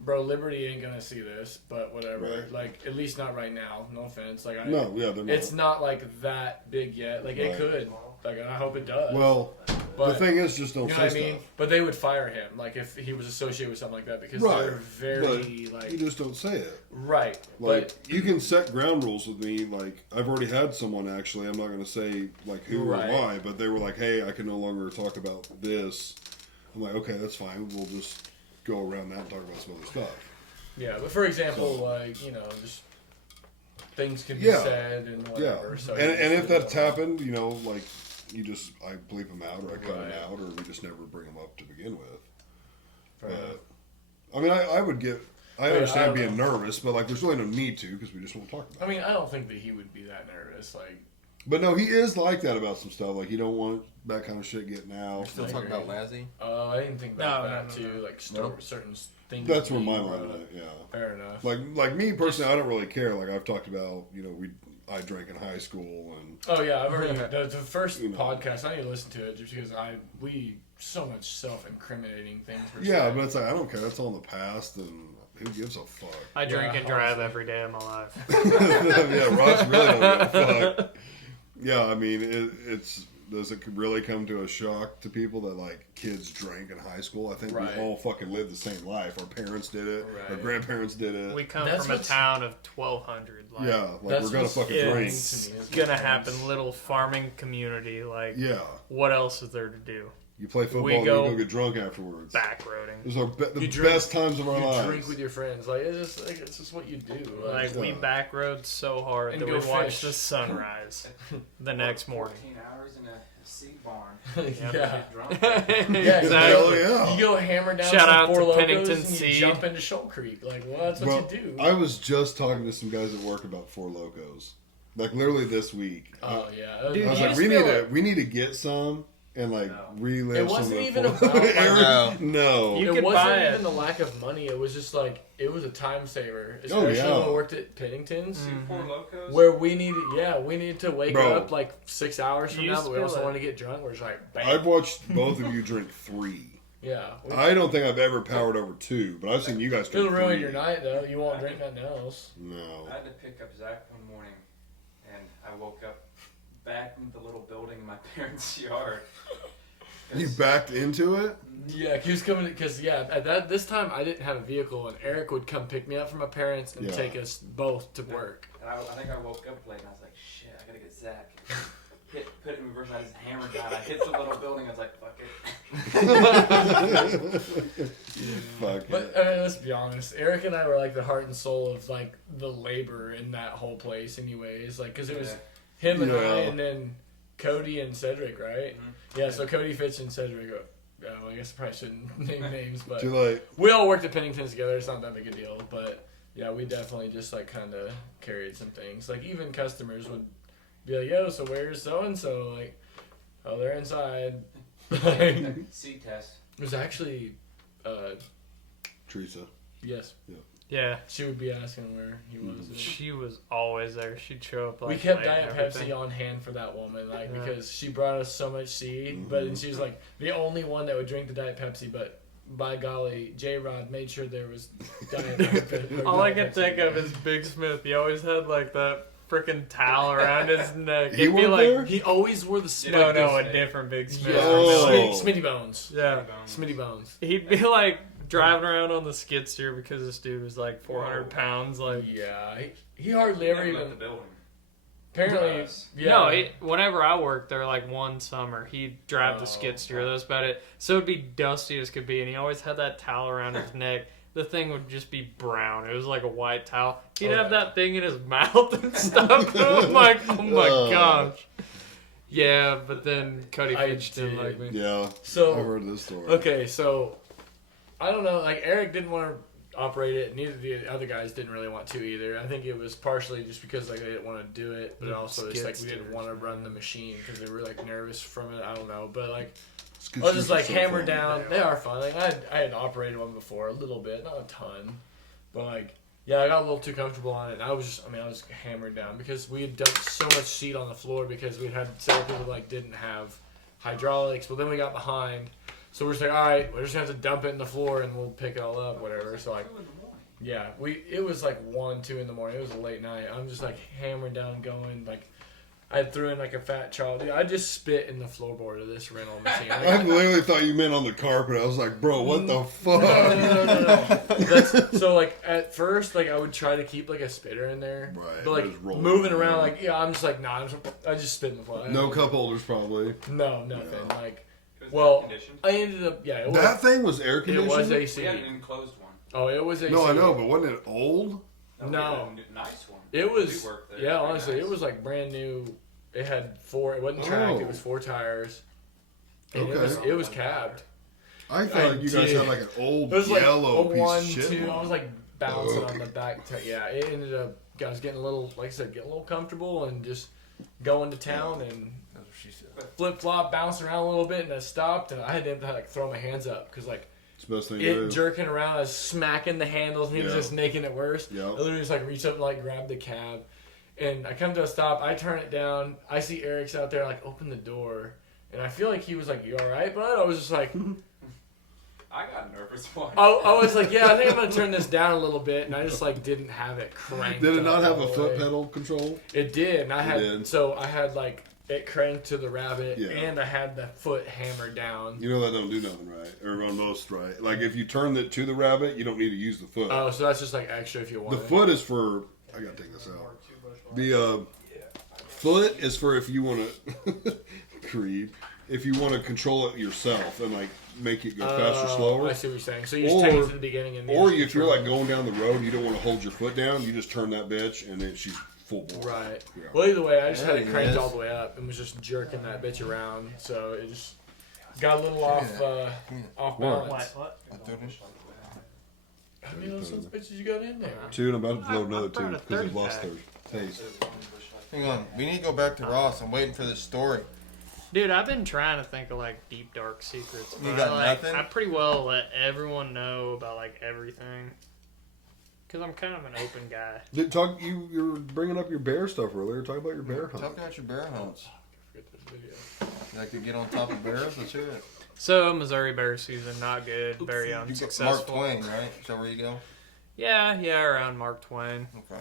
bro, Liberty ain't gonna see this, but whatever. Right. Like at least not right now. No offense. Like No, yeah, they're not. it's not like that big yet. Like it Right. could. Like and I hope it does. Well, but the thing is, just don't you know say what I stuff. mean? But they would fire him, like if he was associated with something like that, because Right. they're very But like you just don't say it. right. Like but you can set ground rules with me. Like I've already had someone actually. I'm not going to say like who Right. or why, but they were like, "Hey, I can no longer talk about this." I'm like, "Okay, that's fine. We'll just go around that and talk about some other stuff." yeah, but for example, So- like just things can be Yeah. said and Yeah, whatever. So and if that's happened, like you just I bleep them out or I cut Right. them out or we just never bring them up to begin with. Fair enough. But I mean, I would get. I Yeah, understand I don't being know. nervous, but like, there's really no need to because we just won't talk about I it. mean, I don't think that he would be that nervous. Like But no, he is like that about some stuff. Like, he don't want that kind of shit getting out. Still I talking agree. about Lazzy? I didn't think about No, that no, too. no. Like No? certain things. That's where being my brought mind up. went. Yeah. Fair enough. Like me personally, I don't really care. Like I've talked about, I drank in high school and Oh yeah, I've already the first You know. podcast. I need to listen to it just because we so much self-incriminating things. We're yeah, saying. but it's like I don't care. That's all in the past, and who gives a fuck? I drink Yeah, and drive honestly. every day of my life. Yeah, Ross really don't give a fuck. Yeah, I mean, it's does it really come to a shock to people that like kids drank in high school? I think Right. we all fucking lived the same life. Our parents did it. Our Right. grandparents did it. We come That's from a what's- town of 1,200. Like, yeah, like That's we're gonna what's fucking it's drink. to me is gonna what happen. counts. Little farming community. Like, Yeah, what else is there to do? you play football, We and go you go get drunk afterwards. Back roading. Those are the You drink- best times of our You lives. drink with your friends. Like it's just what you do. Like we Yeah. back rode so hard And that go we watched fish. the sunrise the next morning. 14 hours in a seed barn. yeah. Get drunk. Yeah, Exactly. Hell yeah. You go hammer down Shout some out Four to Locos Pennington and you Seed. jump into Shoal Creek. Like, well, that's what Bro, you do. I was just talking to some guys at work about Four Locos, like literally this week. Oh yeah, Dude, I was you like, just we feel need like- we need to get some and like No. relive. It wasn't some of the even Four- about, like, Eric, no. You it could wasn't buy even it. the lack of money. It was just like it was a time saver, especially yeah. when we worked at Pennington's, Two Four Locos. where we needed to wake Bro. up like 6 hours from You now, used but to we be also like- wanted to get drunk. We're just like, bam. I've watched both of you drink 3. Yeah, I don't think I've ever powered over 2, but I've seen you guys drink it'll 3. ruin your night though. You won't drink nothing else. No. I had to pick up Zach one morning, and I woke up back in the little building in my parents' yard. You backed into it? Yeah, he was coming because at this time I didn't have a vehicle, and Eric would come pick me up from my parents and Yeah. take us both to work. And I think I woke up late and I was like, shit, I gotta get Zach. Put it in reverse, and I just hammered down. I hit the little building, I was like, fuck it. Fuck But it. I mean, let's be honest, Eric and I were like the heart and soul of like the labor in that whole place, anyways. Like, cause it was him and I, Yeah. and then Cody and Cedric, right? Mhm. Yeah. So Cody, Fitch, and Cedric. Oh, I guess I probably shouldn't name names, but Too late. we all worked at Pennington's together. It's not that big a deal, but yeah, we definitely just like kind of carried some things. Like even customers would be like, "Yo, so where's so and so?" Like, "Oh, they're inside." Like, C test. it was actually, Teresa. yes, Yeah. she would be asking where he was. She was always there. She'd show up like We kept late and Diet everything. Pepsi on hand for that woman, like Yeah. because she brought us so much seed, but and she was like the only one that would drink the Diet Pepsi. But by golly, J Rod made sure there was Diet Pepsi. All I can think of is Big Smith. He always had like that freaking towel around his neck. He It'd be worked like there? He always wore the no, like, no, a this- different Big Smith. Yeah, Oh. Smitty Bones. Yeah. Smitty Bones. He'd be like driving around on the skid steer because this dude was like 400 Whoa. pounds. Like, Yeah, he hardly He ever never even. left the building. Apparently, Nice. yeah. no, whenever I worked there, like one summer, he'd drive the Oh. skid steer. That's about it. So it'd be dusty as could be, and he always had that towel around his neck. The thing would just be brown. It was like a white towel. He'd Oh, have yeah. that thing in his mouth and stuff. I'm like, oh my Oh. gosh. Yeah, but then Cody I Fitch didn't did. like me. Yeah. So I've heard this story. okay, so I don't know. Like Eric didn't want to operate it. Neither the other guys didn't really want to either. I think it was partially just because like they didn't want to do it, but also it's like we didn't want to run the machine because they were like nervous from it. I don't know, but like Skid I was just steers are like so hammered fun. down. They are fun. Like I had operated one before a little bit, not a ton, but like yeah, I got a little too comfortable on it. And I was hammered down because we had dumped so much seed on the floor because we had several people like didn't have hydraulics. But then we got behind, so we're just like, all right, we're just gonna have to dump it in the floor and we'll pick it all up, whatever. So like. Yeah, it was like 1, 2 in the morning. It was a late night. I'm just like hammering down, going like I threw in like a fat child. Dude, I just spit in the floorboard of this rental machine. I literally thought you meant on the carpet. I was like, bro, what the fuck? No. So like at first, like I would try to keep like a spitter in there, Right, but like just roll moving it. around, like yeah, I'm just like nah. I just spit in the floor. No cup holders, probably. No, nothing. Yeah. Like It was Well, air-conditioned. I ended up it was, That thing was air it conditioned? was We AC. had an enclosed one. Oh, it was AC. No, I know, but wasn't it old? We No. had a nice one. It was, We worked there. yeah, Very honestly, nice. it was like brand new. It had 4. It wasn't tracked. Oh. It was 4 tires. And Okay. it was cabbed. I thought you guys did. had like an old It was like yellow a piece 1, of shit. 2. I was like bouncing Ugh. on the back. Yeah, it ended up. I was getting a little, like I said, getting a little comfortable and just going to town and That's what she said. flip flop, bouncing around a little bit, and I stopped and I had to like throw my hands up because like It's the best thing to it do. jerking around, I was smacking the handles and he was Yeah. just making it worse. Yeah. I literally just like reach up and like grab the cab, and I come to a stop. I turn it down. I see Eric's out there, like open the door, and I feel like he was like, "You all right, bud?" I was just like, I got nervous one. I was like, "Yeah, I think I'm gonna turn this down a little bit," and I just like didn't have it cranked. Did it up not have all a the foot way. pedal control? It did, and I It had did. so I had like it cranked to the rabbit, Yeah. and I had the foot hammered down. You know that don't do nothing right, or on most right. Like if you turn it to the rabbit, you don't need to use the foot. Oh, so that's just like extra if you want. The foot is for. I gotta take this out. The foot is for if you want to creep. If you want to control it yourself and like make it go faster, slower. I see what you're saying. So you just Or- take it to the beginning, and Or you if you're like going down the road and you don't want to hold your foot down, you just turn that bitch and then she's full bore. right. Yeah. Well, either way, I just had There it he cranked is. all the way up and was just jerking that bitch around. So it just got a little off off What? balance. What? How many of those bitches you got in there? Two, and I'm about to load I'm another two proud of because it 30 lost pack. their taste. Hang on, we need to go back to Ross. I'm waiting for this story. Dude, I've been trying to think of like deep dark secrets. You But got like, nothing? I pretty well let everyone know about like everything. Cause I'm kind of an open guy. You were bringing up your bear stuff earlier. Talk about your bear hunt. Talk about your bear hunts. Forget this video. You like to get on top of bears? Let's hear it. So Missouri bear season, not good, very You go, Mark unsuccessful. Twain, right? Is that where you go? Yeah, around Mark Twain. Okay.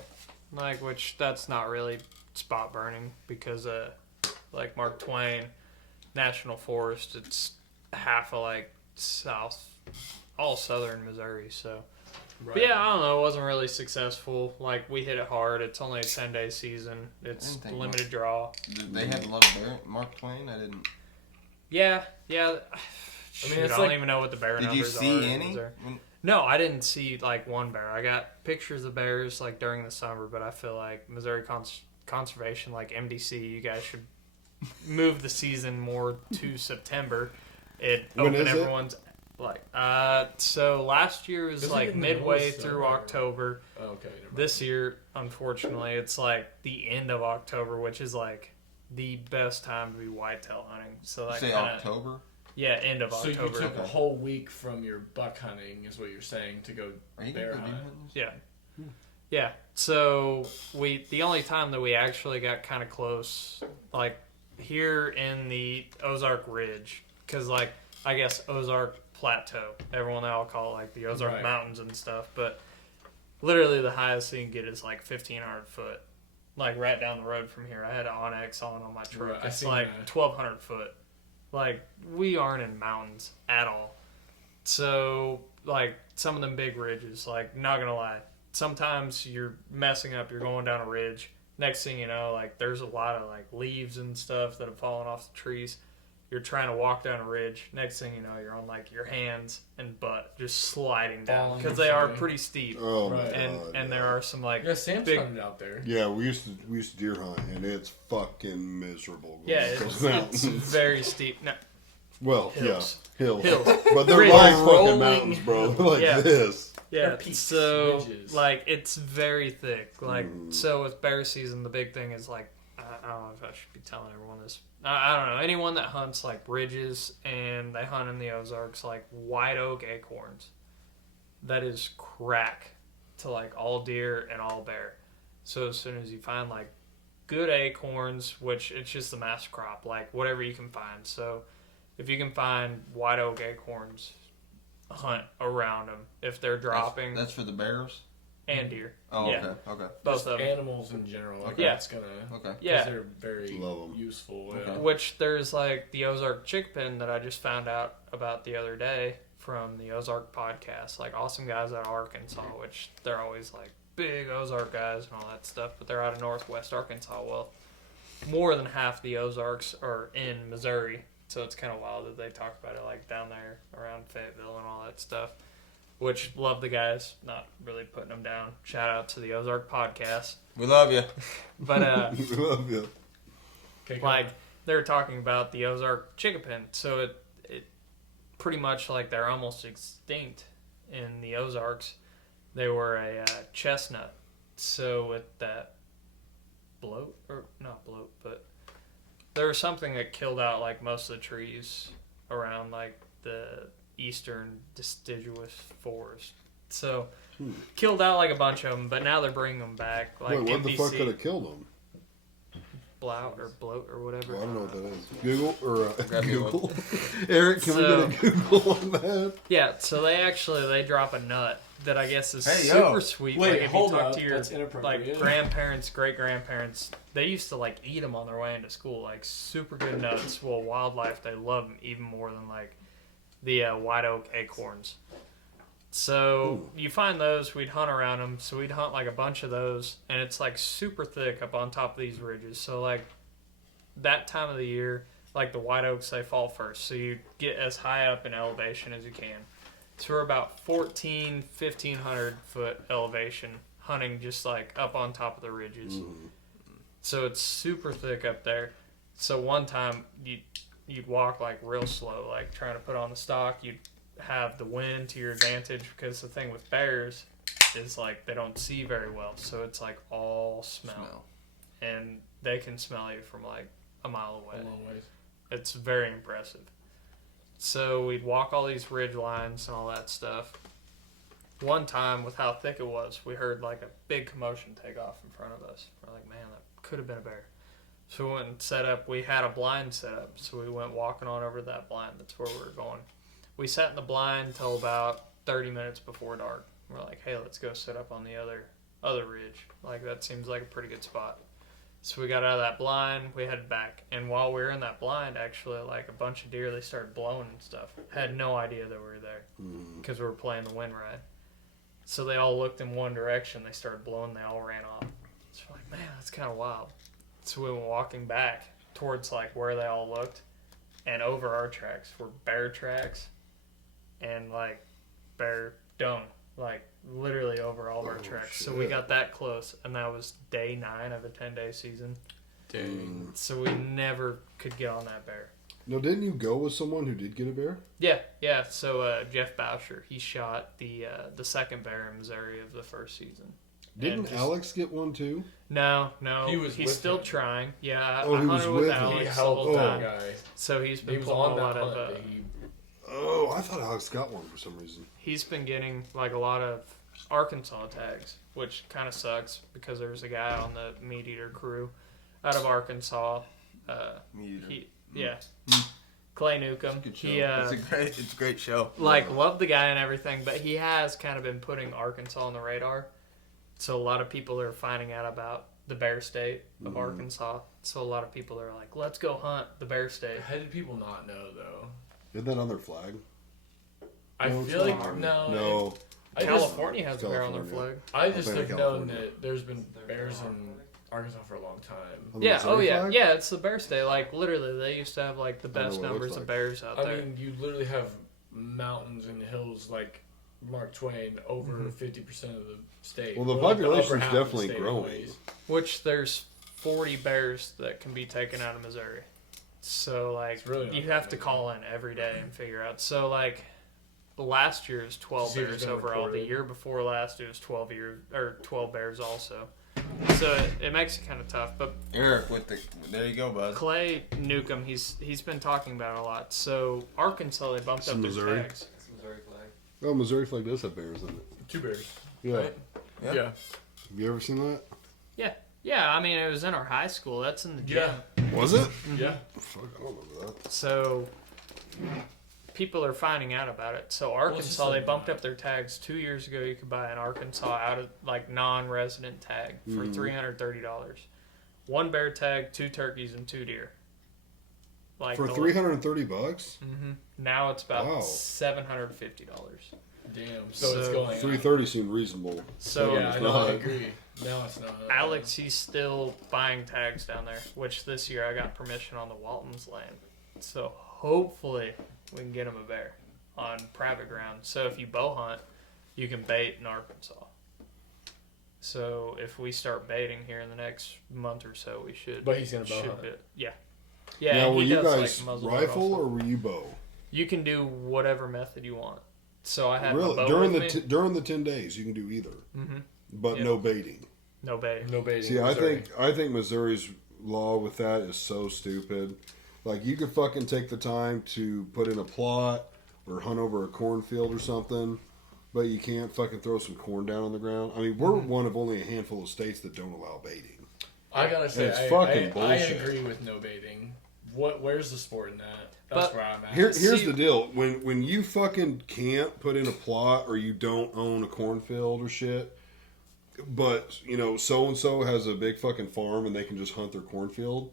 Like, which that's not really spot burning because like Mark Twain National Forest, it's half of like all southern Missouri. So, Right. but yeah, I don't know. It wasn't really successful. Like we hit it hard. It's only a 10-day season. It's didn't think limited draw. Did they have a lot of Mark Twain? I didn't. Yeah. it's I don't like- even know what the bear Did numbers you are see in any? Missouri. No, I didn't see like one bear. I got pictures of bears like during the summer, but I feel like Missouri Conservation, like MDC, you guys should move the season more to September. It When opened is it? everyone's like so last year was Isn't it like in the midway middle of through summer? October. Oh, okay. Never mind. This year, unfortunately, it's like the end of October, which is like the best time to be whitetail hunting. So like Say kinda, October. yeah, end of So October. you took a whole week from your buck hunting, is what you're saying, to go Are you bear gonna go deer hunt. hunting? Yeah. Yeah. So the only time that we actually got kind of close, like here in the Ozark Ridge, because like I guess Ozark Plateau, everyone now call it like the Ozark Right. Mountains and stuff, but literally the highest you can get is like 1,500 foot, like right down the road from here. I had an Onyx on my truck. Right, I It's seen like that. 1,200 foot. Like we aren't in mountains at all. So like some of them big ridges, like not gonna lie, sometimes you're messing up. You're going down a ridge. Next thing you know, like there's a lot of like leaves and stuff that have fallen off the trees. You're trying to walk down a ridge. Next thing you know, you're on like your hands and butt just sliding down Falling because they are inside. pretty steep. Oh my Right. god. And there are some like Yeah, Sam's big. hunted out there. Yeah, we used to deer hunt, and it's fucking miserable. Going Yeah, up it's those mountains. very steep. No, Well, hills. yeah, hills. Hills. But they're Ridges. like fucking Rolling mountains, bro. Like Yeah. this. Yeah, They're peaks, so ridges. like it's very thick. Like so with bear season, the big thing is like I don't know if I should be telling everyone this. I don't know anyone that hunts like ridges and they hunt in the Ozarks, like white oak acorns. That is crack to like all deer and all bear. So as soon as you find like good acorns, which it's just the mass crop, like whatever you can find. So if you can find white oak acorns, hunt around them if they're dropping That's for the bears. and deer. Oh, Yeah. okay, okay, Both Just of them. animals in general. Like Okay. that's gonna. okay. Yeah. Because they're very Love 'em. useful. Okay. Yeah. Which there's like the Ozark chick pen that I just found out about the other day from the Ozark podcast. Like awesome guys out of Arkansas, which they're always like big Ozark guys and all that stuff, but they're out of Northwest Arkansas. Well, more than half the Ozarks are in Missouri, so it's kind of wild that they talk about it like down there around Fayetteville and all that stuff. Which love the guys, not really putting them down. Shout out to the Ozark podcast, We love you. but Love you. Okay, go like on. they were talking about the Ozark chicken pen, so it pretty much like they're almost extinct in the Ozarks. They were a chestnut, so with that bloat or not bloat, but there was something that killed out like most of the trees around like the eastern deciduous forest. So killed out like a bunch of them, but now they're bringing them back. Like Wait, what the fuck MDC could have killed them? blout or bloat or whatever. Well, I don't know what that is. Google or Grab me one. Google. Eric, can we So- get a Google on that? Yeah, so they drop a nut that I guess is Hey, super yo. sweet. Wait, like if hold you talk up. to your That's inappropriate. like grandparents, great grandparents, they used to like eat them on their way into school. Like super good nuts. Well, wildlife they love them even more than like the white oak acorns. So you find those, we'd hunt around them. So we'd hunt like a bunch of those, and it's like super thick up on top of these ridges. So like that time of the year, like the white oaks, they fall first. So you get as high up in elevation as you can. So we're about 1,500 foot elevation hunting just like up on top of the ridges. So it's super thick up there. So one time you'd walk like real slow, like trying to put on the stock. You'd have the wind to your advantage because the thing with bears is like they don't see very well. So it's like all smell. And they can smell you from like a mile away. A long ways. It's very impressive. So we'd walk all these ridge lines and all that stuff. One time, with how thick it was, we heard like a big commotion take off in front of us. We're like, man, that could have been a bear. So we went and set up. We had a blind set up, so we went walking on over to that blind. That's where we were going. We sat in the blind till about 30 minutes before dark. We're like, hey, let's go sit up on the other ridge. Like that seems like a pretty good spot. So we got out of that blind, we headed back. And while we were in that blind, actually, like a bunch of deer, they started blowing and stuff. Had no idea that we were there because we were playing the wind ride. So they all looked in one direction. They started blowing. They all ran off. So we're like, man, that's kind of wild. So we went walking back towards like where they all looked. And over our tracks were bear tracks and like bear dung. Like literally over all of our tracks. shit. So we got that close, and that was day 9 of a 10-day season. Dang. So we never could get on that bear. No, didn't you go with someone who did get a bear? Yeah. So Jeff Boucher, he shot the second bear in Missouri of the first season. Didn't And just- Alex get one too? No. He was He's with still him. trying. Yeah, Oh, I he was hunted with with him. Alex He the helped whole that time. guy. So he's been He was pulling on a lot that hunt, of. but he Oh, I thought Alex got one for some reason. He's been getting like a lot of Arkansas tags, which kind of sucks because there's a guy on the Meat Eater crew out of Arkansas. Clay Newcomb. Good show. He It's a great show. like loved the guy and everything, but he has kind of been putting Arkansas on the radar. So a lot of people are finding out about the Bear State of Arkansas. So a lot of people are like, "Let's go hunt the Bear State." how did people not know though? Isn't that on their flag? I No, it's feel like not. no. No. I just, California has a bear on their California. flag. I just I'll bet have known California. that there's been bears in Arkansas for a long time. On the Yeah. Oh Missouri yeah. flag? Yeah. It's the Bear State. Like literally, they used to have like the I don't know best what it numbers looks of like. bears out I there. mean, you literally have mountains and hills like Mark Twain over 50% of the state. Well, the Or, like, population's upper half of the definitely state growing. anyways. Which there's 40 bears that can be taken out of Missouri. So like It's really not you that have to many. call in every day and figure out. So like last year was 12 See if it's bears been overall. The recorded. year before last it was 12 bears also. So it makes it kind of tough. But Eric with the. There you go, bud. Clay Newcomb, he's been talking about it a lot. So Arkansas, they bumped Some up their Missouri? tags. It's a Missouri flag. Oh, Missouri flag does have bears in it. 2 bears. Yeah. Right? Yeah. Yeah. Have you ever seen that? Yeah, I mean it was in our high school. That's in the gym. Yeah. Was it? Yeah. Fuck, I don't remember that. So people are finding out about it. So it's Arkansas, just they like- bumped up their tags 2 years ago. You could buy an Arkansas out of like non-resident tag for $330. 1 bear tag, 2 turkeys, and 2 deer. Like For the- $330? Now it's about Wow. $750. Damn. So, So- it's going. up. $330 seemed reasonable. So Yeah, it's I know. I not. agree. Now it's not. Alex, he's still buying tags down there. Which this year I got permission on the Walton's land. So hopefully we can get him a bear on private ground. So if you bow hunt, you can bait in Arkansas. So if we start baiting here in the next month or so, we should. But he's gonna bow should hunt. bit- Yeah. Yeah. Now, and were he you does, guys like, muzzleloader rifle also. or were you bow? You can do whatever method you want. So I had my Really? bow During with the me. during the 10 days, you can do either. But Yep. no baiting. No bait. No baiting. See, Missouri. I think Missouri's law with that is so stupid. Like, you could fucking take the time to put in a plot or hunt over a cornfield or something, but you can't fucking throw some corn down on the ground. I mean, we're one of only a handful of states that don't allow baiting. I gotta say, It's I fucking bullshit. agree with no baiting. Where's the sport in that? That's But where I'm at. Here's See- the deal: when you fucking can't put in a plot or you don't own a cornfield or shit, but you know so and so has a big fucking farm and they can just hunt their cornfield.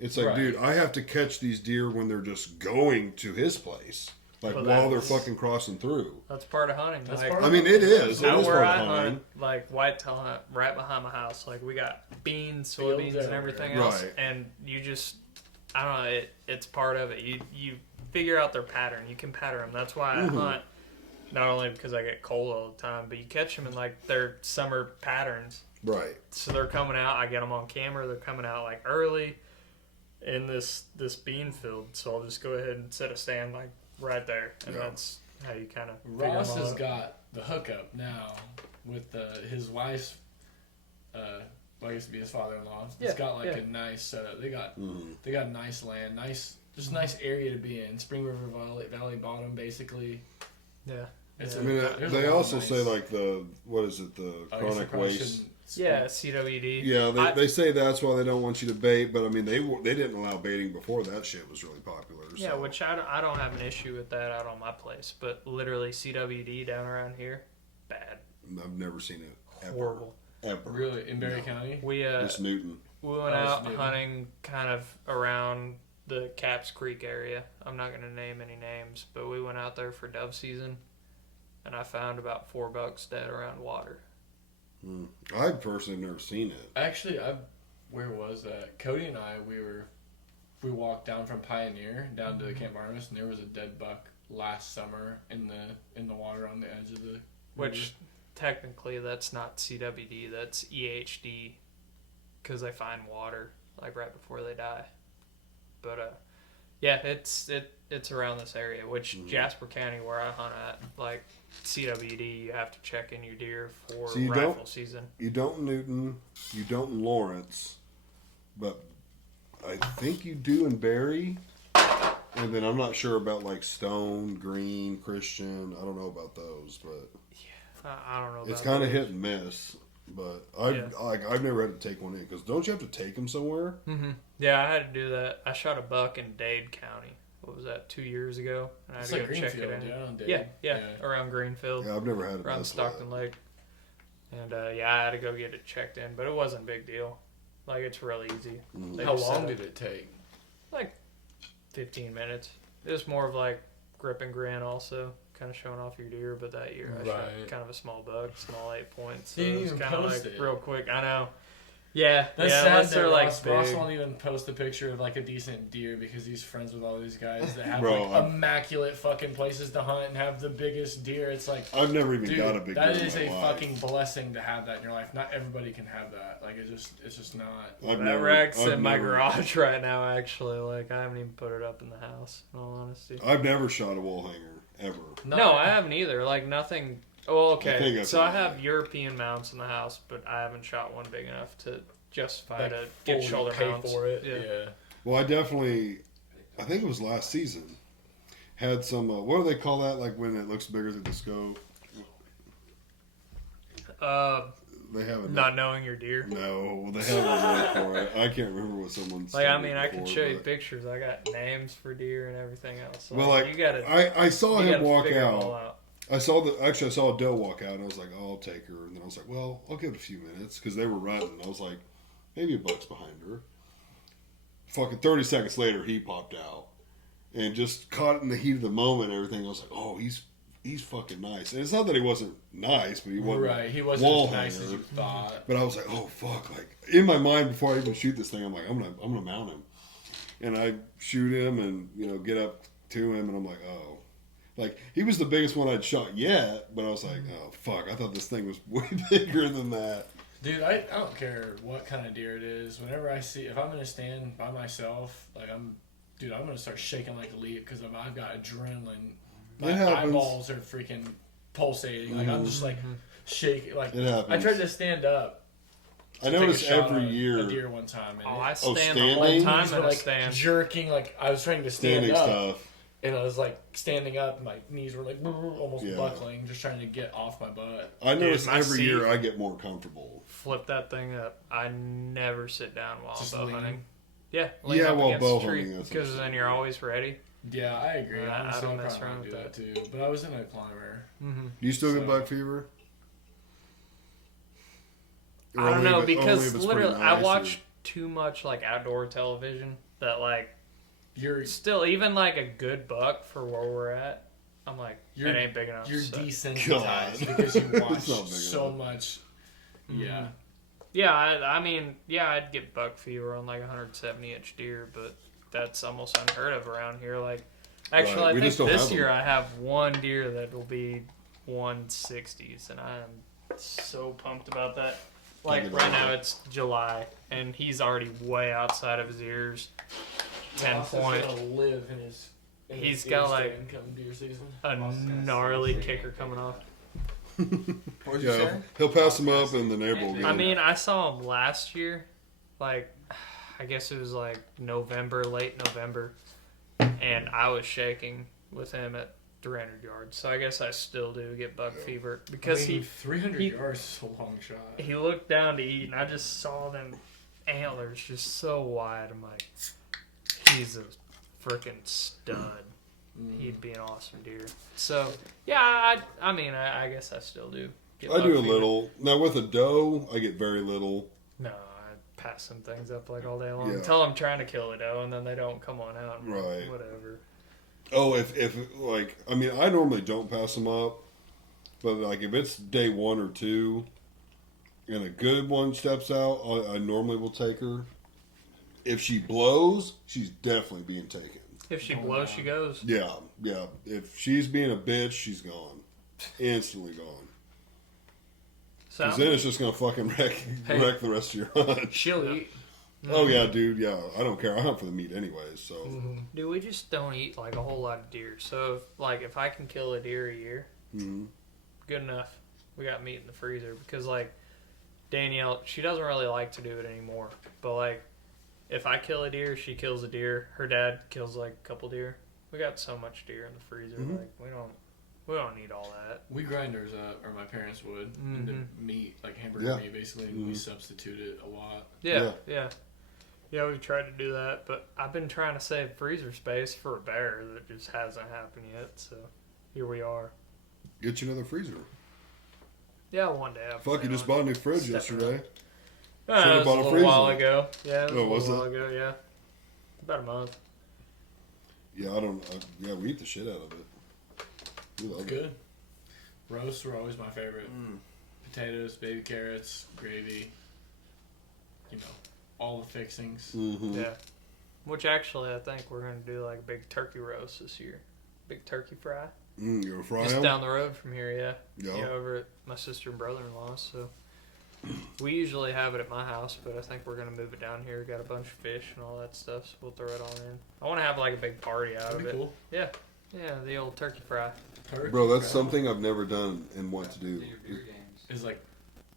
It's like, Right. dude, I have to catch these deer when they're just going to his place, like Well, while they're that's- fucking crossing through. That's part of hunting. That's like, part I mean, it is. It out is where part I of hunting. hunt, like whitetail hunt, right behind my house. Like we got beans, Fields soybeans, and everything else, Right. and you just, I don't know, it's part of it. You figure out their pattern. You can pattern them. That's why I hunt. Not only because I get cold all the time, but you catch them in like their summer patterns. Right. So they're coming out. I get them on camera. They're coming out like early in this bean field. So I'll just go ahead and set a stand like right there, and Yeah. that's how you kind of. Ross has got the hookup now with his wife's. Well, I guess to be his father-in-law. Yeah, It's got like yeah. a nice setup. They got Mhm. nice land, just a nice area to be in. Spring River Valley bottom, basically. Yeah. It's Yeah. I mean, there's a they lot of also nice- say like the I guess I chronic probably waste. shouldn't Yeah, CWD. Yeah, I- they say that's why they don't want you to bait, but I mean they didn't allow baiting before that shit was really popular. Yeah, so. which I don't have an issue with that out on my place, but literally CWD down around here, bad, I've never seen it ever. horrible. Ever. Really in Berry County. We Just Newton. We went That was out new. hunting kind of around the Caps Creek area. I'm not going to name any names, but we went out there for dove season, and I found about 4 bucks dead around water. I personally have never seen it. Actually, where was that? Cody and I, we walked down from Pioneer down to Camp Barnabas, and there was a dead buck last summer in the water on the edge of the Which technically that's not CWD, that's EHD, because they find water like right before they die. But yeah, it's around this area. Which Jasper County, where I hunt at, like CWD, you have to check in your deer for So you rifle don't- season. You don't in Newton, you don't in Lawrence, but I think you do in Barry. And then I'm not sure about like Stone, Green, Christian. I don't know about those, but I don't know. About it's kind of those. hit and miss. But I've never had to take one in because don't you have to take them somewhere? Mm-hmm. Yeah, I had to do that. I shot a buck in Dade County. What was that? 2 years ago, and I had It's to like go check it Greenfield, in. yeah, on Dade. Yeah, around Greenfield, Yeah, I've never had it. around Stockton Lake, and yeah, I had to go get it checked in, but it wasn't a big deal. Like it's real easy. They How just long set did up it take? Like 15 minutes. It was more of like grip and grin, also kind of showing off your deer. But that year, I shot Right. kind of a small buck, small 8 points. So You it didn't was even kind of post like it. real quick. I know. Yeah, That's yeah. sad Unless that they're like Ross big. won't even post a picture of like a decent deer because he's friends with all these guys that have Bro, like immaculate fucking places to hunt and have the biggest deer. It's like, I've never even dude, got a big that deer in is my a life. fucking blessing to have that in your life. Not everybody can have that. Like it's just not. I've That never- rack's I've in my never- garage right now. Actually, like I haven't even put it up in the house. In all honesty. I've never shot a wall hanger ever. No, I haven't either. Like nothing. Well, I think okay. that's So I what I have like. European mounts in the house, but I haven't shot one big enough to justify Like, to get fully shoulder pay mounts for it. Yeah. Yeah. Well, I think it was last season, had some, what do they call that? Like when it looks bigger than the scope? They have a Not knowing your deer. No, they have a name for it. I can't remember what someone said. Like I mean, I can before, show you but- pictures. I got names for deer and everything else. So Well, like, you gotta. I saw you him gotta walk figure it all out. I saw a doe walk out, and I was like, oh, I'll take her. And then I was like, well, I'll give it a few minutes because they were running. I was like, maybe a buck's behind her. Fucking 30 seconds later, he popped out and just caught it in the heat of the moment. And everything. I was like, oh, he's fucking nice. And it's not that he wasn't nice, but he wasn't Right. He wasn't wall as nice as hanger. you thought. But I was like, oh fuck! Like in my mind, before I even shoot this thing, I'm like, I'm gonna mount him, and I shoot him, and get up to him, and I'm like, oh, like he was the biggest one I'd shot yet, but I was like, oh fuck! I thought this thing was way bigger than that. Dude, I don't care what kind of deer it is. Whenever I see, if I'm gonna stand by myself, like I'm gonna start shaking like a leaf because I've got adrenaline. My It happens. eyeballs are freaking pulsating. Like I'm just like shaking. Like It happens. I tried to stand up. I to take a notice shot every on year a deer one time. And Oh, I it- stand the whole standing? time knees in were a like stand. jerking. Like I was trying to stand standing up, stuff. and I was like standing up. And my knees were like almost Yeah. buckling, just trying to get off my butt. I notice my every seat- year I get more comfortable. Flip that thing up. I never sit down while Just I'm bow lean. hunting. Yeah, lean Yeah, up while against bow the tree, hunting, that's because what I'm then saying. you're always ready. Yeah, I agree. I Honestly, don't I mess probably around do with that too. But I was in a climber. Mm-hmm. Do you still get So- buck fever? Or I don't only know if it- only because if it's literally pretty I nice, watch too much like outdoor television that like You're still even like a good buck for where we're at. I'm like You're- it ain't big enough. you're so- desensitized God. because you It's watch not big so enough. much. Mhm. Yeah. Yeah, I mean, yeah, I'd get buck fever on like 170 inch deer, but that's almost unheard of around here. Like, actually, Right, I we think just don't this have them. year I have one deer that will be 160s, and I am so pumped about that. Like Look at right that. now it's July, and he's already way outside of his ears. 10 Ross is point, gonna live in his. in He's his got, deer like, stand come deer season. a gnarly kicker coming off. What'd you Yeah, say? he'll pass them up, and the neighbor will get I them. mean, I saw him last year, like, I guess it was like November, late November, and I was shaking with him at 300 yards. So I guess I still do get buck fever because I mean, 300 he- yards is a long shot. he looked down to eat, and I just saw them antlers just so wide. I'm like, he's a freaking stud. He'd be an awesome deer. So yeah, I mean, I guess I still do. Get I buck do a fever. little. Now with a doe, I get very little. No, I passing things up like all day long Yeah. until I'm trying to kill a doe, and then they don't come on out. I'm like, Right. whatever. Oh, if like, I mean, I normally don't pass them up, but like if it's day 1 or 2, and a good one steps out, I normally will take her. If she blows, she's definitely being taken. If she blows, she goes. Yeah. If she's being a bitch, she's gone, instantly gone. So Because then it's just gonna fucking wreck the rest of your hunt. She'll eat. Oh yeah, dude. Yeah, I don't care. I hunt for the meat anyways. So dude, we just don't eat like a whole lot of deer. So if I can kill a deer a year, mhm. good enough. We got meat in the freezer because like Danielle, she doesn't really like to do it anymore. But like, if I kill a deer, she kills a deer. Her dad kills like a couple deer. We got so much deer in the freezer. Mhm. Like we don't need all that. We grind ours up, or my parents would, into meat, like hamburger Yeah. meat, basically, and we substitute it a lot. Yeah, we've tried to do that, but I've been trying to save freezer space for a bear that just hasn't happened yet. So here we are. Get you another freezer. Yeah, one day. I Fuck, you plan just on bought a new fridge stepping yesterday. up. Should've It was bought a a little freezer. while ago. Yeah, it was Oh, was a little it? while ago. Yeah, about a month. Yeah, yeah, we eat the shit out of it. We love It's it. good. Roasts were always my favorite. Potatoes, baby carrots, gravy. You know, all the fixings. Mm-hmm. Yeah. Which actually, I think we're gonna do like a big turkey roast this year. Big turkey fry. You gonna fry Just them? down the road from here, yeah. Yeah. Yeah, over at my sister and brother-in-law. So we usually have it at my house, but I think we're gonna move it down here. Got a bunch of fish and all that stuff, so we'll throw it all in. I want to have like a big party out That'd of be it. cool. Yeah, the old turkey fry. Turkey Bro, that's fry something I've never done and want to do. Do your beer games. is like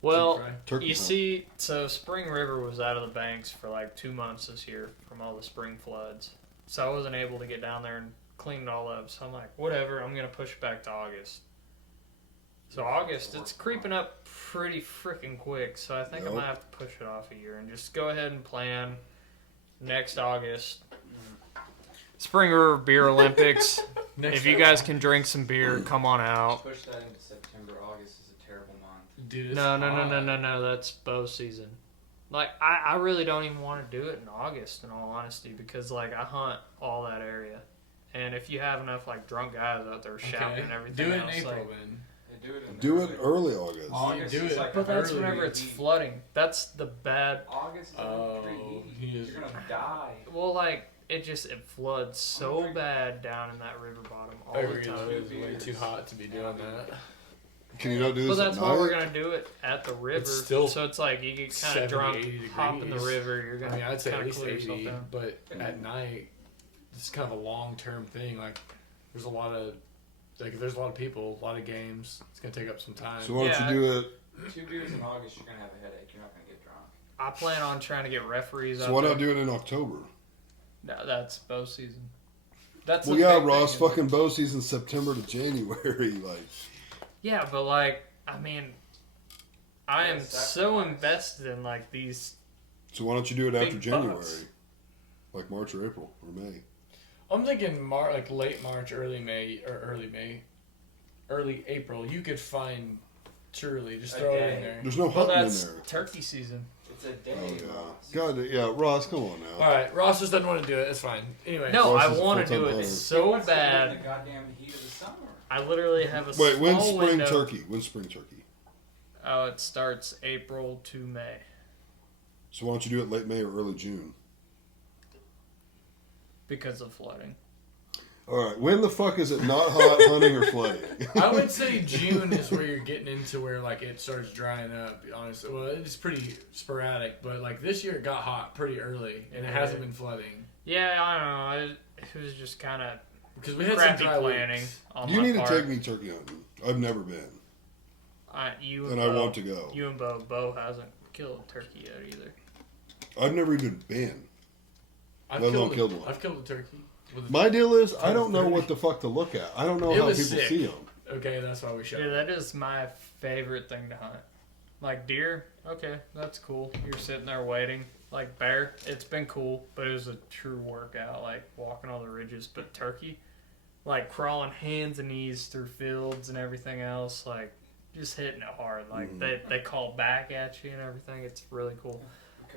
Well, turkey fry. Turkey you hunt. see, so Spring River was out of the banks for like 2 months this year from all the spring floods. So I wasn't able to get down there and clean it all up. So I'm like, whatever, I'm going to push it back to August. So August, it's creeping up pretty freaking quick. So I think I Yep. might have to push it off a year and just go ahead and plan next August. Spring River Beer Olympics. Next If you guys can drink some beer, come on out. Push that into September. August is a terrible month. Dude, it's No. That's bow season. Like, I really don't even want to do it in August, in all honesty, because, like, I hunt all that area. And if you have enough, like, drunk guys out there shouting Okay. and everything Do it in else, April like, then. They do it in Do it early- early August. August do is it. like but that's early whenever it's heat. flooding. That's the bad. August is Oh, 100-degree heat. he is- You're gonna die. Well, like, it floods so bad down in that river bottom all the Every time. it is way too hot to be doing that. Can you not do Well, this that's at why we're night? gonna do it at the river. It's still so it's like you get kind 70, of drunk, 80 hop in the degrees. river. You're I gonna mean, I'd say at kind of least cool yourself 80, down. but at night, it's kind of a long-term thing. Like, there's a lot of, like, if there's a lot of people, a lot of games, it's gonna take up some time. So why don't Yeah. you do it? 2 beers in August, you're gonna have a headache. You're not gonna get drunk. I plan on trying to get referees. So out why there. not do it in October? No, that's bow season. That's Well, the yeah, big Ross. thing is- Fucking bow season September to January. Like, Yeah, but like, I mean, I am Yeah, so sacrifice. invested in like these. so why don't you do it after Big January, bucks. like March or April or May? I'm thinking like late March, early April. You could find truly just throw it in Okay. there. There's no Well, hunting in that's there. turkey season. It's a day, Oh yeah. Ross. God, yeah, Ross, come on now. All right, Ross just doesn't want to do it. It's fine. Anyway, No, Ross I is a want to full-time do it hunter. He so wants to live in bad. the goddamn heat of the summer. I literally have a Wait, when's small spring window. turkey? When's spring turkey? Oh, it starts April to May So why don't you do it late May or early June? because of flooding. All right, when the fuck is it not hot hunting or flooding? I would say June is where you're getting into where like it starts drying up. Honestly, well, it's pretty sporadic, but like this year it got hot pretty early, and it hasn't been flooding Yeah, I don't know. It was just kind of because we had some crappy dry planning weeks. on You my need to part. take me turkey hunting. I've never been, You and I Bo- want to go. You and Bo. Bo hasn't killed a turkey yet either. I've never even been. I've Let alone killed killed one. I've killed a turkey. With My deal is I don't know 30. what the fuck to look at. I don't know It how was people sick. see them. okay, that's why we shot. Dude, that is my favorite thing to hunt. Like deer, okay, that's cool. You're sitting there waiting. Like bear, it's been cool, but it was a true workout, like walking all the ridges. But turkey, like crawling hands and knees through fields and everything else, like just hitting it hard. Like they call back at you and everything. It's really cool.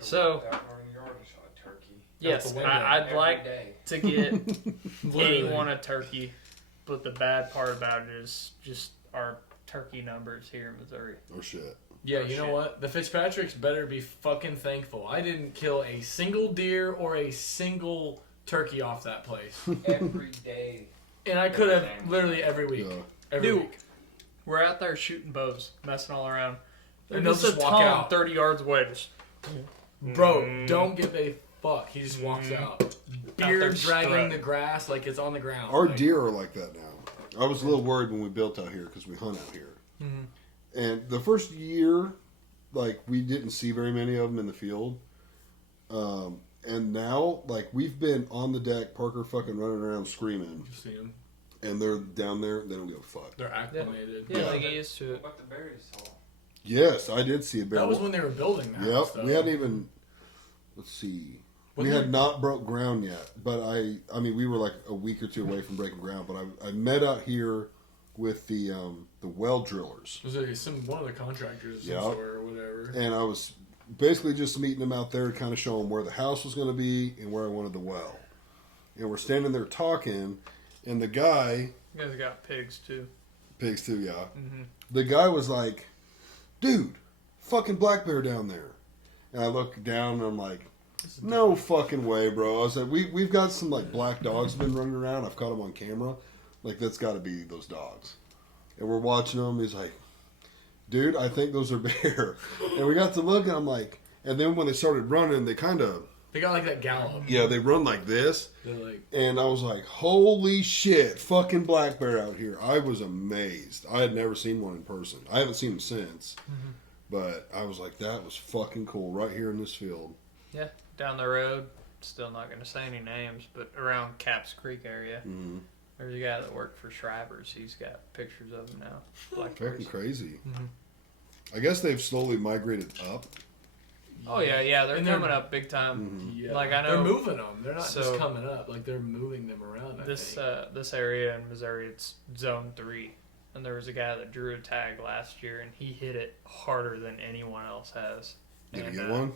So- walked out in the yard and shot a turkey. Yes, the window I'd Every like day. to get Literally. anyone a turkey, but the bad part about it is just our turkey numbers here in Missouri. Oh shit. Yeah, Oh, you know shit. what? The Fitzpatricks better be fucking thankful. I didn't kill a single deer or a single turkey off that place. Every day. And I could have Everything. literally every week. Yeah. Every Dude. week. We're out there shooting bows, messing all around. They're And they'll just a just walk tongue out. 30 yards away. Just Bro, don't give a fuck. He just walks out. there Beard dragging strutting. the grass like it's on the ground. Our Like, deer are like that now. I was a little worried when we built out here because we hunt out here. Mhm. And the first year, like, we didn't see very many of them in the field. And now, like, we've been on the deck, Parker fucking running around screaming, You see 'em. and they're down there, they don't give a fuck. They're acclimated. Yeah, Yeah. they get used to it. What the berries saw. Yes, I did see a bear. That was when they were building that. Yep, stuff. we hadn't even, let's see. We Wasn't had there- not broke ground yet, but I mean, we were like a week or two away from breaking ground. But I met out here with the well drillers, Was it one of the contractors of some Yeah. sort or whatever? and I was basically just meeting them out there to kind of show them where the house was going to be and where I wanted the well. And we're standing there talking, and the guy, You guys got pigs too. pigs too, yeah. Mhm. The guy was like, "Dude, fucking black bear down there," and I look down and I'm like, no fucking way, bro. I was like, we've got some like black dogs been running around. I've caught them on camera. Like, that's got to be those dogs. And we're watching them. He's like, dude, I think those are bear. And we got to look, and I'm like, and then when they started running, they kind of, They got like that gallop. yeah, they run like this. They're like, And I was like, holy shit, fucking black bear out here. I was amazed. I had never seen one in person. I haven't seen them since. But I was like, that was fucking cool right here in this field. Yeah, down the road. Still not going to say any names, but around Caps Creek area, Mm-hmm. there's a guy that worked for Shriver's. He's got pictures of him now. Black Fucking bears. crazy. Mhm. I guess they've slowly migrated up. Oh yeah, they're And they're- coming up big time. Mhm. yeah. Like, I know- they're moving them. They're not So- just coming up. Like they're moving them around. I This think. this area in Missouri, it's Zone 3, and there was a guy that drew a tag last year, and he hit it harder than anyone else has. Did And, you get one?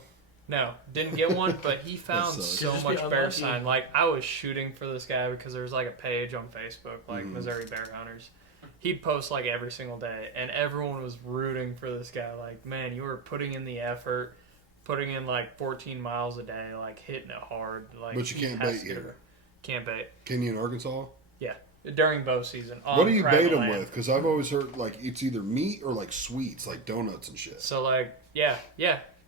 No, didn't get one, but he found sucks. so Could just be much bear unlucky. sign. Like, I was shooting for this guy because there's like a page on Facebook, like Mhm. Missouri Bear Hunters. He'd post like every single day, and everyone was rooting for this guy. Like, man, you were putting in the effort, putting in like 14 miles a day, like hitting it hard. Like, But you he can't has bait to get here. a- Can't bait. Can you in Arkansas? During bow season. On What do you bait private them land. with? Because I've always heard like it's either meat or like sweets, like donuts and shit. So like, yeah,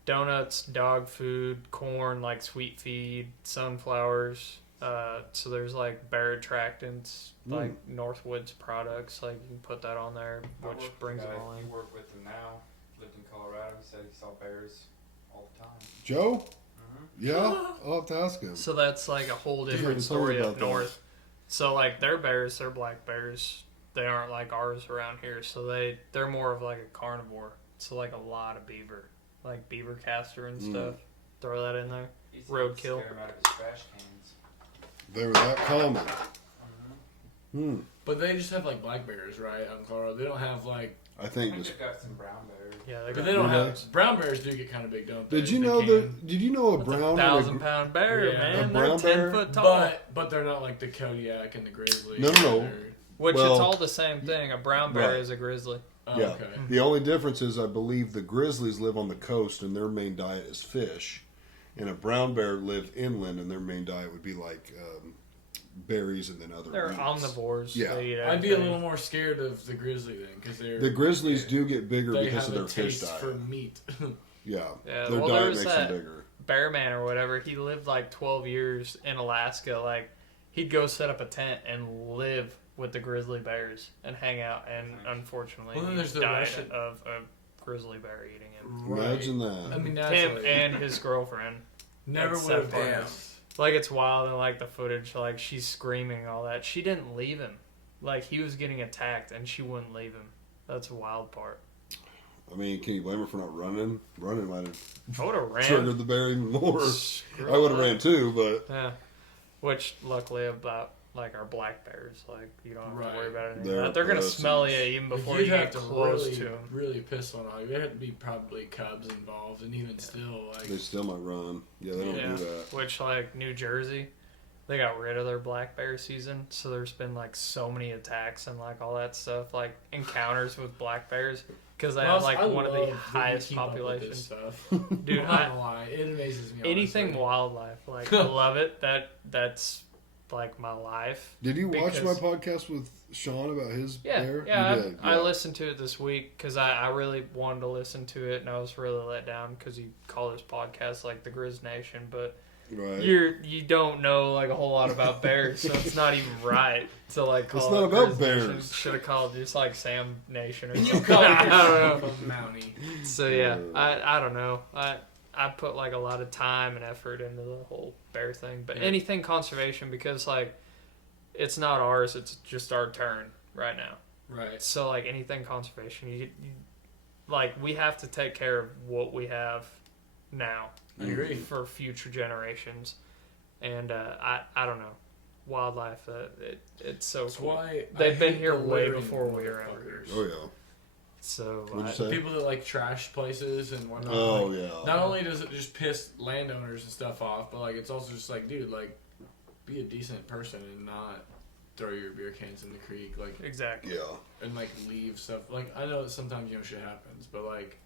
donuts, dog food, corn, like sweet feed, sunflowers. So there's like bear attractants, like Northwoods products. Like you can put that on there, I which work with brings a them guy, all You in. work with him now. Lived in Colorado. He said he saw bears all the time. Joe? Mhm. Yeah, I'll have to ask him. So that's like a whole Different different story story about up that. north. So like their bears, they're black bears. They aren't like ours around here. So they're more of like a carnivore. So like a lot of beaver, like beaver castor and Mm. stuff. Throw that in there. He said Roadkill. he'd scare him out of his trash cans. They were that common. Mhm. But they just have like black bears, right? Out in Colorado, they don't have like. I I think think just. they've got some brown bears. Yeah, they But got they don't Really? have brown bears. Do get kind of big, don't they? Did you They know can. Did you know a That's a brown? 1,000-pound bear, Yeah. man. A They're brown 10 bear? foot tall. But they're not like the Kodiak and the grizzly. No, no, no. They're- Which well, it's all the same thing. A brown bear right. is a grizzly. Oh, Yeah. okay. The only difference is I believe the grizzlies live on the coast and their main diet is fish, and a brown bear lived inland and their main diet would be like berries and then other. They're roots. omnivores. Yeah. They eat I'd be a everything. little more scared of the grizzly then, because they're The grizzlies do get bigger they because have of a their fish taste diet. for meat. Yeah, Yeah, their well, there diet was makes them that- bigger. Bearman or whatever. He lived like 12 years in Alaska. Like he'd go set up a tent and live with the grizzly bears and hang out. And unfortunately, Well, then he there's the died Russian- of a grizzly bear eating him. Imagine I that. mean, Him naturally, and his girlfriend. never that's would have that far. guessed. Like it's wild and like the footage, like she's screaming all that. She didn't leave him. Like he was getting attacked and she wouldn't leave him. That's the wild part. I mean, can you blame her for not running? Running might have I would have ran. triggered the bear even more. Screw I would have that. ran too, but Yeah. Which luckily about like our black bears. Like you don't have Right. to worry about anything. They're They're gonna smell you pussies. even before You'd you have get to close really, to them. really piss one off. There'd have to be probably cubs involved, and even still, like They still might run. Yeah, they don't Yeah. do that. Which like New Jersey, they got rid of their black bear season, so there's been like so many attacks and like all that stuff, like encounters with black bears, because they have like one of the highest populations. Stuff. Dude, I'm not gonna lie, it amazes me. anything honestly. wildlife, like I love it. That's like my life. Did you watch my Because- podcast with Sean about his Yeah, bear? yeah. You did, I listened to it this week because I really wanted to listen to it, and I was really let down because he called his podcast like the Grizz Nation, but Right. you don't know like a whole lot about bears, so it's not even right to like call It's it not about Grizz Nation. bears. Should have called it just like Sam Nation or You something. call I don't know. from Mountie. So yeah, I don't know. I put like a lot of time and effort into the whole bear thing, but Yeah. anything conservation because like it's not ours. It's just our turn right now. Right. So like anything conservation, you like we have to take care of what we have now I agree. for future generations, and I don't know, wildlife. It's so That's cool. why They've I been hate here the way littering before we were ever here. motherfuckers. Oh yeah. So What'd you I- say? People that like trash places and whatnot. Oh like, yeah. Not only does it just piss landowners and stuff off, but like it's also just like, dude, like, be a decent person and not throw your beer cans in the creek, like, exactly. Yeah. and like leave stuff. Like I know that sometimes shit happens, but like,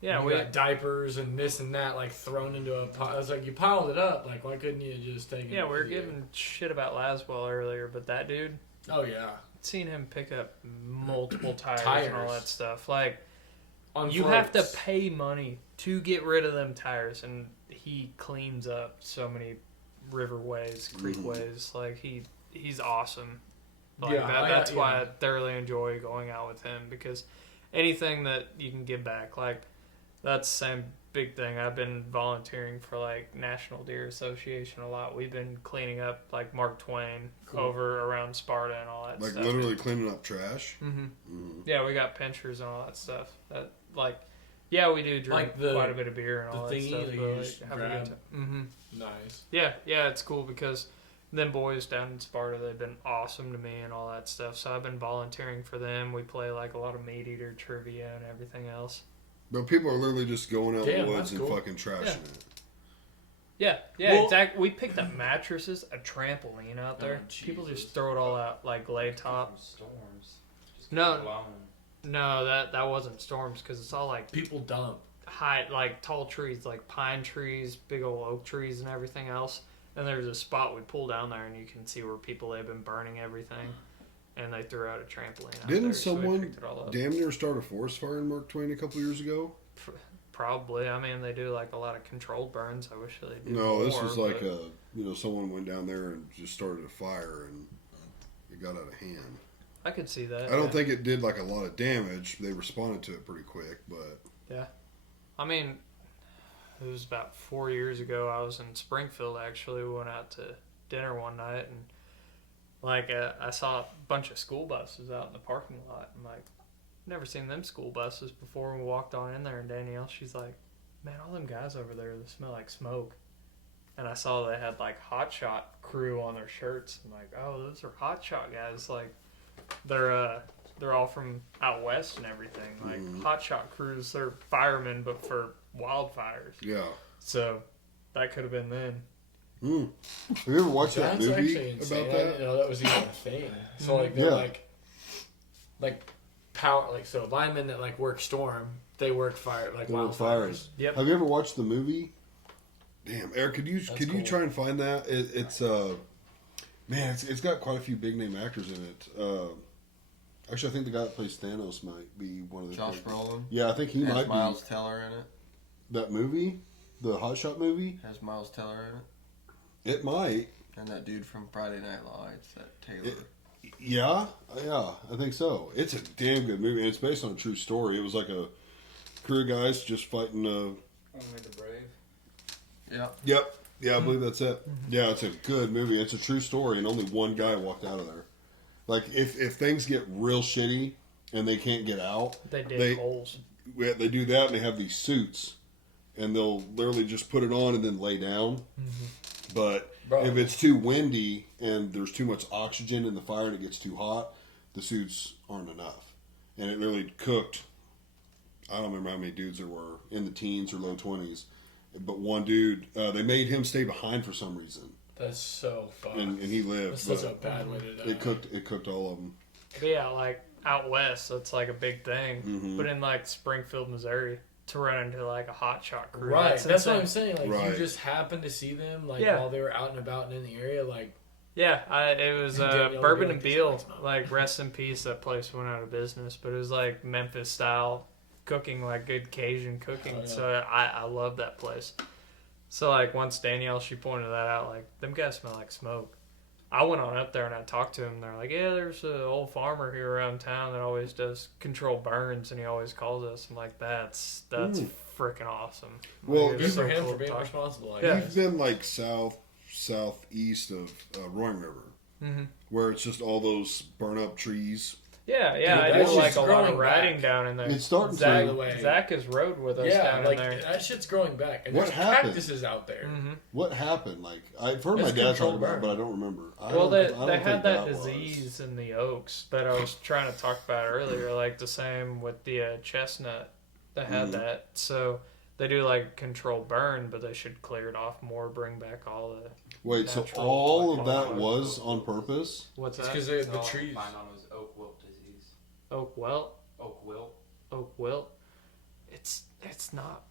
Yeah, you we got diapers and this and that like thrown into a pile. It's like you piled it up. Like why couldn't you just take it? yeah we were with you? giving shit about Laswell earlier, but that dude, Oh yeah. seen him pick up multiple tires and all Tires. that stuff. Like On you have to floats. pay money to get rid of them tires, and he cleans up so many riverways, creekways. Like he's awesome. Like Yeah, that's yeah. why I thoroughly enjoy going out with him, because anything that you can give back, like that's the same big thing. I've been volunteering for like National Deer Association a lot. We've been cleaning up like Mark Twain Cool. over around Sparta and all that Like stuff. literally cleaning up trash. hmm Mm. Yeah, we got pinchers and all that stuff. That like, yeah, we do drink Like the- quite a bit of beer and the all that thingy stuff. that but, you like, just have a good grab. time. Mm-hmm. Nice. Yeah, yeah, it's cool because them boys down in Sparta, they've been awesome to me and all that stuff. So I've been volunteering for them. We play like a lot of meat eater trivia and everything else. But people are literally just going out in Damn, the woods that's and cool. fucking trashing Yeah. it. Yeah, yeah, Well- exactly. We picked up mattresses, a trampoline out there. Oh, People Jesus. just throw it all out like glade top. From storms. Just No. leave it alone. No, that wasn't storms because it's all like People dump. high, like tall trees, like pine trees, big old oak trees, and everything else. And there's a spot we pull down there, and you can see where people have been burning everything. And they threw out a trampoline. Out Didn't there, so we someone picked it all up. damn near start a forest fire in Mark Twain a couple years ago? Probably. I mean, they do like a lot of controlled burns. I wish they did. No, this more, was like but someone went down there and just started a fire and it got out of hand. I could see that. I don't yeah. think it did like a lot of damage. They responded to it pretty quick, but I mean, it was about 4 years ago. I was in Springfield actually. We went out to dinner one night, and like I saw a bunch of school buses out in the parking lot. I'm like, never seen them school buses before. And we walked on in there, and Danielle, she's like, man, all them guys over there, they smell like smoke. And I saw they had like Hot Shot crew on their shirts. I'm like, oh, those are Hot Shot guys. Like, they're all from out west and everything. Like Hot Shot crews, they're firemen, but for wildfires. yeah. So that could have been then. Have you ever watched that That's movie actually insane. about I didn't that? know that was even a thing. So like they're Yeah. like power like so linemen that like work storm, they work fire like The little wildfires. fires. Yep. Have you ever watched the movie? Damn, Eric, could you cool. try and find that? It's man, it's got quite a few big name actors in it. Actually, I think the guy that plays Thanos might be one of the Josh characters. Brolin. Yeah, I think he Has might Miles Teller in it. be that movie, the Hot Shot movie. Has Miles Teller in it. It might. And that dude from Friday Night Lights, that Taylor. Yeah, I think so. It's a damn good movie. And it's based on a true story. It was like a crew of guys just fighting. Only the brave. Yeah. Yep. Yeah, I believe that's it. Yeah, it's a good movie. It's a true story, and only one guy walked out of there. Like, if things get real shitty and they can't get out, They dig They- holes. they do that, and they have these suits, and they'll literally just put it on and then lay down. But Bro. If it's too windy and there's too much oxygen in the fire and it gets too hot, the suits aren't enough. And it really cooked. I don't remember how many dudes there were in the teens or low 20s, but one dude, they made him stay behind for some reason, That's so fun. and he lived. That's such a but bad way to die. it cooked all of them. But yeah, like out west, that's like a big thing. Mhm. But in like Springfield, Missouri, to run into like a hot shot crew, Right, that's what I'm insane. saying. Like Right. you just happened to see them, like Yeah. while they were out and about and in the area. Like Yeah, it was Danielle Bourbon would and be like, Beale. "This makes Like rest in peace, that place went out of business. But it was like Memphis style cooking, like good Cajun cooking. Oh, yeah. So I love that place. So like once Danielle, she pointed that out. Like them guys smell like smoke. I went on up there and I talked to him. They're like, yeah, there's an old farmer here around town that always does controlled burns, and he always calls us. I'm like, that's freaking awesome. Well, Like, good it's for so him cool for to being talk. responsible. I Yeah. guess. You've been like southeast of Roaring River, Mhm. where it's just all those burn up trees. Yeah, Dude, I that do shit's like a lot of growing riding back. down in there. It's starting By to. the way, Zach has rode with us yeah, down like in there. that shit's growing back, and What there's happened? cactuses out there. hmm What happened? Like I've heard my It's dad talk controlled about it, burn. but I don't remember. Well, I they don't had think that was. disease in the oaks that I was trying to talk about earlier, like the same with the chestnut. They had Mhm. that, so they do like controlled burn, but they should clear it off more, bring back all the Wait, so natural all of like that wildlife. was on purpose? What's It's that? because the No, trees. Mine on was oak wilt disease. Oak wilt. Oak wilt. Oak wilt. It's not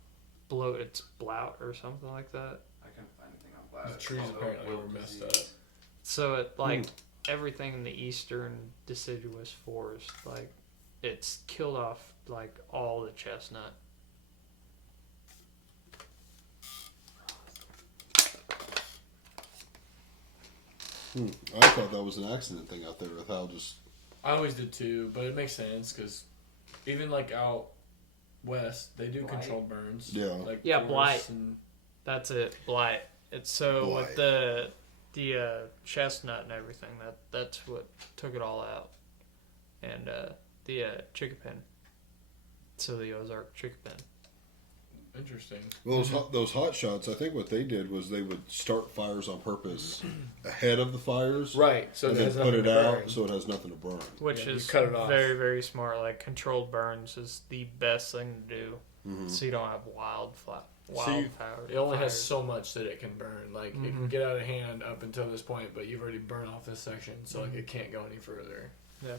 bloat. It's blout or something like that. I couldn't find anything on Black. The It's trees called oak apparently wilt were messed disease. up. So it like everything in the eastern deciduous forest, like it's killed off like all the chestnut. I thought that was an accident thing out there with how just. I always did too, but it makes sense because even like out west, they do Blight? controlled burns. Yeah. like Yeah, forests blight. and That's it, blight. It's so Blight. with the chestnut and everything that's what took it all out, and the chickapin. So the Ozark chickapin. interesting. Well, those hot shots, I think what they did was they would start fires on purpose ahead of the fires. Right, so and it then has put nothing it to out burn. so it has nothing to burn. Which Yeah, you is cut it off. very, very smart. Like controlled burns is the best thing to do, Mhm. so you don't have wildfire. It only has so much that it can burn. Like it can Mhm. get out of hand up until this point, but you've already burned off this section, so like it can't go any further.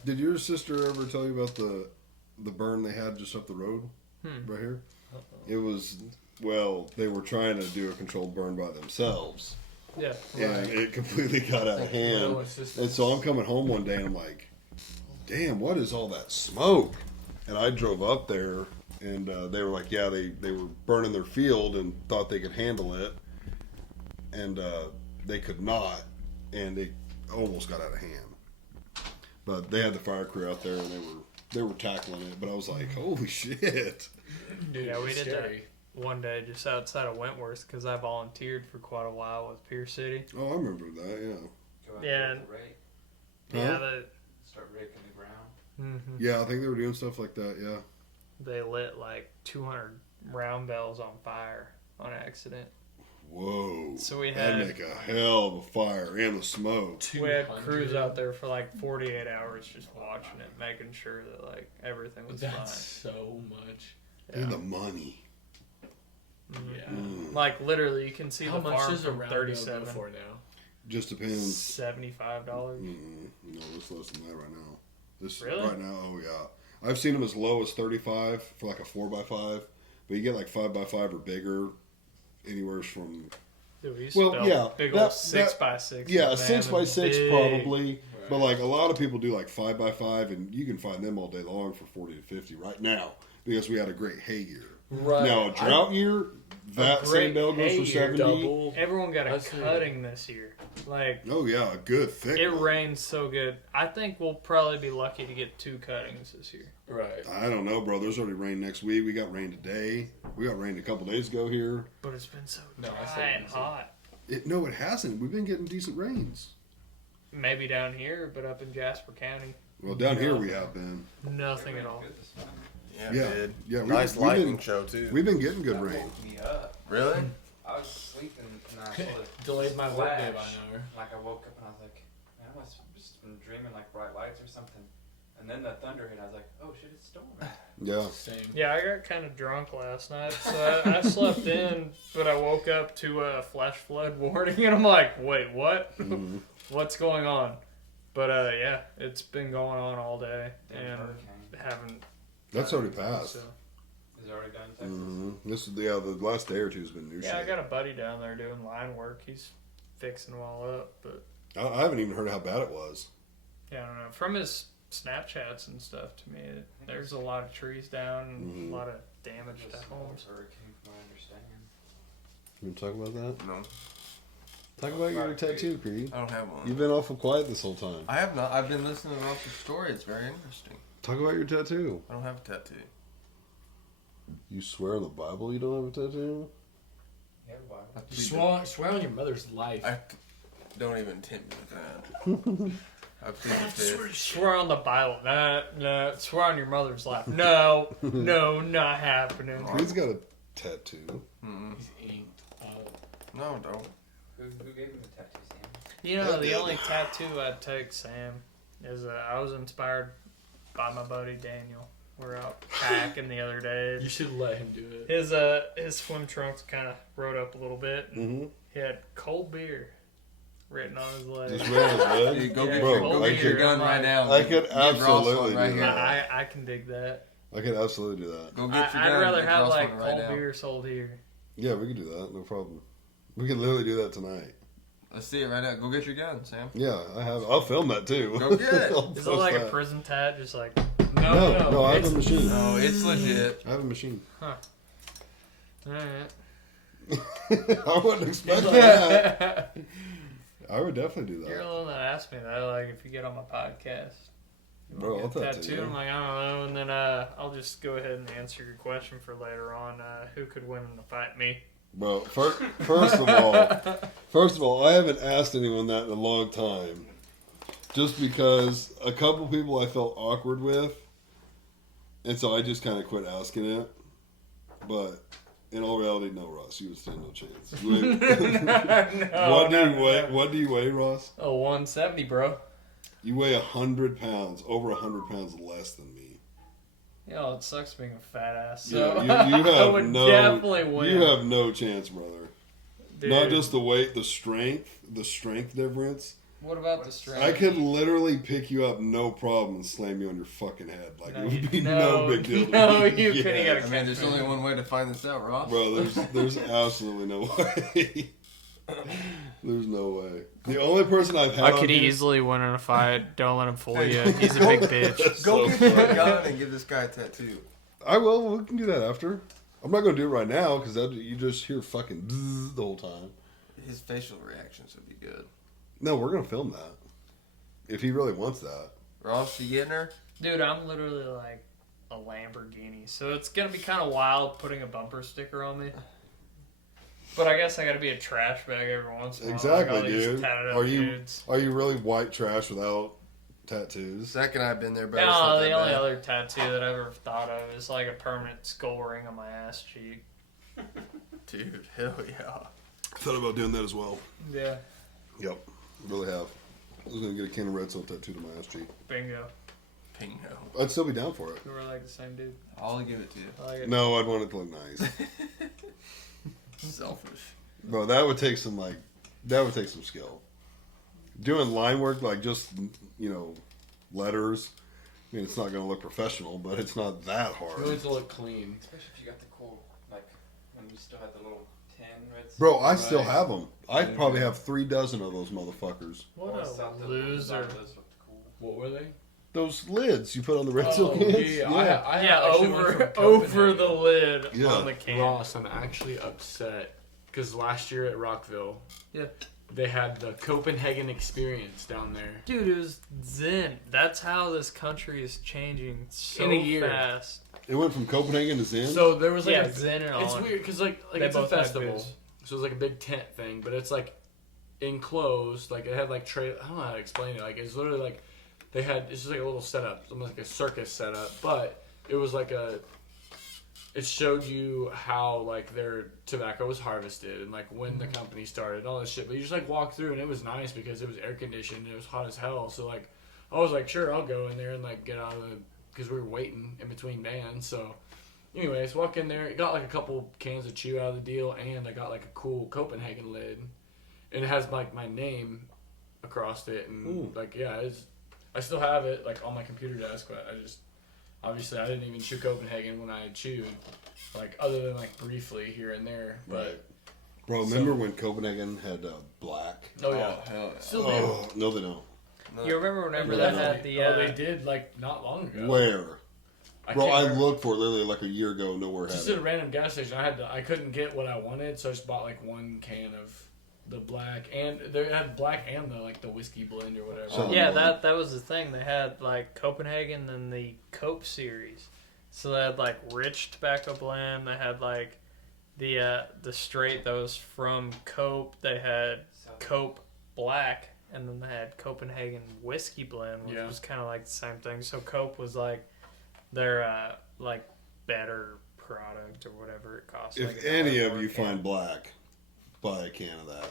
Did your sister ever tell you about the burn they had just up the road right here? It was, well, they were trying to do a controlled burn by themselves, Yeah. and it completely got out of hand. No, it's just- And so I'm coming home one day and I'm like, damn, what is all that smoke? And I drove up there and they were like, yeah, they were burning their field and thought they could handle it. And they could not. And it almost got out of hand. But they had the fire crew out there and they were tackling it. But I was like, holy shit. Dude, Yeah, we it's did that. scary. One day just outside of Wentworth because I volunteered for quite a while with Pierce City. Oh, I remember that, yeah. Go out Yeah. there with the rake, Yeah, start raking the ground. Yeah, I think they were doing stuff like that, yeah. they lit like 200 round bells on fire on accident. Whoa. So we That'd had make a hell of a fire and the smoke. we had 200. crews out there for like 48 hours just watching it, making sure that like everything was That's so much. fine. And the money. Yeah. Mm. Like literally, you can see How the much farm does a from round bell go 37, for now? Just depends. $75. No, it's less than that right now. This Really? right now, oh yeah. I've seen them as low as 35 for like a 4x5, but you get like 5x5 or bigger, anywhere from Dude, we used Well, to build yeah, big that- old 6x6. yeah, a man, 6x6 big. probably. But Right. like a lot of people do like 5x5, and you can find them all day long for 40 to 50 right now because we had a great hay year. Right. Now a drought year, that A same great bell goes hay for year, 70. double. Everyone got a That's it. cutting this year. Like Oh yeah, a good thick. it one. rained so good. I think we'll probably be lucky to get 2 cuttings this year. Right. I don't know, bro. There's already rain next week. We got rain today. We got rain a couple days ago here. But it's been so No, I dry said and easy. hot. No, it hasn't. We've been getting decent rains. Maybe down here, but up in Jasper County, Well, down here we have been. nothing at all. Good this morning. Yeah, Yeah. dude. Yeah, Nice we've lightning been- show too. We've been getting good That rain. woke me up. Really? I was sleeping and I saw the Delayed my work day by flash. an hour. Like I woke up and I was like, man, I must have just been dreaming like bright lights or something. And then the thunder hit. I was like, oh shit, it's storming. Yeah. Same. Yeah, I got kind of drunk last night, so I slept in, but I woke up to a flash flood warning, and I'm like, wait, what? Mhm. What's going on? But yeah, it's been going on all day, Damn and hurricane. haven't. That's already passed. So, Is it already done in Texas? This is the last day or two has been new yeah, shit. I got a buddy down there doing line work. He's fixing them all up, but I haven't even heard how bad it was. yeah, I don't know. From his Snapchats and stuff to me, there's a lot of trees down and Mhm. a lot of damage It was to a small homes. hurricane, from what I understand. You want to talk about that? No, Talk about your tattoo, Creed. I don't have one. You've been awful quiet this whole time. I have not. I've been listening to Ross's story. It's very interesting. Talk about your tattoo. I don't have a tattoo. You swear on the Bible you don't have a tattoo? You have a Bible? I You plead swear on your mother's life. I don't even tempt me with that. I plead the fifth. Swear on the Bible. No. Swear on your mother's life. No, not happening. Creed's got a tattoo. Mm-mm. He's inked up. No, don't. Who gave him the tattoo, Sam? You know, Yeah, the dude. only tattoo I'd take, Sam, is I was inspired by my buddy Daniel. We're out kayaking the other day. You should let him do it. His swim trunks kind of rode up a little bit. Mm-hmm. He had cold beer written on his leg. Just wearing his leg? Dude, go Yeah, get bro, your, go I get your could- gun right now. I could Give Ross absolutely one right do here. that. I can dig that. I could absolutely do that. Go get your I'd gun. rather Give have Ross like one right cold now. beer sold here. Yeah, we could do that. No problem. We could literally do that tonight. Let's see it right now. Go get your gun, Sam. Yeah, I have. I'll film that too. Go get it. I'll Is it post like a that. prison tat? Just like No, I have a machine. No, it's legit. I have a machine. alright. I wouldn't expect that. I would definitely do You're the that. one that asked me that. Like, if you get on my podcast, you Bro, want I'll to get a tattoo tattoo. you. I'm like, I don't know. And then I'll just go ahead and answer your question for later on. Who could win in a fight? Me. Bro, first of all, I haven't asked anyone that in a long time. Just because a couple people I felt awkward with, and so I just kind of quit asking it. But in all reality, no, Ross, you would stand no chance. What do you weigh, Ross? Oh, 170, bro. You weigh 100 pounds, over 100 pounds less than me. You know, it sucks being a fat ass. So Yeah, you I have would no, definitely win. you have no chance, brother. Dude, Not just the weight, the strength difference. What about the strength? I could literally pick you up, no problem, and slam you on your fucking head. Like No, it would you- be no, no big deal. to no, me. you couldn't Yeah. get I mean, there's only one way to find this out, Ross. Bro, there's absolutely no way. There's no way. The only person I've had I on could here- easily win in a fight. Don't let him fool you. He's a big bitch. That's Go so get your funny. gun and give this guy a tattoo. I will. We can do that after. I'm not gonna do it right now because you just hear fucking bzzz the whole time. His facial reactions would be good. No, we're gonna film that if he really wants that. Ross, you getting her? Dude, I'm literally like a Lamborghini, so it's gonna be kind of wild putting a bumper sticker on me. But I guess I gotta be a trash bag every once in a while. Exactly, like all these dude. tatted up Are you dudes. really white trash without tattoos? Second I've been there, but it's No, not the that only bad. other tattoo that I've ever thought of is like a permanent skull ring on my ass cheek. Dude, hell yeah. Thought about doing that as well. Yeah, Yep, really have. I was gonna get a can of red soul tattoo to my ass cheek. bingo. Bingo. I'd still be down for it. We were like the same dude. I'll give it to you. I like it. No, I'd want it to look nice. Selfish. Bro, that would take some skill. Doing line work like just letters. I mean, it's not gonna look professional, but it's not that You want it hard. to look clean. Especially if you got the cool, like, when you still had the little tin red. Bro, I still Right. have them. I probably have 3 dozen of those motherfuckers. What Always a thought the loser. design of those looked cool. What were they? Those lids you put on the red Oh, soul yeah, cans. yeah. I Yeah, actually went over from over the Copenhagen. lid Yeah. on the can. Ross, I'm actually upset because last year at Rockville, Yeah. they had the Copenhagen experience down there. Dude, it was zen. That's how this country is changing so In a year. fast. It went from Copenhagen to Zen. So there was like Yeah, a, zen and all. it's weird because like They it's a both had festival, booze. so it's like a big tent thing, but it's like enclosed. Like it had like I don't know how to explain it. Like it's literally like they had it's just like a little setup, almost like a circus setup, but it was like it showed you how like their tobacco was harvested and like when the company started and all this shit. But you just like walk through and it was nice because it was air conditioned and it was hot as hell. So like I was like, sure, I'll go in there and like get out of the, because we were waiting in between bands. So anyways, walk in there, got like a couple cans of chew out of the deal, and I got like a cool Copenhagen lid, and it has like my name across it, and like yeah, I still have it like on my computer desk, but I just. Obviously, I didn't even chew Copenhagen when I chewed, like other than like briefly here and there. But Bro, remember when Copenhagen had black? oh yeah, hell yeah. still do. Oh, no, they don't. You remember whenever Yeah. they had the they did like not long ago. Where? Bro, can't I remember. looked for it literally like a year ago. Nowhere had Just at it. a random gas station. I couldn't get what I wanted, so I just bought like one can of the black, and they had black and the whiskey blend or whatever. So- Yeah, that was the thing. They had like Copenhagen and the Cope series. So they had like rich tobacco blend. They had like the straight that was from Cope. They had Cope Black, and then they had Copenhagen whiskey blend, which Yeah. was kind of like the same thing. So Cope was like their like better product or whatever it cost. If like any $1 of you a can. find black, buy a can of that.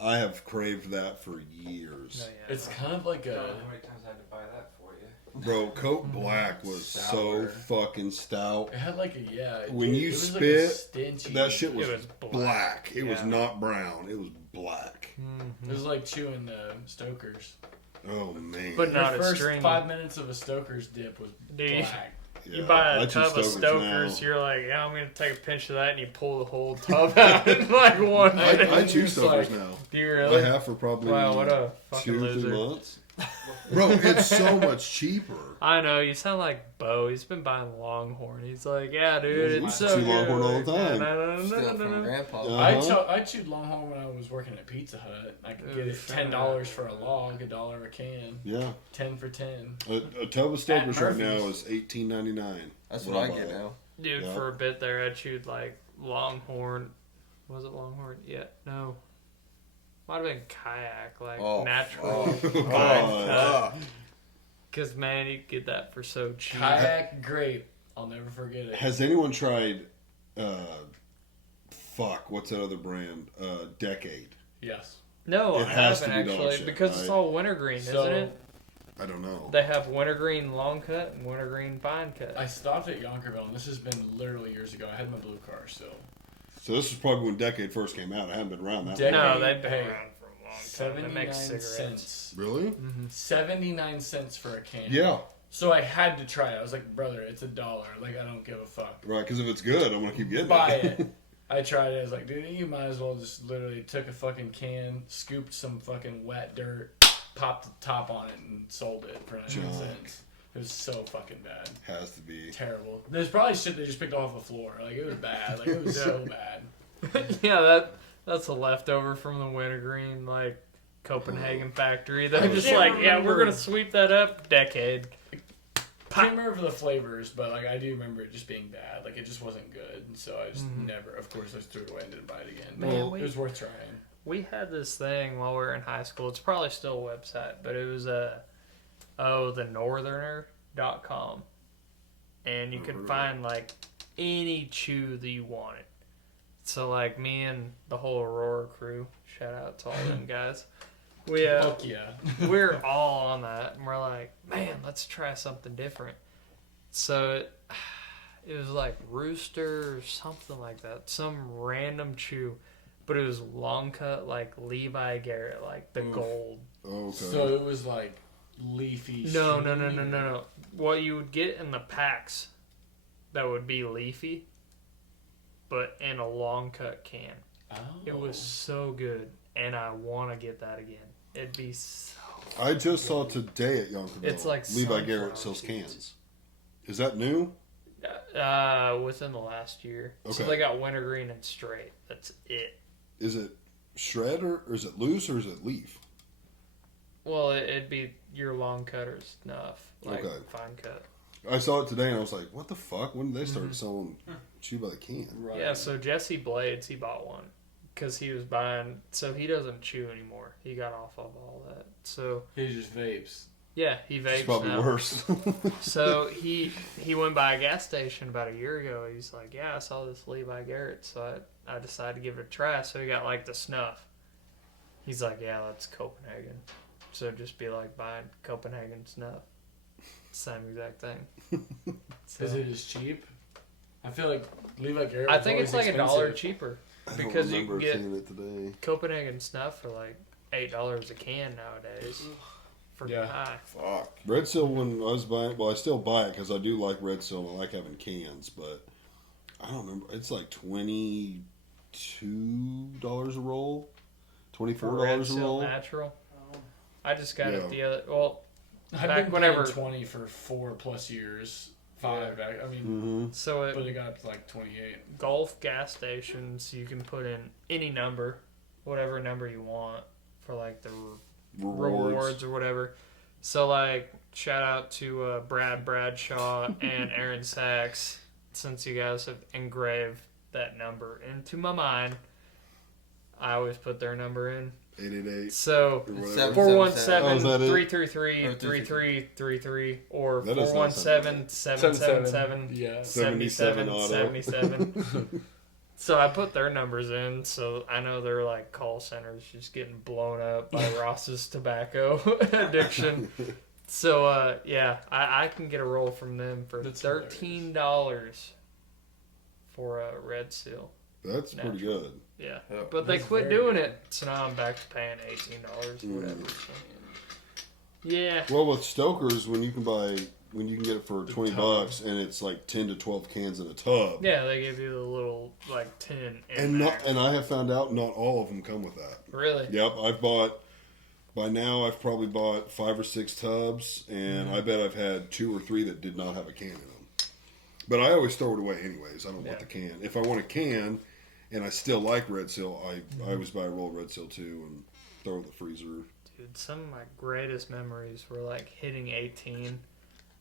I have craved that for years. No, yeah, It's kind of like I don't a. know how many times I had to buy that for you. Bro, Coke Black was so Sour. fucking stout. It had like a yeah. When you it was spit, like a stingy, That shit was, it was black. It was Yeah. not brown. It was black. It was like chewing Stokers. Oh man. But not Your as first stringy. 5 minutes of a Stoker's dip was Dude. black. You Yeah, buy I a choose tub of Stokers Stokers, now. you're like, yeah, I'm gonna take a pinch of that, and you pull the whole tub out in like one I- minute. I choose It's Stokers like- now. Do you I really? have for probably Wow, what a fucking 2 or 3 loser. months. Bro, it's so much cheaper. I know, you sound like Bo. He's been buying Longhorn. He's like, yeah, dude, Yeah, it's we so chew good. Longhorn all the time. Still from Grandpa. Uh-huh. I chewed Longhorn when I was working at Pizza Hut. I could get Ooh, it $10 for a log, $1 a can, Yeah. 10 for 10. A tub of Stokers right now Murphy's. is $18.99. That's what I get now. Dude, Yeah. for a bit there, I chewed like Longhorn. Was it Longhorn? Yeah, no. Might have been Kayak, like natural. Because, man, you get that for so cheap. Kayak grape. I'll never forget it. Has anyone tried what's that other brand? Decade. Yes. No, It I has to haven't be dog actually, shit, because it's right? all wintergreen, So- isn't it? I don't know. They have wintergreen long cut and wintergreen fine cut. I stopped at Yonkerville, and this has been literally years ago. I had my blue car still. So this was probably when Decade first came out. I haven't been around that Decade- long. No, they've been Hey, around for a long time. They 79 make cigarettes. cents. Really? 79 cents for a can. Yeah. So I had to try it. I was like, brother, it's $1. Like, I don't give a fuck. Right, because if it's good, I'm going to keep getting Buy it. it. I tried it. I was like, dude, you might as well just literally took a fucking can, scooped some fucking wet dirt, popped the top on it, and sold it for 99 Junk. cents. It was so fucking bad. Has to be. Terrible. There's probably shit they just picked off the floor. Like, it was bad. Like, it was so bad. Yeah, that's a leftover from the wintergreen, like, Copenhagen factory. They're I just can't like, yeah, we're remember. going to sweep that up. Decade. I can't remember the flavors, but like I do remember it just being bad. Like it just wasn't good, and so I just never. Of course, I just threw it away and didn't buy it again. But Man, it was worth trying. We had this thing while we were in high school. It's probably still a website, but it was thenortherner.com. And you could find like any chew that you wanted. So like me and the whole Aurora crew, shout out to all them guys. Fuck yeah. We're all on that, and we're like, man, let's try something different. So it was like Rooster or something like that, some random chew, but it was long cut like Levi Garrett, like the gold. Okay. So it was like leafy. No. stringy. What you would get in the packs that would be leafy, but in a long cut can. Oh. It was so good, and I want to get that again. It'd be so. I just saw today at Yonkers. It's like Levi sunflower Garrett sells seeds. cans. Is that new? Within the last year. So Okay. they got wintergreen and straight. That's it. Is it shred or is it loose or is it leaf? Well, it'd be your long cut or snuff, like Okay. fine cut. I saw it today and I was like, what the fuck? When did they start selling chew by the can? Right. Yeah, so Jesse Blades, he bought one because he was buying. So he doesn't chew anymore. He got off of all that. So He just vapes. Yeah, he It's vapes probably now. worse. So he went by a gas station about a year ago. He's like, yeah, I saw this Levi Garrett, so I decided to give it a try. So he got like the snuff. He's like, yeah, that's Copenhagen. So just be like buying Copenhagen snuff. Same exact thing. So, Because it is cheap. I feel like Levi Garrett. I was think it's always like $1 expensive. cheaper. I don't Because you remember can get- seeing it today. Copenhagen snuff for like $8 a can nowadays. For Yeah. high. Fuck. Red Seal, when I was buying, well, I still buy it because I do like Red Seal and I like having cans, but I don't remember. It's like $22 a roll, For $24 Red a Seal roll. Natural. I just got Yeah. it the other. Well, I've back been whenever. paying 20 for 4+ years. 5. I mean, Mm-hmm. So but at it got to like 28. Gulf gas stations, you can put in any number, whatever number you want, for like the rewards or whatever. So like, shout out to Brad Bradshaw and Aaron Sachs, since you guys have engraved that number into my mind. I always put their number in. 888 So or whatever. Seven. 417 Oh, is that it? 333 Or 3333 or That does not sound 417 777 Yeah. 77 auto. 77. So I put their numbers in, so I know they're like call centers just getting blown up by Ross's tobacco addiction. So yeah, I can get a roll from them for That's $13 for a Red Seal. That's pretty good. Yeah, Yeah. but they That's quit very doing good. it, so now I'm back to paying $18 or whatever. Yeah, Well, with Stoker's, when you can get it for The $20 tub. and it's like 10 to 12 cans in a tub. yeah, they give you the little like tin in And there. not, and I have found out not all of them come with that. Really? Yep, by now I've probably bought 5 or 6 tubs, and I bet I've had 2 or 3 that did not have a can in them. But I always throw it away anyways. I don't want Yeah. the can. If I want a can, and I still like Red Seal, I always buy a roll of Red Seal too and throw it in the freezer. Dude, some of my greatest memories were like hitting 18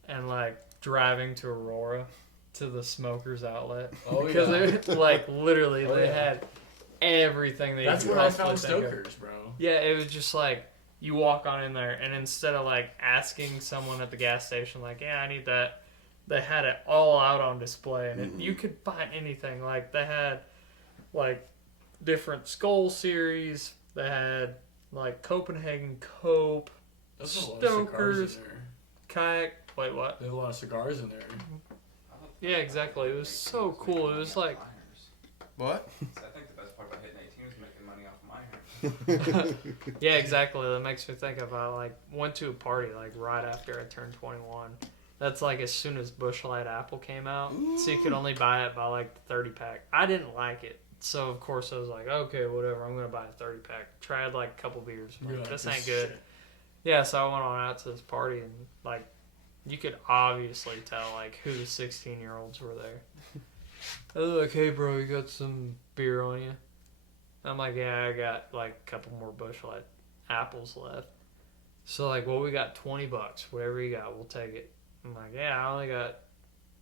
and like driving to Aurora to the smokers outlet. Oh, Because yeah. it, like literally Oh, they yeah. had everything that That's you could where I possibly found think of. Stoker's, bro. Yeah, it was just like you walk on in there, and instead of like asking someone at the gas station, like, yeah, I need that, they had it all out on display, and Mhm. you could buy anything. Like they had like different Skull series, they had like Copenhagen Cope, There's a lot of cigars Stoker's. in there. kayak. Wait, what? There's a lot of cigars in there. Yeah, exactly. It was so cool. It was like, What? So I think the best part about hitting 18 was making money off of minors. yeah, exactly. That makes me think of I like went to a party like right after I turned 21. That's like as soon as Busch Light Apple came out, so you could only buy it by like the 30 pack. I didn't like it, so of course I was like, okay, whatever. I'm gonna buy a 30 pack. Tried like a couple beers. I'm You're like, like, this ain't good. shit. Yeah, so I went on out to this party and like you could obviously tell like who the 16-year-olds were there. I was like, hey bro, you got some beer on you? I'm like, yeah, I got like a couple more Busch Light apples left. So like, well, we got $20. Whatever you got, we'll take it. I'm like, yeah, I only got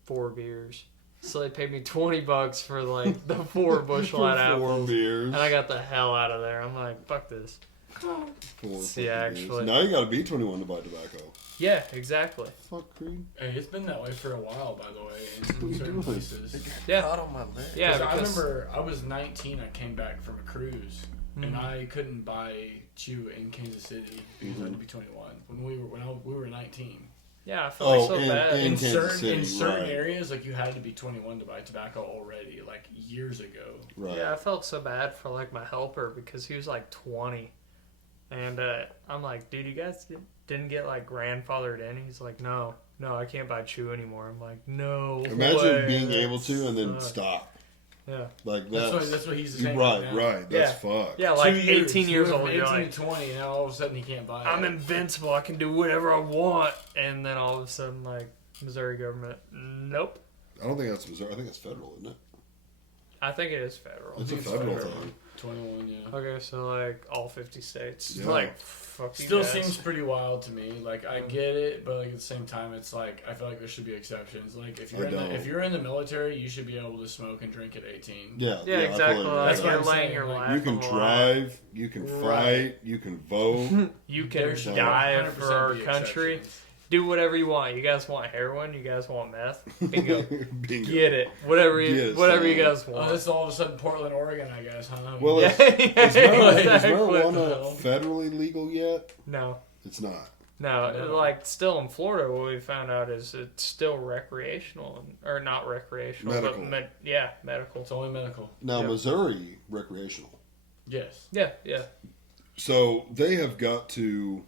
4 beers. So they paid me $20 for like the 4 Busch Light For 4 apples. beers. And I got the hell out of there. I'm like, fuck this. 4 Yeah, fucking actually. beers. Now you gotta be 21 to buy tobacco. Yeah, exactly. Fuck, Creed. Hey, it's been that way for a while, by the way, What are in you certain doing? places. Yeah. Caught on my leg. Yeah, 'Cause I because remember I was 19. I came back from a cruise, and Mhm. I couldn't buy chew in Kansas City because I had to be 21 when we were 19. yeah, I felt so and- bad. and- In Kansas certain City, certain right. areas, like you had to be 21 to buy tobacco already, like years ago. Right. Yeah, I felt so bad for like my helper because he was like 20, and I'm like, dude, you guys didn't get like grandfathered in. He's like, no, I can't buy chew anymore. I'm like, no. Imagine way. being able to That and then sucks. stop. Yeah, Like That's what he's saying. right, now. right. That's Yeah. fucked. yeah, like 2 years. 18 years He went old. from You're 18 like, to 20, now all of a sudden he can't buy it. I'm invincible. I can do whatever I want. And then all of a sudden, like Missouri government, nope. I don't think that's Missouri. I think it's federal, isn't it? I think it is federal. It's a it's federal federal. thing. 21, yeah. Okay, so like all 50 states. Yeah. Like, fuck you Still guys. seems pretty wild to me. Like I get it, but like at the same time, it's like I feel like there should be exceptions. Like if you're if you're in the military, you should be able to smoke and drink at 18. Yeah, I fully exactly. agree. Like, That's what you're I'm laying saying, your like, life You can on the line. drive, you can fight, Right. you can vote. You can There should die 100% for our be country. exceptions. Do whatever you want. You guys want heroin? You guys want meth? Bingo. Bingo. Get it. Whatever you, Get it, whatever you son. guys Oh, want. this is all of a sudden Portland, Oregon, I guess, huh? Well, yeah, is exactly. marijuana federally legal yet? No, It's not. no. No. Like still in Florida, what we found out is it's still recreational, or not recreational, Medical. but medical. It's only medical. Now, Yep. Missouri, recreational. Yes. Yeah, yeah. So they have got to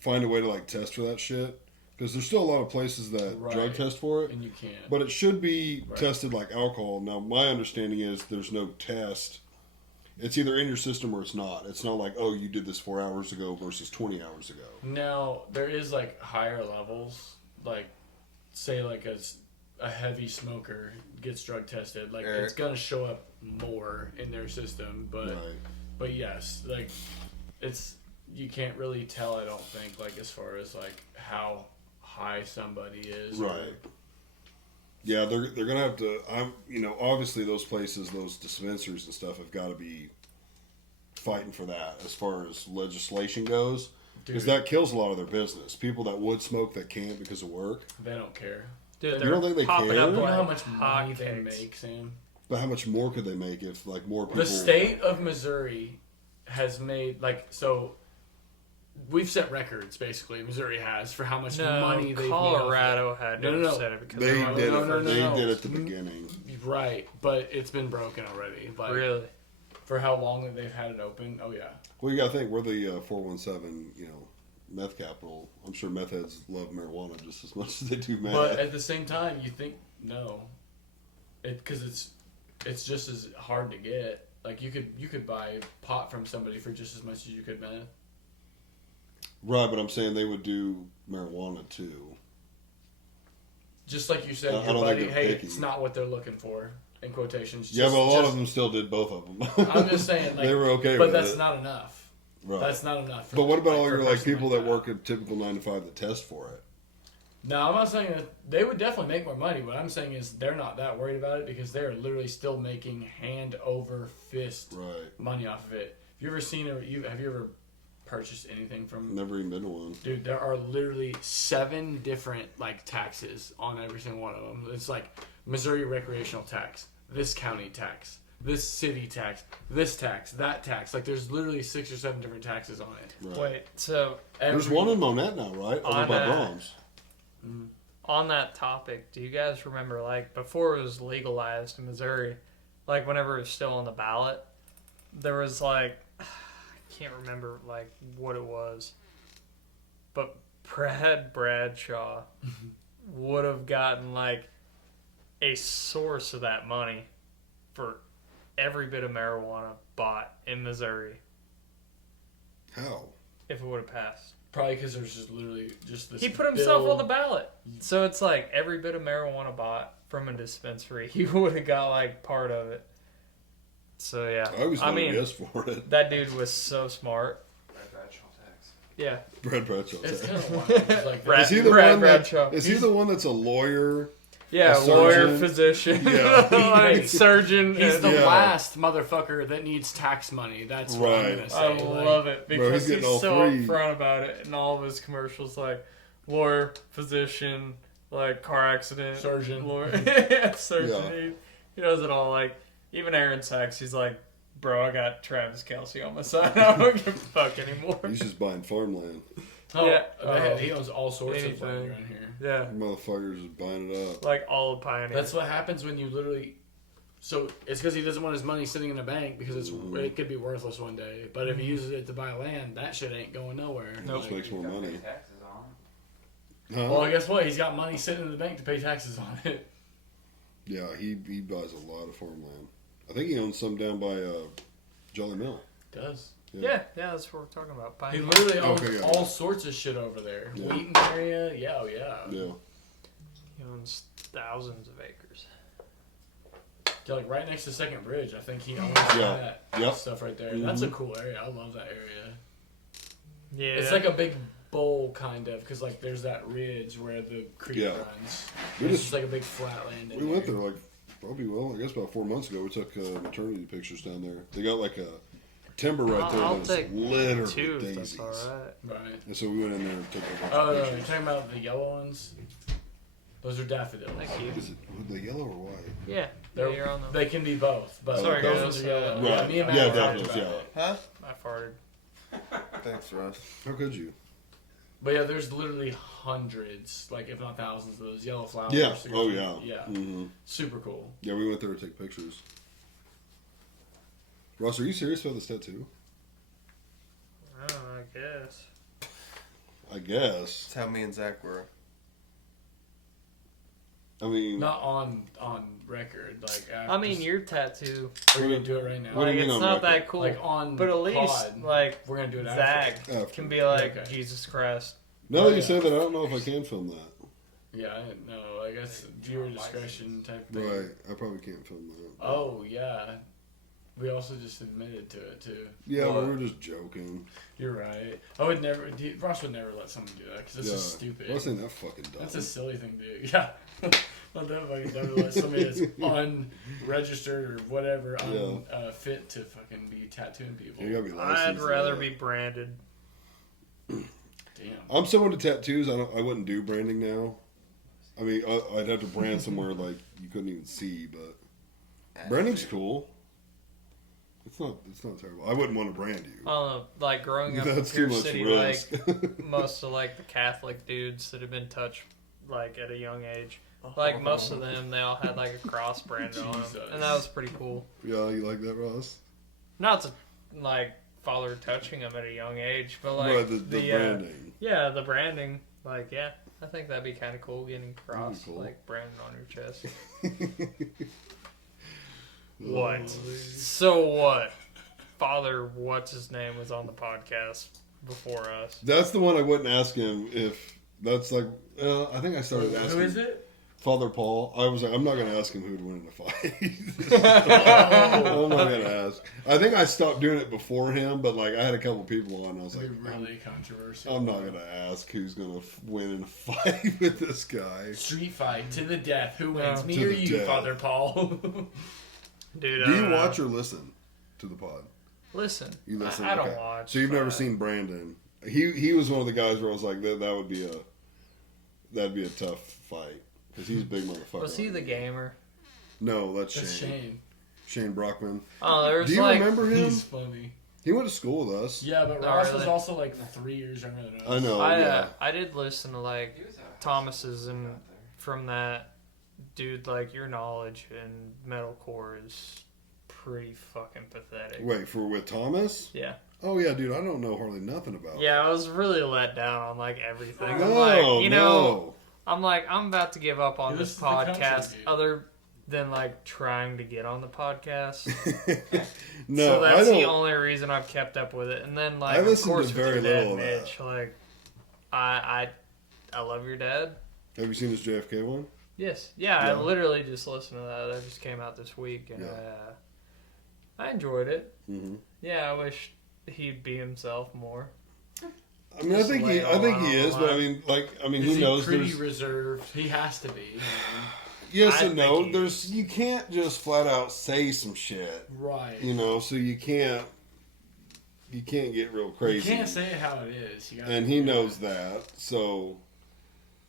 find a way to like test for that shit because there's still a lot of places that Right. drug test for it, And you can't. but it should be Right. tested like alcohol. Now, my understanding is there's no test. It's either in your system or it's not. It's not like, oh, you did this 4 hours ago versus 20 hours ago. Now, there is like higher levels. Like, say, like a heavy smoker gets drug tested. Like, Eric. it's going to show up more in their system. But, Right. but yes, like, it's, you can't really tell, I don't think, like, as far as like how high somebody is. or- Right. Yeah, they're gonna have to. Obviously those places, those dispensaries and stuff, have got to be fighting for that as far as legislation goes, because Dude, that kills a lot of their business. People that would smoke that can't because of work. they don't care. Dude, You they're don't think they popping care? up You You know like how much money they hotcakes. make, Sam? But how much more could they make if like more people? The state of Missouri has made so we've set records basically. Missouri has for how much No, money they Colorado had to No, no, no. have said it because They were did no, it. no, They no. did it at the beginning. Right, but it's been broken already. Like really. for how long that they've had it open? Oh yeah. Well, you got to think we're the 417, meth capital. I'm sure meth heads love marijuana just as much as they do meth. But at the same time, you think no, because it's just as hard to get. Like you could buy pot from somebody for just as much as you could meth. Right, but I'm saying they would do marijuana too. Just like you said, I your don't think buddy, they're hey, picky. it's not what they're looking for. In quotations. Yeah, Just- but a lot just- of them still did both of them. I'm just saying, like, they were okay but with that's it. not enough. Right. That's not enough. But what about all for your a like person people like that work a typical 9 to 5 that test for it? No, I'm not saying that they would definitely make more money. What I'm saying is they're not that worried about it because they're literally still making hand over fist Right. money off of it. Have you ever seen have you ever purchased anything from? Never even been to one. Dude, there are literally 7 different like taxes on every single one of them. It's like Missouri recreational tax, this county tax, this city tax, this tax, that tax. Like there's literally 6 or 7 different taxes on it. Right. Wait, so There's Every- one in Monette now, right? Over On, by uh, Brahms. on that topic, do you guys remember, like, before it was legalized in Missouri, like, whenever it was still on the ballot, there was, like, I can't remember, like, what it was, but Brad Bradshaw would have gotten, like, a source of that money for every bit of marijuana bought in Missouri How? if it would have passed. Probably because there's just literally just this. He put himself bill. on the ballot. So it's like every bit of marijuana bought from a dispensary, he would have got like part of it. So yeah. I always I voted mean, yes for it. that dude was so smart. Brad Bradshaw tax. Yeah. Brad Bradshaw. It's said. kind of wild. It's like Brad- Is he the Brad one Bradshaw. that? Is he the one that's a lawyer? Yeah, A lawyer, surgeon. physician, Yeah. like, surgeon. He's and- the Yeah. last motherfucker that needs tax money. That's what I'm Right. gonna say. I Like, love it Bro, because he's getting all he's so three. upfront about it in all of his commercials, like lawyer, physician, like car accident, Surgeon. lawyer, yeah, surgeon. Yeah. He does it all. Like even Aaron Sachs, he's like, bro, I got Travis Kelce on my side. I don't give a fuck anymore. He's just buying farmland. Oh, Yeah. yeah. He owns all sorts Anything. of land around here. Yeah, Motherfuckers is buying it up. like all of Pioneer. That's what happens when you literally. So it's because he doesn't want his money sitting in a bank because it could be worthless one day. But if he uses it to buy land, that shit ain't going nowhere. Nope. Like, Makes more Gotta money. pay taxes on. Huh? well, guess what? He's got money sitting in the bank to pay taxes on it. Yeah, he buys a lot of farmland. I think he owns some down by Jolly Mill. Does. yeah, that's what we're talking about. He Pioneer. literally owns Okay, yeah. all sorts of shit over there. Yeah. Wheaton area, yeah, oh yeah. Yeah. He owns thousands of acres. Yeah, like right next to Second Bridge. I think he owns Yeah. that Yep. stuff right there. That's a cool area. I love that area. Yeah. It's like a big bowl kind of because like there's that ridge where the creek Yeah. runs. We It's just- just like a big flat land. We went there like probably I guess about 4 months ago. We took maternity pictures down there. They got like a timber right there I'll that's take littered two with if daisies. that's all right. Right. And so we went in there and took a bunch Oh, of you're pictures. talking about the yellow ones? Those are daffodils. Thank you. Is it the yellow or white? Yeah. They're- You're on the. They can be both, but Sorry, those guys. ones are yellow. Right. Yeah, me and Matt Yeah, talked daffodils, about yeah. it. Huh? I farted. Thanks, Russ. How could you? But yeah, there's literally hundreds, like if not thousands, of those yellow flowers. Yeah. They're Oh cute. yeah. Yeah. Mm-hmm. Super cool. Yeah, we went there to take pictures. Ross, are you serious about this tattoo? Oh, I guess. I guess. That's how me and Zach were. I mean, Not on record, like. I mean, your tattoo. we're gonna do it right now. What do Like, you mean it's on not record? that cool. Like on, But at least, pod, like, we're gonna do it Zach after. after. can be like, Okay. Jesus Christ. now that Oh, you yeah. say that, I don't know if I can film that. Yeah, I didn't know. I guess viewer discretion type thing. Right. I probably can't film that. Oh yeah, we also just admitted to it too. Yeah, but What? we're just joking. You're right. I would never. Ross would never let someone do that because it's yeah. just stupid. Ross ain't that fucking dumb. That's a silly thing to do. Yeah. Not that fucking dumb to let somebody that's unregistered or whatever fit to fucking be tattooing people. You gotta be I'd licensed. rather to be branded. Damn. I'm so into tattoos. I wouldn't do branding now. I mean, I'd have to brand somewhere like you couldn't even see, but branding's cool. It's not terrible. I wouldn't want to brand you. I don't know, like growing up in That's too Pierce much City, risk. like most of like the Catholic dudes that have been touched like at a young age, like most of them, they all had like a cross branded on them, Jesus. and that was pretty cool. Yeah, you like that, Ross? Not to like father touching them at a young age, but like Right, the branding. Yeah, the branding. Like, yeah, I think that'd be kind of cool getting cross cool. like branded on your chest. What? So what? Father, what's his name, was on the podcast before us. That's the one I wouldn't ask him if that's like. I think I started asking. Who is it? Father Paul. I was like, I'm not going to ask him who'd win in a fight. I'm not going to ask. I think I stopped doing it before him, but like I had a couple people on. And I was like, It'd be really controversial. I'm not going to ask who's going to win in a fight with this guy. Street fight to the death. Who wins? Yeah. Me To or the you, death. Father Paul? Dude, Do you watch or listen to the pod? Listen. You listen. I don't okay. watch. So you've never but- seen Brandon. He was one of the guys where I was like, that'd be a tough fight because he's a big motherfucker. Was he the gamer? No, that's That's Shane. Shane. Shane Brockman. Oh, there was Do you like remember him? He's funny. He went to school with us. Yeah, but Oh, Ross was really? also like 3 years younger than us. I know. I yeah. I did listen to like He was a Thomas's, and out there. from that, dude, like your knowledge in metalcore is pretty fucking pathetic. Wait, with Thomas? Yeah. Oh yeah, dude. I don't know hardly nothing about. Yeah, I was really let down on like everything. I'm No, like, you know, no. I'm like, I'm about to give up on He this listens to country, podcast, dude. other than like trying to get on the podcast. No, So I that's don't. the only reason I've kept up with it. And then like, I of listened to course, with very your dad, little of that. Mitch, like, I love your dad. Have you seen this JFK one? Yes, yeah, Yeah. I literally just listened to that. That just came out this week, and Yeah. I enjoyed it. Mm-hmm. Yeah, I wish he'd be himself more. I mean, I Just think lay he, it I all think out he on is, the but I line. mean, like, Is he knows pretty there's. reserved. He has to be. You know Yes I and think no. he There's is. you can't just flat out say some shit, what I mean? Right. you know. So you can't get real You crazy. can't say it how it is. You gotta And he do knows it. that. So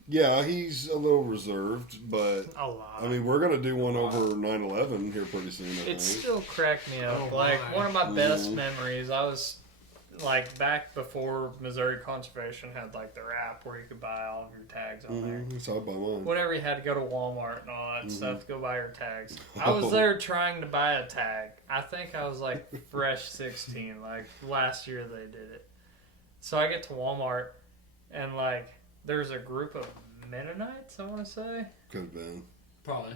yeah, he's a little reserved, but A lot. I mean, we're gonna do one over 9/11 here pretty soon. I it think. still cracked me up. Oh, like my. one of my best Mhm. memories. I was like back before Missouri Conservation had like their app where you could buy all of your tags on there. Mhm, saw it by one. Whenever you had to go to Walmart and all that stuff to go buy your tags. I Oh. was there trying to buy a tag. I think I was like fresh 16, like last year they did it. So I get to Walmart and like there's a group of Mennonites, I want to say, Could have been. Probably.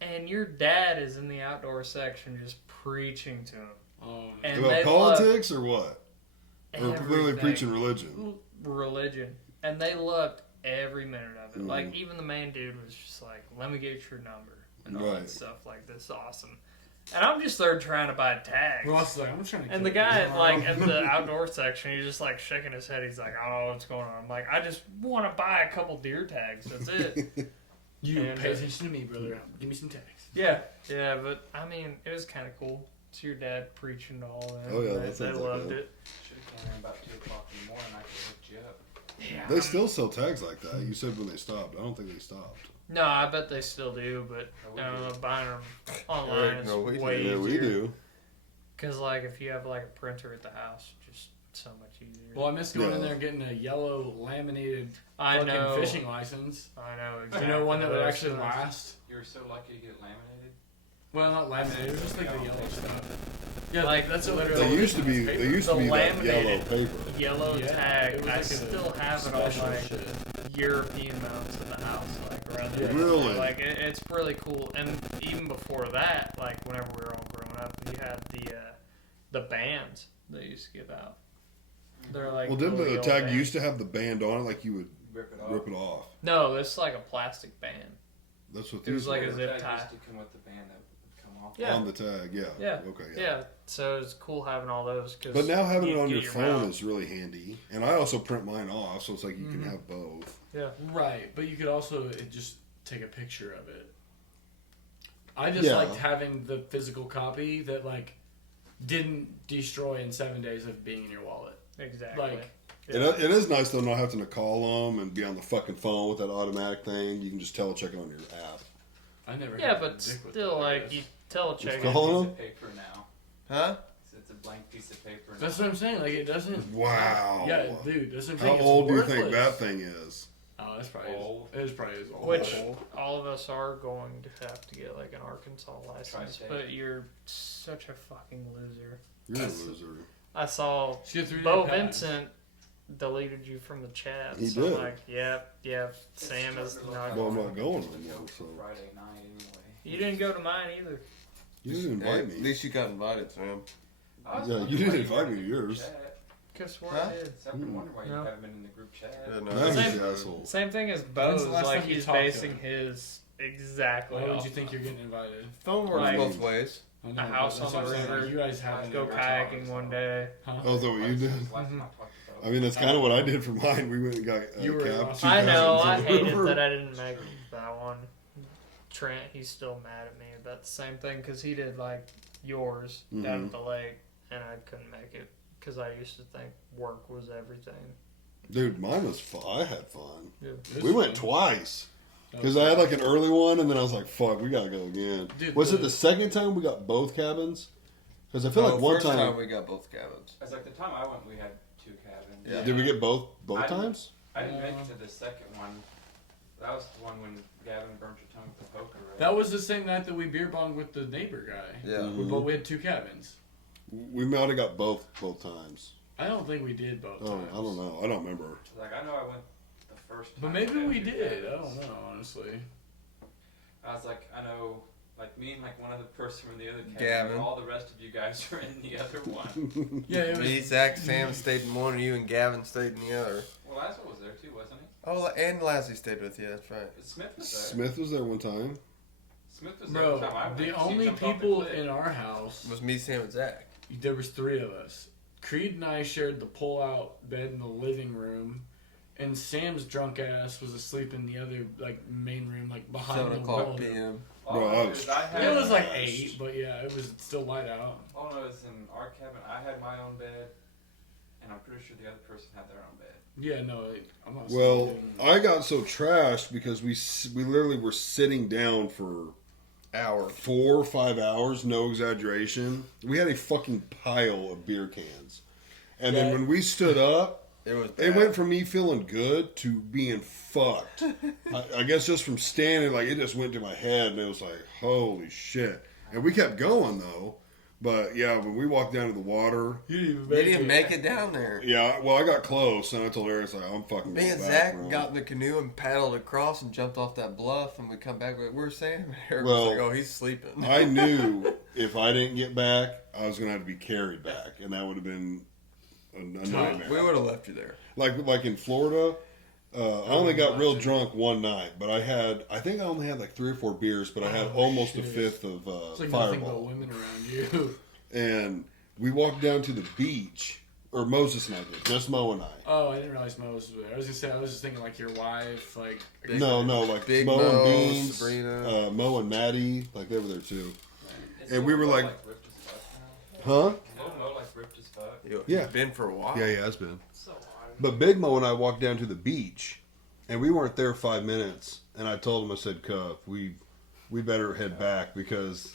and your dad is in the outdoor section just preaching to him. Oh, And About they politics or what? Or loved literally everything. preaching religion. Religion, and they loved every minute of it. Mhm. Like even the main dude was just like, "Let me get your number." and all Right. that stuff. Like, this is awesome. And I'm just there trying to buy tags. Ross is like, I'm trying to. And the guy, like, at the outdoor section, he's just, like, shaking his head. He's like, I don't know what's going on. I'm like, I just want to buy a couple deer tags. That's it. You And, pay attention to me, brother. Give me some tags. Yeah, but, I mean, it was kind of cool. It's your dad preaching to all that. Oh, yeah, They that sounds like loved it. it. Should have came in about 2 o'clock in the morning. I could have hooked you up. Yeah. They still sell tags like that. You said when they stopped. I don't think they stopped. No, I bet they still do, but buying them online is No, we do. way Yeah, we easier. do. Because, like, if you have, like, a printer at the house, just so much easier. Well, I miss going in Yeah. there and getting a yellow laminated I fucking know. fishing license. I know exactly. You know, one that would what actually it is. last. You were so lucky to get it laminated. Well, not laminated. It was just like the yellow stuff. Yeah, Like, that's the- literally. They used to be. They used to The be that laminated yellow paper. Yellow Yeah, tag. it was I like a still have it on special my shit. European mounts in the house, like around there. Really? Like it's really cool. And even before that, like whenever we were all growing up, you had the bands they used to give out. They're like. Well, didn't little the yellow tag bands. used to have the band on it? Like you would Rip it off. rip it off. No, it's like a plastic band. That's what It was these like were. a zip Tag tie. used to come with the band that would come off. Yeah. On the tag. Yeah. Yeah. Okay. Yeah. So it's cool having all those. Cause But now having you it on get your phone mount. is really handy. And I also print mine off, so it's like you can have both. Yeah. Right, but you could also just take a picture of it. I just Yeah. liked having the physical copy that like didn't destroy in 7 days of being in your wallet. Exactly. Like, It is nice though not having to call them and be on the fucking phone with that automatic thing. You can just telecheck it on your app. I never. Yeah, had but to dick with still, it, I like guess. you telecheck Just it. call Piece them? of paper now. Huh? It's a blank piece of paper. That's now. what I'm saying. Like it doesn't. Wow. Yeah, dude. That's what I'm How saying. It's old do you think worthless. that thing is? Oh, that's probably. Old. It is probably as old. Which all of us are going to have to get like an Arkansas license, Tri-state. but you're such a fucking loser. You're That's- a loser. I saw Just get 3D Bo pads. Vincent deleted you from the chat. He so did. I'm like, yep, It's Sam is starting to look not like Well, I'm going. not going to anymore, go so. Friday night anyway. You didn't go to mine either. You didn't Hey, invite at me. least you got invited, Sam. I was Yeah, wondering you didn't why invite weren't me to in the group yours. chat. Guess what Huh? I did? So I've been wondering why you No. haven't been in the group chat. Yeah, no. That Same- was the asshole. Same thing as When's Bo's. the last Like time you he's talked to basing him? his exactly. Why would off you think you're getting invited? Phone works Like- both ways. I know, house but that's on the what I'm saying, river. You guys haven't. Go Never kayaking talked, one so. day. Huh? Oh, is that what you did? Last time I talked to Bo. I mean, that's kind of what I did for mine. We went and got a You were cab. awesome. 2 I know. cabins I on the hated river. that I didn't make that one. Trent, he's still mad at me about the same thing because he did like yours down at the lake, and I couldn't make it because I used to think work was everything. Dude, mine was fun. I had fun. This We went one- twice. that Because was- I had like an early one, and then I was like, fuck, we gotta go again. Dude, Was it the- the second time we got both cabins? Because I feel No, like one first time. we got both cabins. It's like the time I went, we had 2 cabins. Yeah. Did we get both I- times? I didn't make it to the second one. That was the one when Gavin burnt your tongue with the poker, right? That was the same night that we beer bonged with the neighbor guy. Yeah. Mhm. But we had 2 cabins. We might have got both times. I don't think we did both Oh, times. I don't know. I don't remember. Like, I know I went the first time. But maybe had we 2 did. I cabins. don't know, honestly. I was like, I know, like me and like one other person from the other cabin. Gavin. All the rest of you guys are in the other one. Yeah, it was. Me, Zach, Sam stayed in one, you and Gavin stayed in the other. Well, Laszlo was there too, wasn't he? Oh, and Lassie stayed with you, that's right. But Smith was there. Smith was there one time. Smith was there Bro, the time I went. the He only jumped off the people cliff. in our house, It was me, Sam, and Zach. there was 3 of us. Creed and I shared the pull-out bed in the living room, and Sam's drunk ass was asleep in the other like main room, like behind 7 the o'clock wall. p.m. All Bro, I I know was is I had It was like Yes. 8, but yeah, it was still light out. All I know is in our cabin, I had my own bed, and I'm pretty sure the other person had their own bed. Yeah, no, I'm not. Well, saying- I got so trashed because we literally were sitting down for Hour. 4 or 5 hours, no exaggeration. We had a fucking pile of beer cans. And then Yeah. when we stood up, It was it bad. went from me feeling good to being fucked. I guess just from standing, like, it just went to my head, and it was like, holy shit. And we kept going, though. But, yeah, when we walked down to the water, you didn't make it down there. yeah, well, I got close, and I told Eric, like, I'm fucking Me going and back, Zach bro. got in the canoe and paddled across and jumped off that bluff, and we come back. Like, where's Sam? Eric Well, was like, oh, he's sleeping. I knew if I didn't get back, I was going to have to be carried back, and that would have been a nightmare. We would have left you there. Like in Florida, I only got real drunk one night, but I think I only had like 3 or 4 beers, but I had almost a fifth of It's like nothing but Fireball. women around you. And we walked down to the beach, or Moses and I did, just Mo and I. Oh, I didn't realize Mo was there. I was just thinking like your wife, like. No, like Big Mo Mo, and Beans, Sabrina. Mo and Maddie, like they were there too. It's And we were like, ripped as fuck now. huh? Little Mo like ripped as fuck. Yeah. Been for a while. Yeah, it's been. So hard. But Big Mo and I walked down to the beach, and we weren't there 5 minutes. And I told him, I said, "Cuff, we better head back because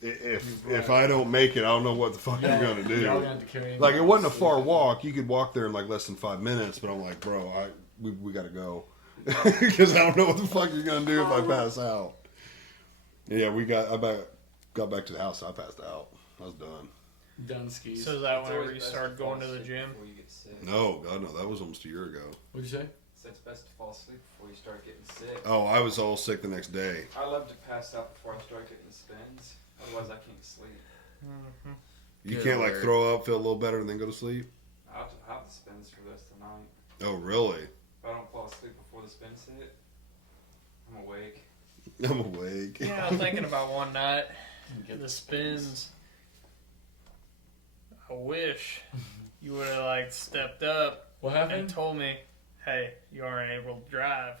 if I don't make it, I don't know what the fuck you're gonna do." Y'all gonna have to carry him Like it down wasn't a to far sleep. walk. You could walk there in like less than 5 minutes. But I'm like, bro, we gotta go because I don't know what the fuck you're gonna do if I pass out. Yeah, I got back to the house. And I passed out. I was done. Done skis. So is that It's whenever always you best started fall going to the asleep gym? Before you get sick. No, God, no. That was almost a year ago. What'd you say? So it's best to fall asleep before you start getting sick. Oh, I was all sick the next day. I love to pass out before I start getting the spins. Otherwise, I can't sleep. You Good can't like Lord. throw up, feel a little better, and then go to sleep. I'll have the spins for the rest of the night. Oh, really? If I don't fall asleep before the spins hit, I'm awake. I'm awake. Yeah, I'm thinking about one night. The spins. I wish you would have like stepped up What and happened? told me, "Hey, you aren't able to drive."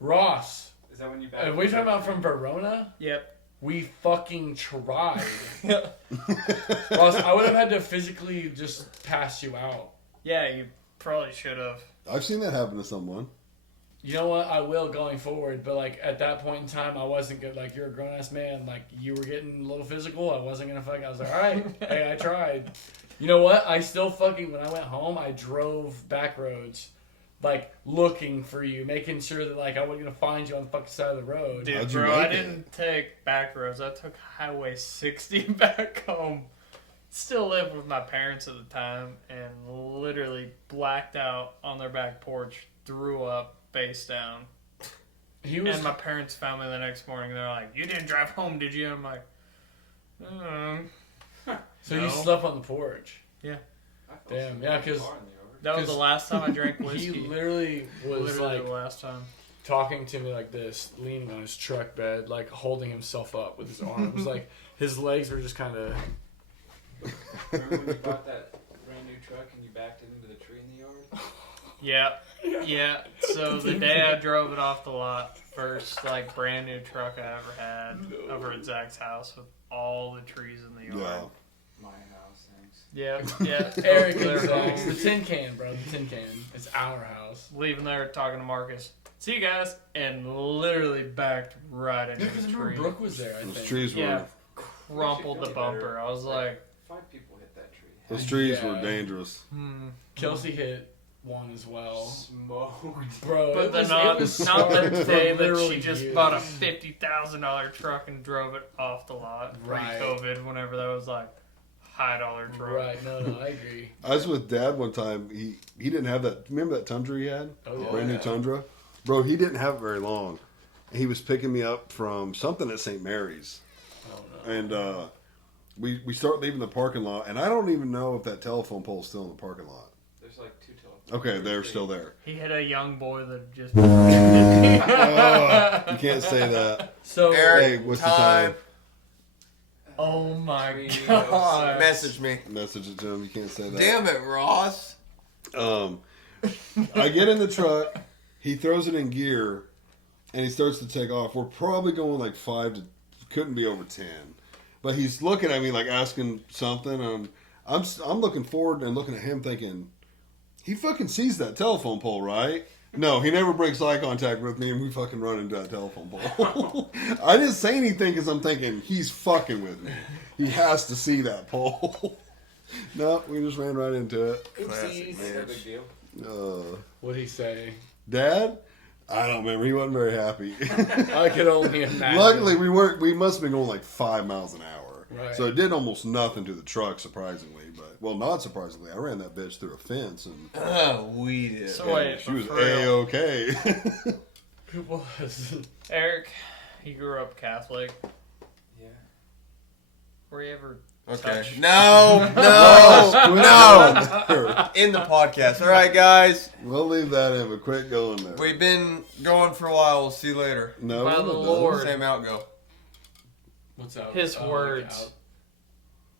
Ross. Is that when you Are we talking about from Verona? Yep. We fucking tried. Ross, I would have had to physically just pass you out. Yeah, you probably should have. I've seen that happen to someone. You know what? I will going forward, but like at that point in time, I wasn't good. Like you're a grown ass man. Like you were getting a little physical. I wasn't gonna fuck. I was like, all right, hey, I tried. You know what? I still fucking when I went home, I drove back roads, like looking for you, making sure that like I wasn't gonna find you on the fucking side of the road. Dude, How'd you bro, I make it? didn't take back roads. I took Highway 60 back home. Still lived with my parents at the time and literally blacked out on their back porch, threw up, face down. He was And my parents found me the next morning. They're like, "You didn't drive home, did you?" I'm like, so No. you slept on the porch. I fell Damn, asleep yeah, in the 'cause- car in the yard. That was the last time I drank He whiskey. literally was Literally like the last time. talking to me like this, leaning on his truck bed, like holding himself up with his arms, like his legs were just kind of. Remember when you bought that brand new truck and you backed it into the tree in the yard? Yeah. So the day I drove it off the lot, first like brand new truck I ever had over at Zach's house with all the trees in the Yeah. yard. My house, thanks. Yeah. Eric They're and Zach's. home. The tin can, bro. The tin can. It's our house. Leaving there, talking to Marcus. See you guys, and literally backed right into Yeah, because the I remember tree. Brooke was there. I Those think. trees were Yeah. Crumpled the bumper. I was like, 5 people hit that tree. those trees Yeah. were dangerous. Kelsey hit one as well, Smoked. bro. but it the was, not it was not smoked the for day that literally she just years. bought a $50,000 truck and drove it off the lot Right. pre-COVID. Whenever that was like high dollar truck. Right? No, I agree. I was with Dad one time. He didn't have that. Remember that Tundra he had? Oh, yeah. Brand new Tundra. Bro, he didn't have it very long. He was picking me up from something at St. Mary's. Oh no. And we start leaving the parking lot, and I don't even know if that telephone pole is still in the parking lot. There's like 2 telephones. Okay, they're still there. He hit a young boy that just. Oh, you can't say that. So Eric, Hey, what's the time? Oh my Tree, god! Message me. Message it to him. You can't say that. Damn it, Ross. I get in the truck. He throws it in gear, and he starts to take off. We're probably going like 5 to, couldn't be over 10. But he's looking at me like asking something, and I'm looking forward and looking at him thinking, he fucking sees that telephone pole, right? No, he never breaks eye contact with me, and we fucking run into that telephone pole. I didn't say anything because I'm thinking, he's fucking with me. He has to see that pole. No, we just ran right into it. Oopsies. No big deal. What'd he say? Dad? I don't remember. He wasn't very happy. I could only imagine. Luckily, we must have been going like 5 miles an hour. Right. So it did almost nothing to the truck, surprisingly. But, well, not surprisingly. I ran that bitch through a fence, and We did. So wait, she was for real, A-okay. Who was? Eric, he grew up Catholic. Yeah. Were you ever Okay. Touch. No. In the podcast. All right, guys. We'll leave that in, but quit going there. We've been going for a while. We'll see you later. No, By we're the not done. Lord. Same outgo. What's out? His Oh, words. out.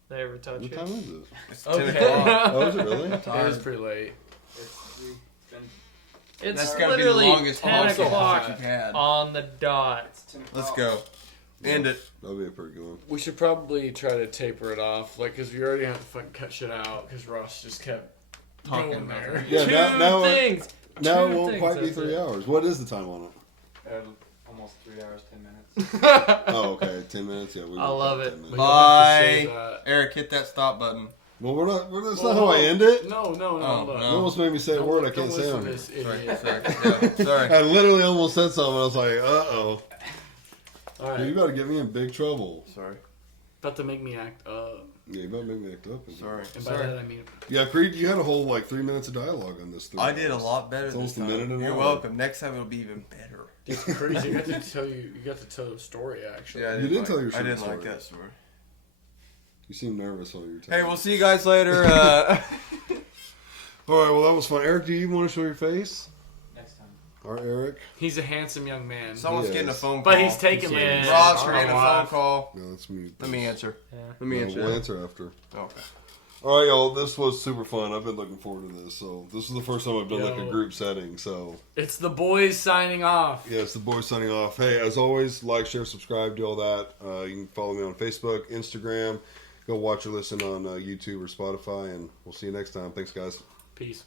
They ever touch What you? time is it? It's 10 Okay. o'clock. Oh, is it really? It was pretty late. It's been It's That's gotta be the literally longest 10 podcast o'clock you've had. on the dot. it's 10 Let's o'clock. go. End it. That'll be a pretty good one. We should probably try to taper it off, like, because we already have to fucking cut shit out, because Ross just kept Talking going about there. Yeah, Two now things. Now it Two won't things, quite be that's 3 it. hours. What is the time on it? Almost 3 hours, 10 minutes. Oh, okay, 10 minutes. Yeah, we I love it. 10 minutes. We don't have to say Bye. that. Eric, hit that stop button. Well, we're not. That's Whoa, not how I whoa. end it. No, no, no. Oh, look. You no. almost made me say a Don't word I li- can't don't say listen on to here. this Sorry. idiot. Yeah, sorry. I literally almost said something. I was like, uh-oh. All Dude, you right. about to get me in big trouble. Sorry. About to make me act up. Yeah, you about to make me act up. Sorry. And by Sorry. that I mean Yeah, Creed, you had a whole, 3 minutes of dialogue on this. 3 I did a hours. lot better It's this almost a time. minute and an You're hour. welcome. Next time it'll be even better. it's crazy. You got to tell the story actually. Yeah, I You didn't did like, tell your I didn't story. like that story. You seem nervous while you were Hey, telling. we'll see you guys later. All right, well, that was fun. Eric, do you even want to show your face? Next time. All right, Eric. He's a handsome young man. Someone's He getting a is. phone call. But he's taking Yeah. ladies. Ross, I we're don't getting a know phone why. call. No, let's mute. Let me answer. Yeah. Let me No, answer. we'll answer after. Okay. All right, y'all. This was super fun. I've been looking forward to this. So this is the first time I've done a Yo. group setting. So It's the boys signing off. yeah, it's the boys signing off. Hey, as always, like, share, subscribe, do all that. You can follow me on Facebook, Instagram. Go watch or listen on YouTube or Spotify, and we'll see you next time. Thanks, guys. Peace.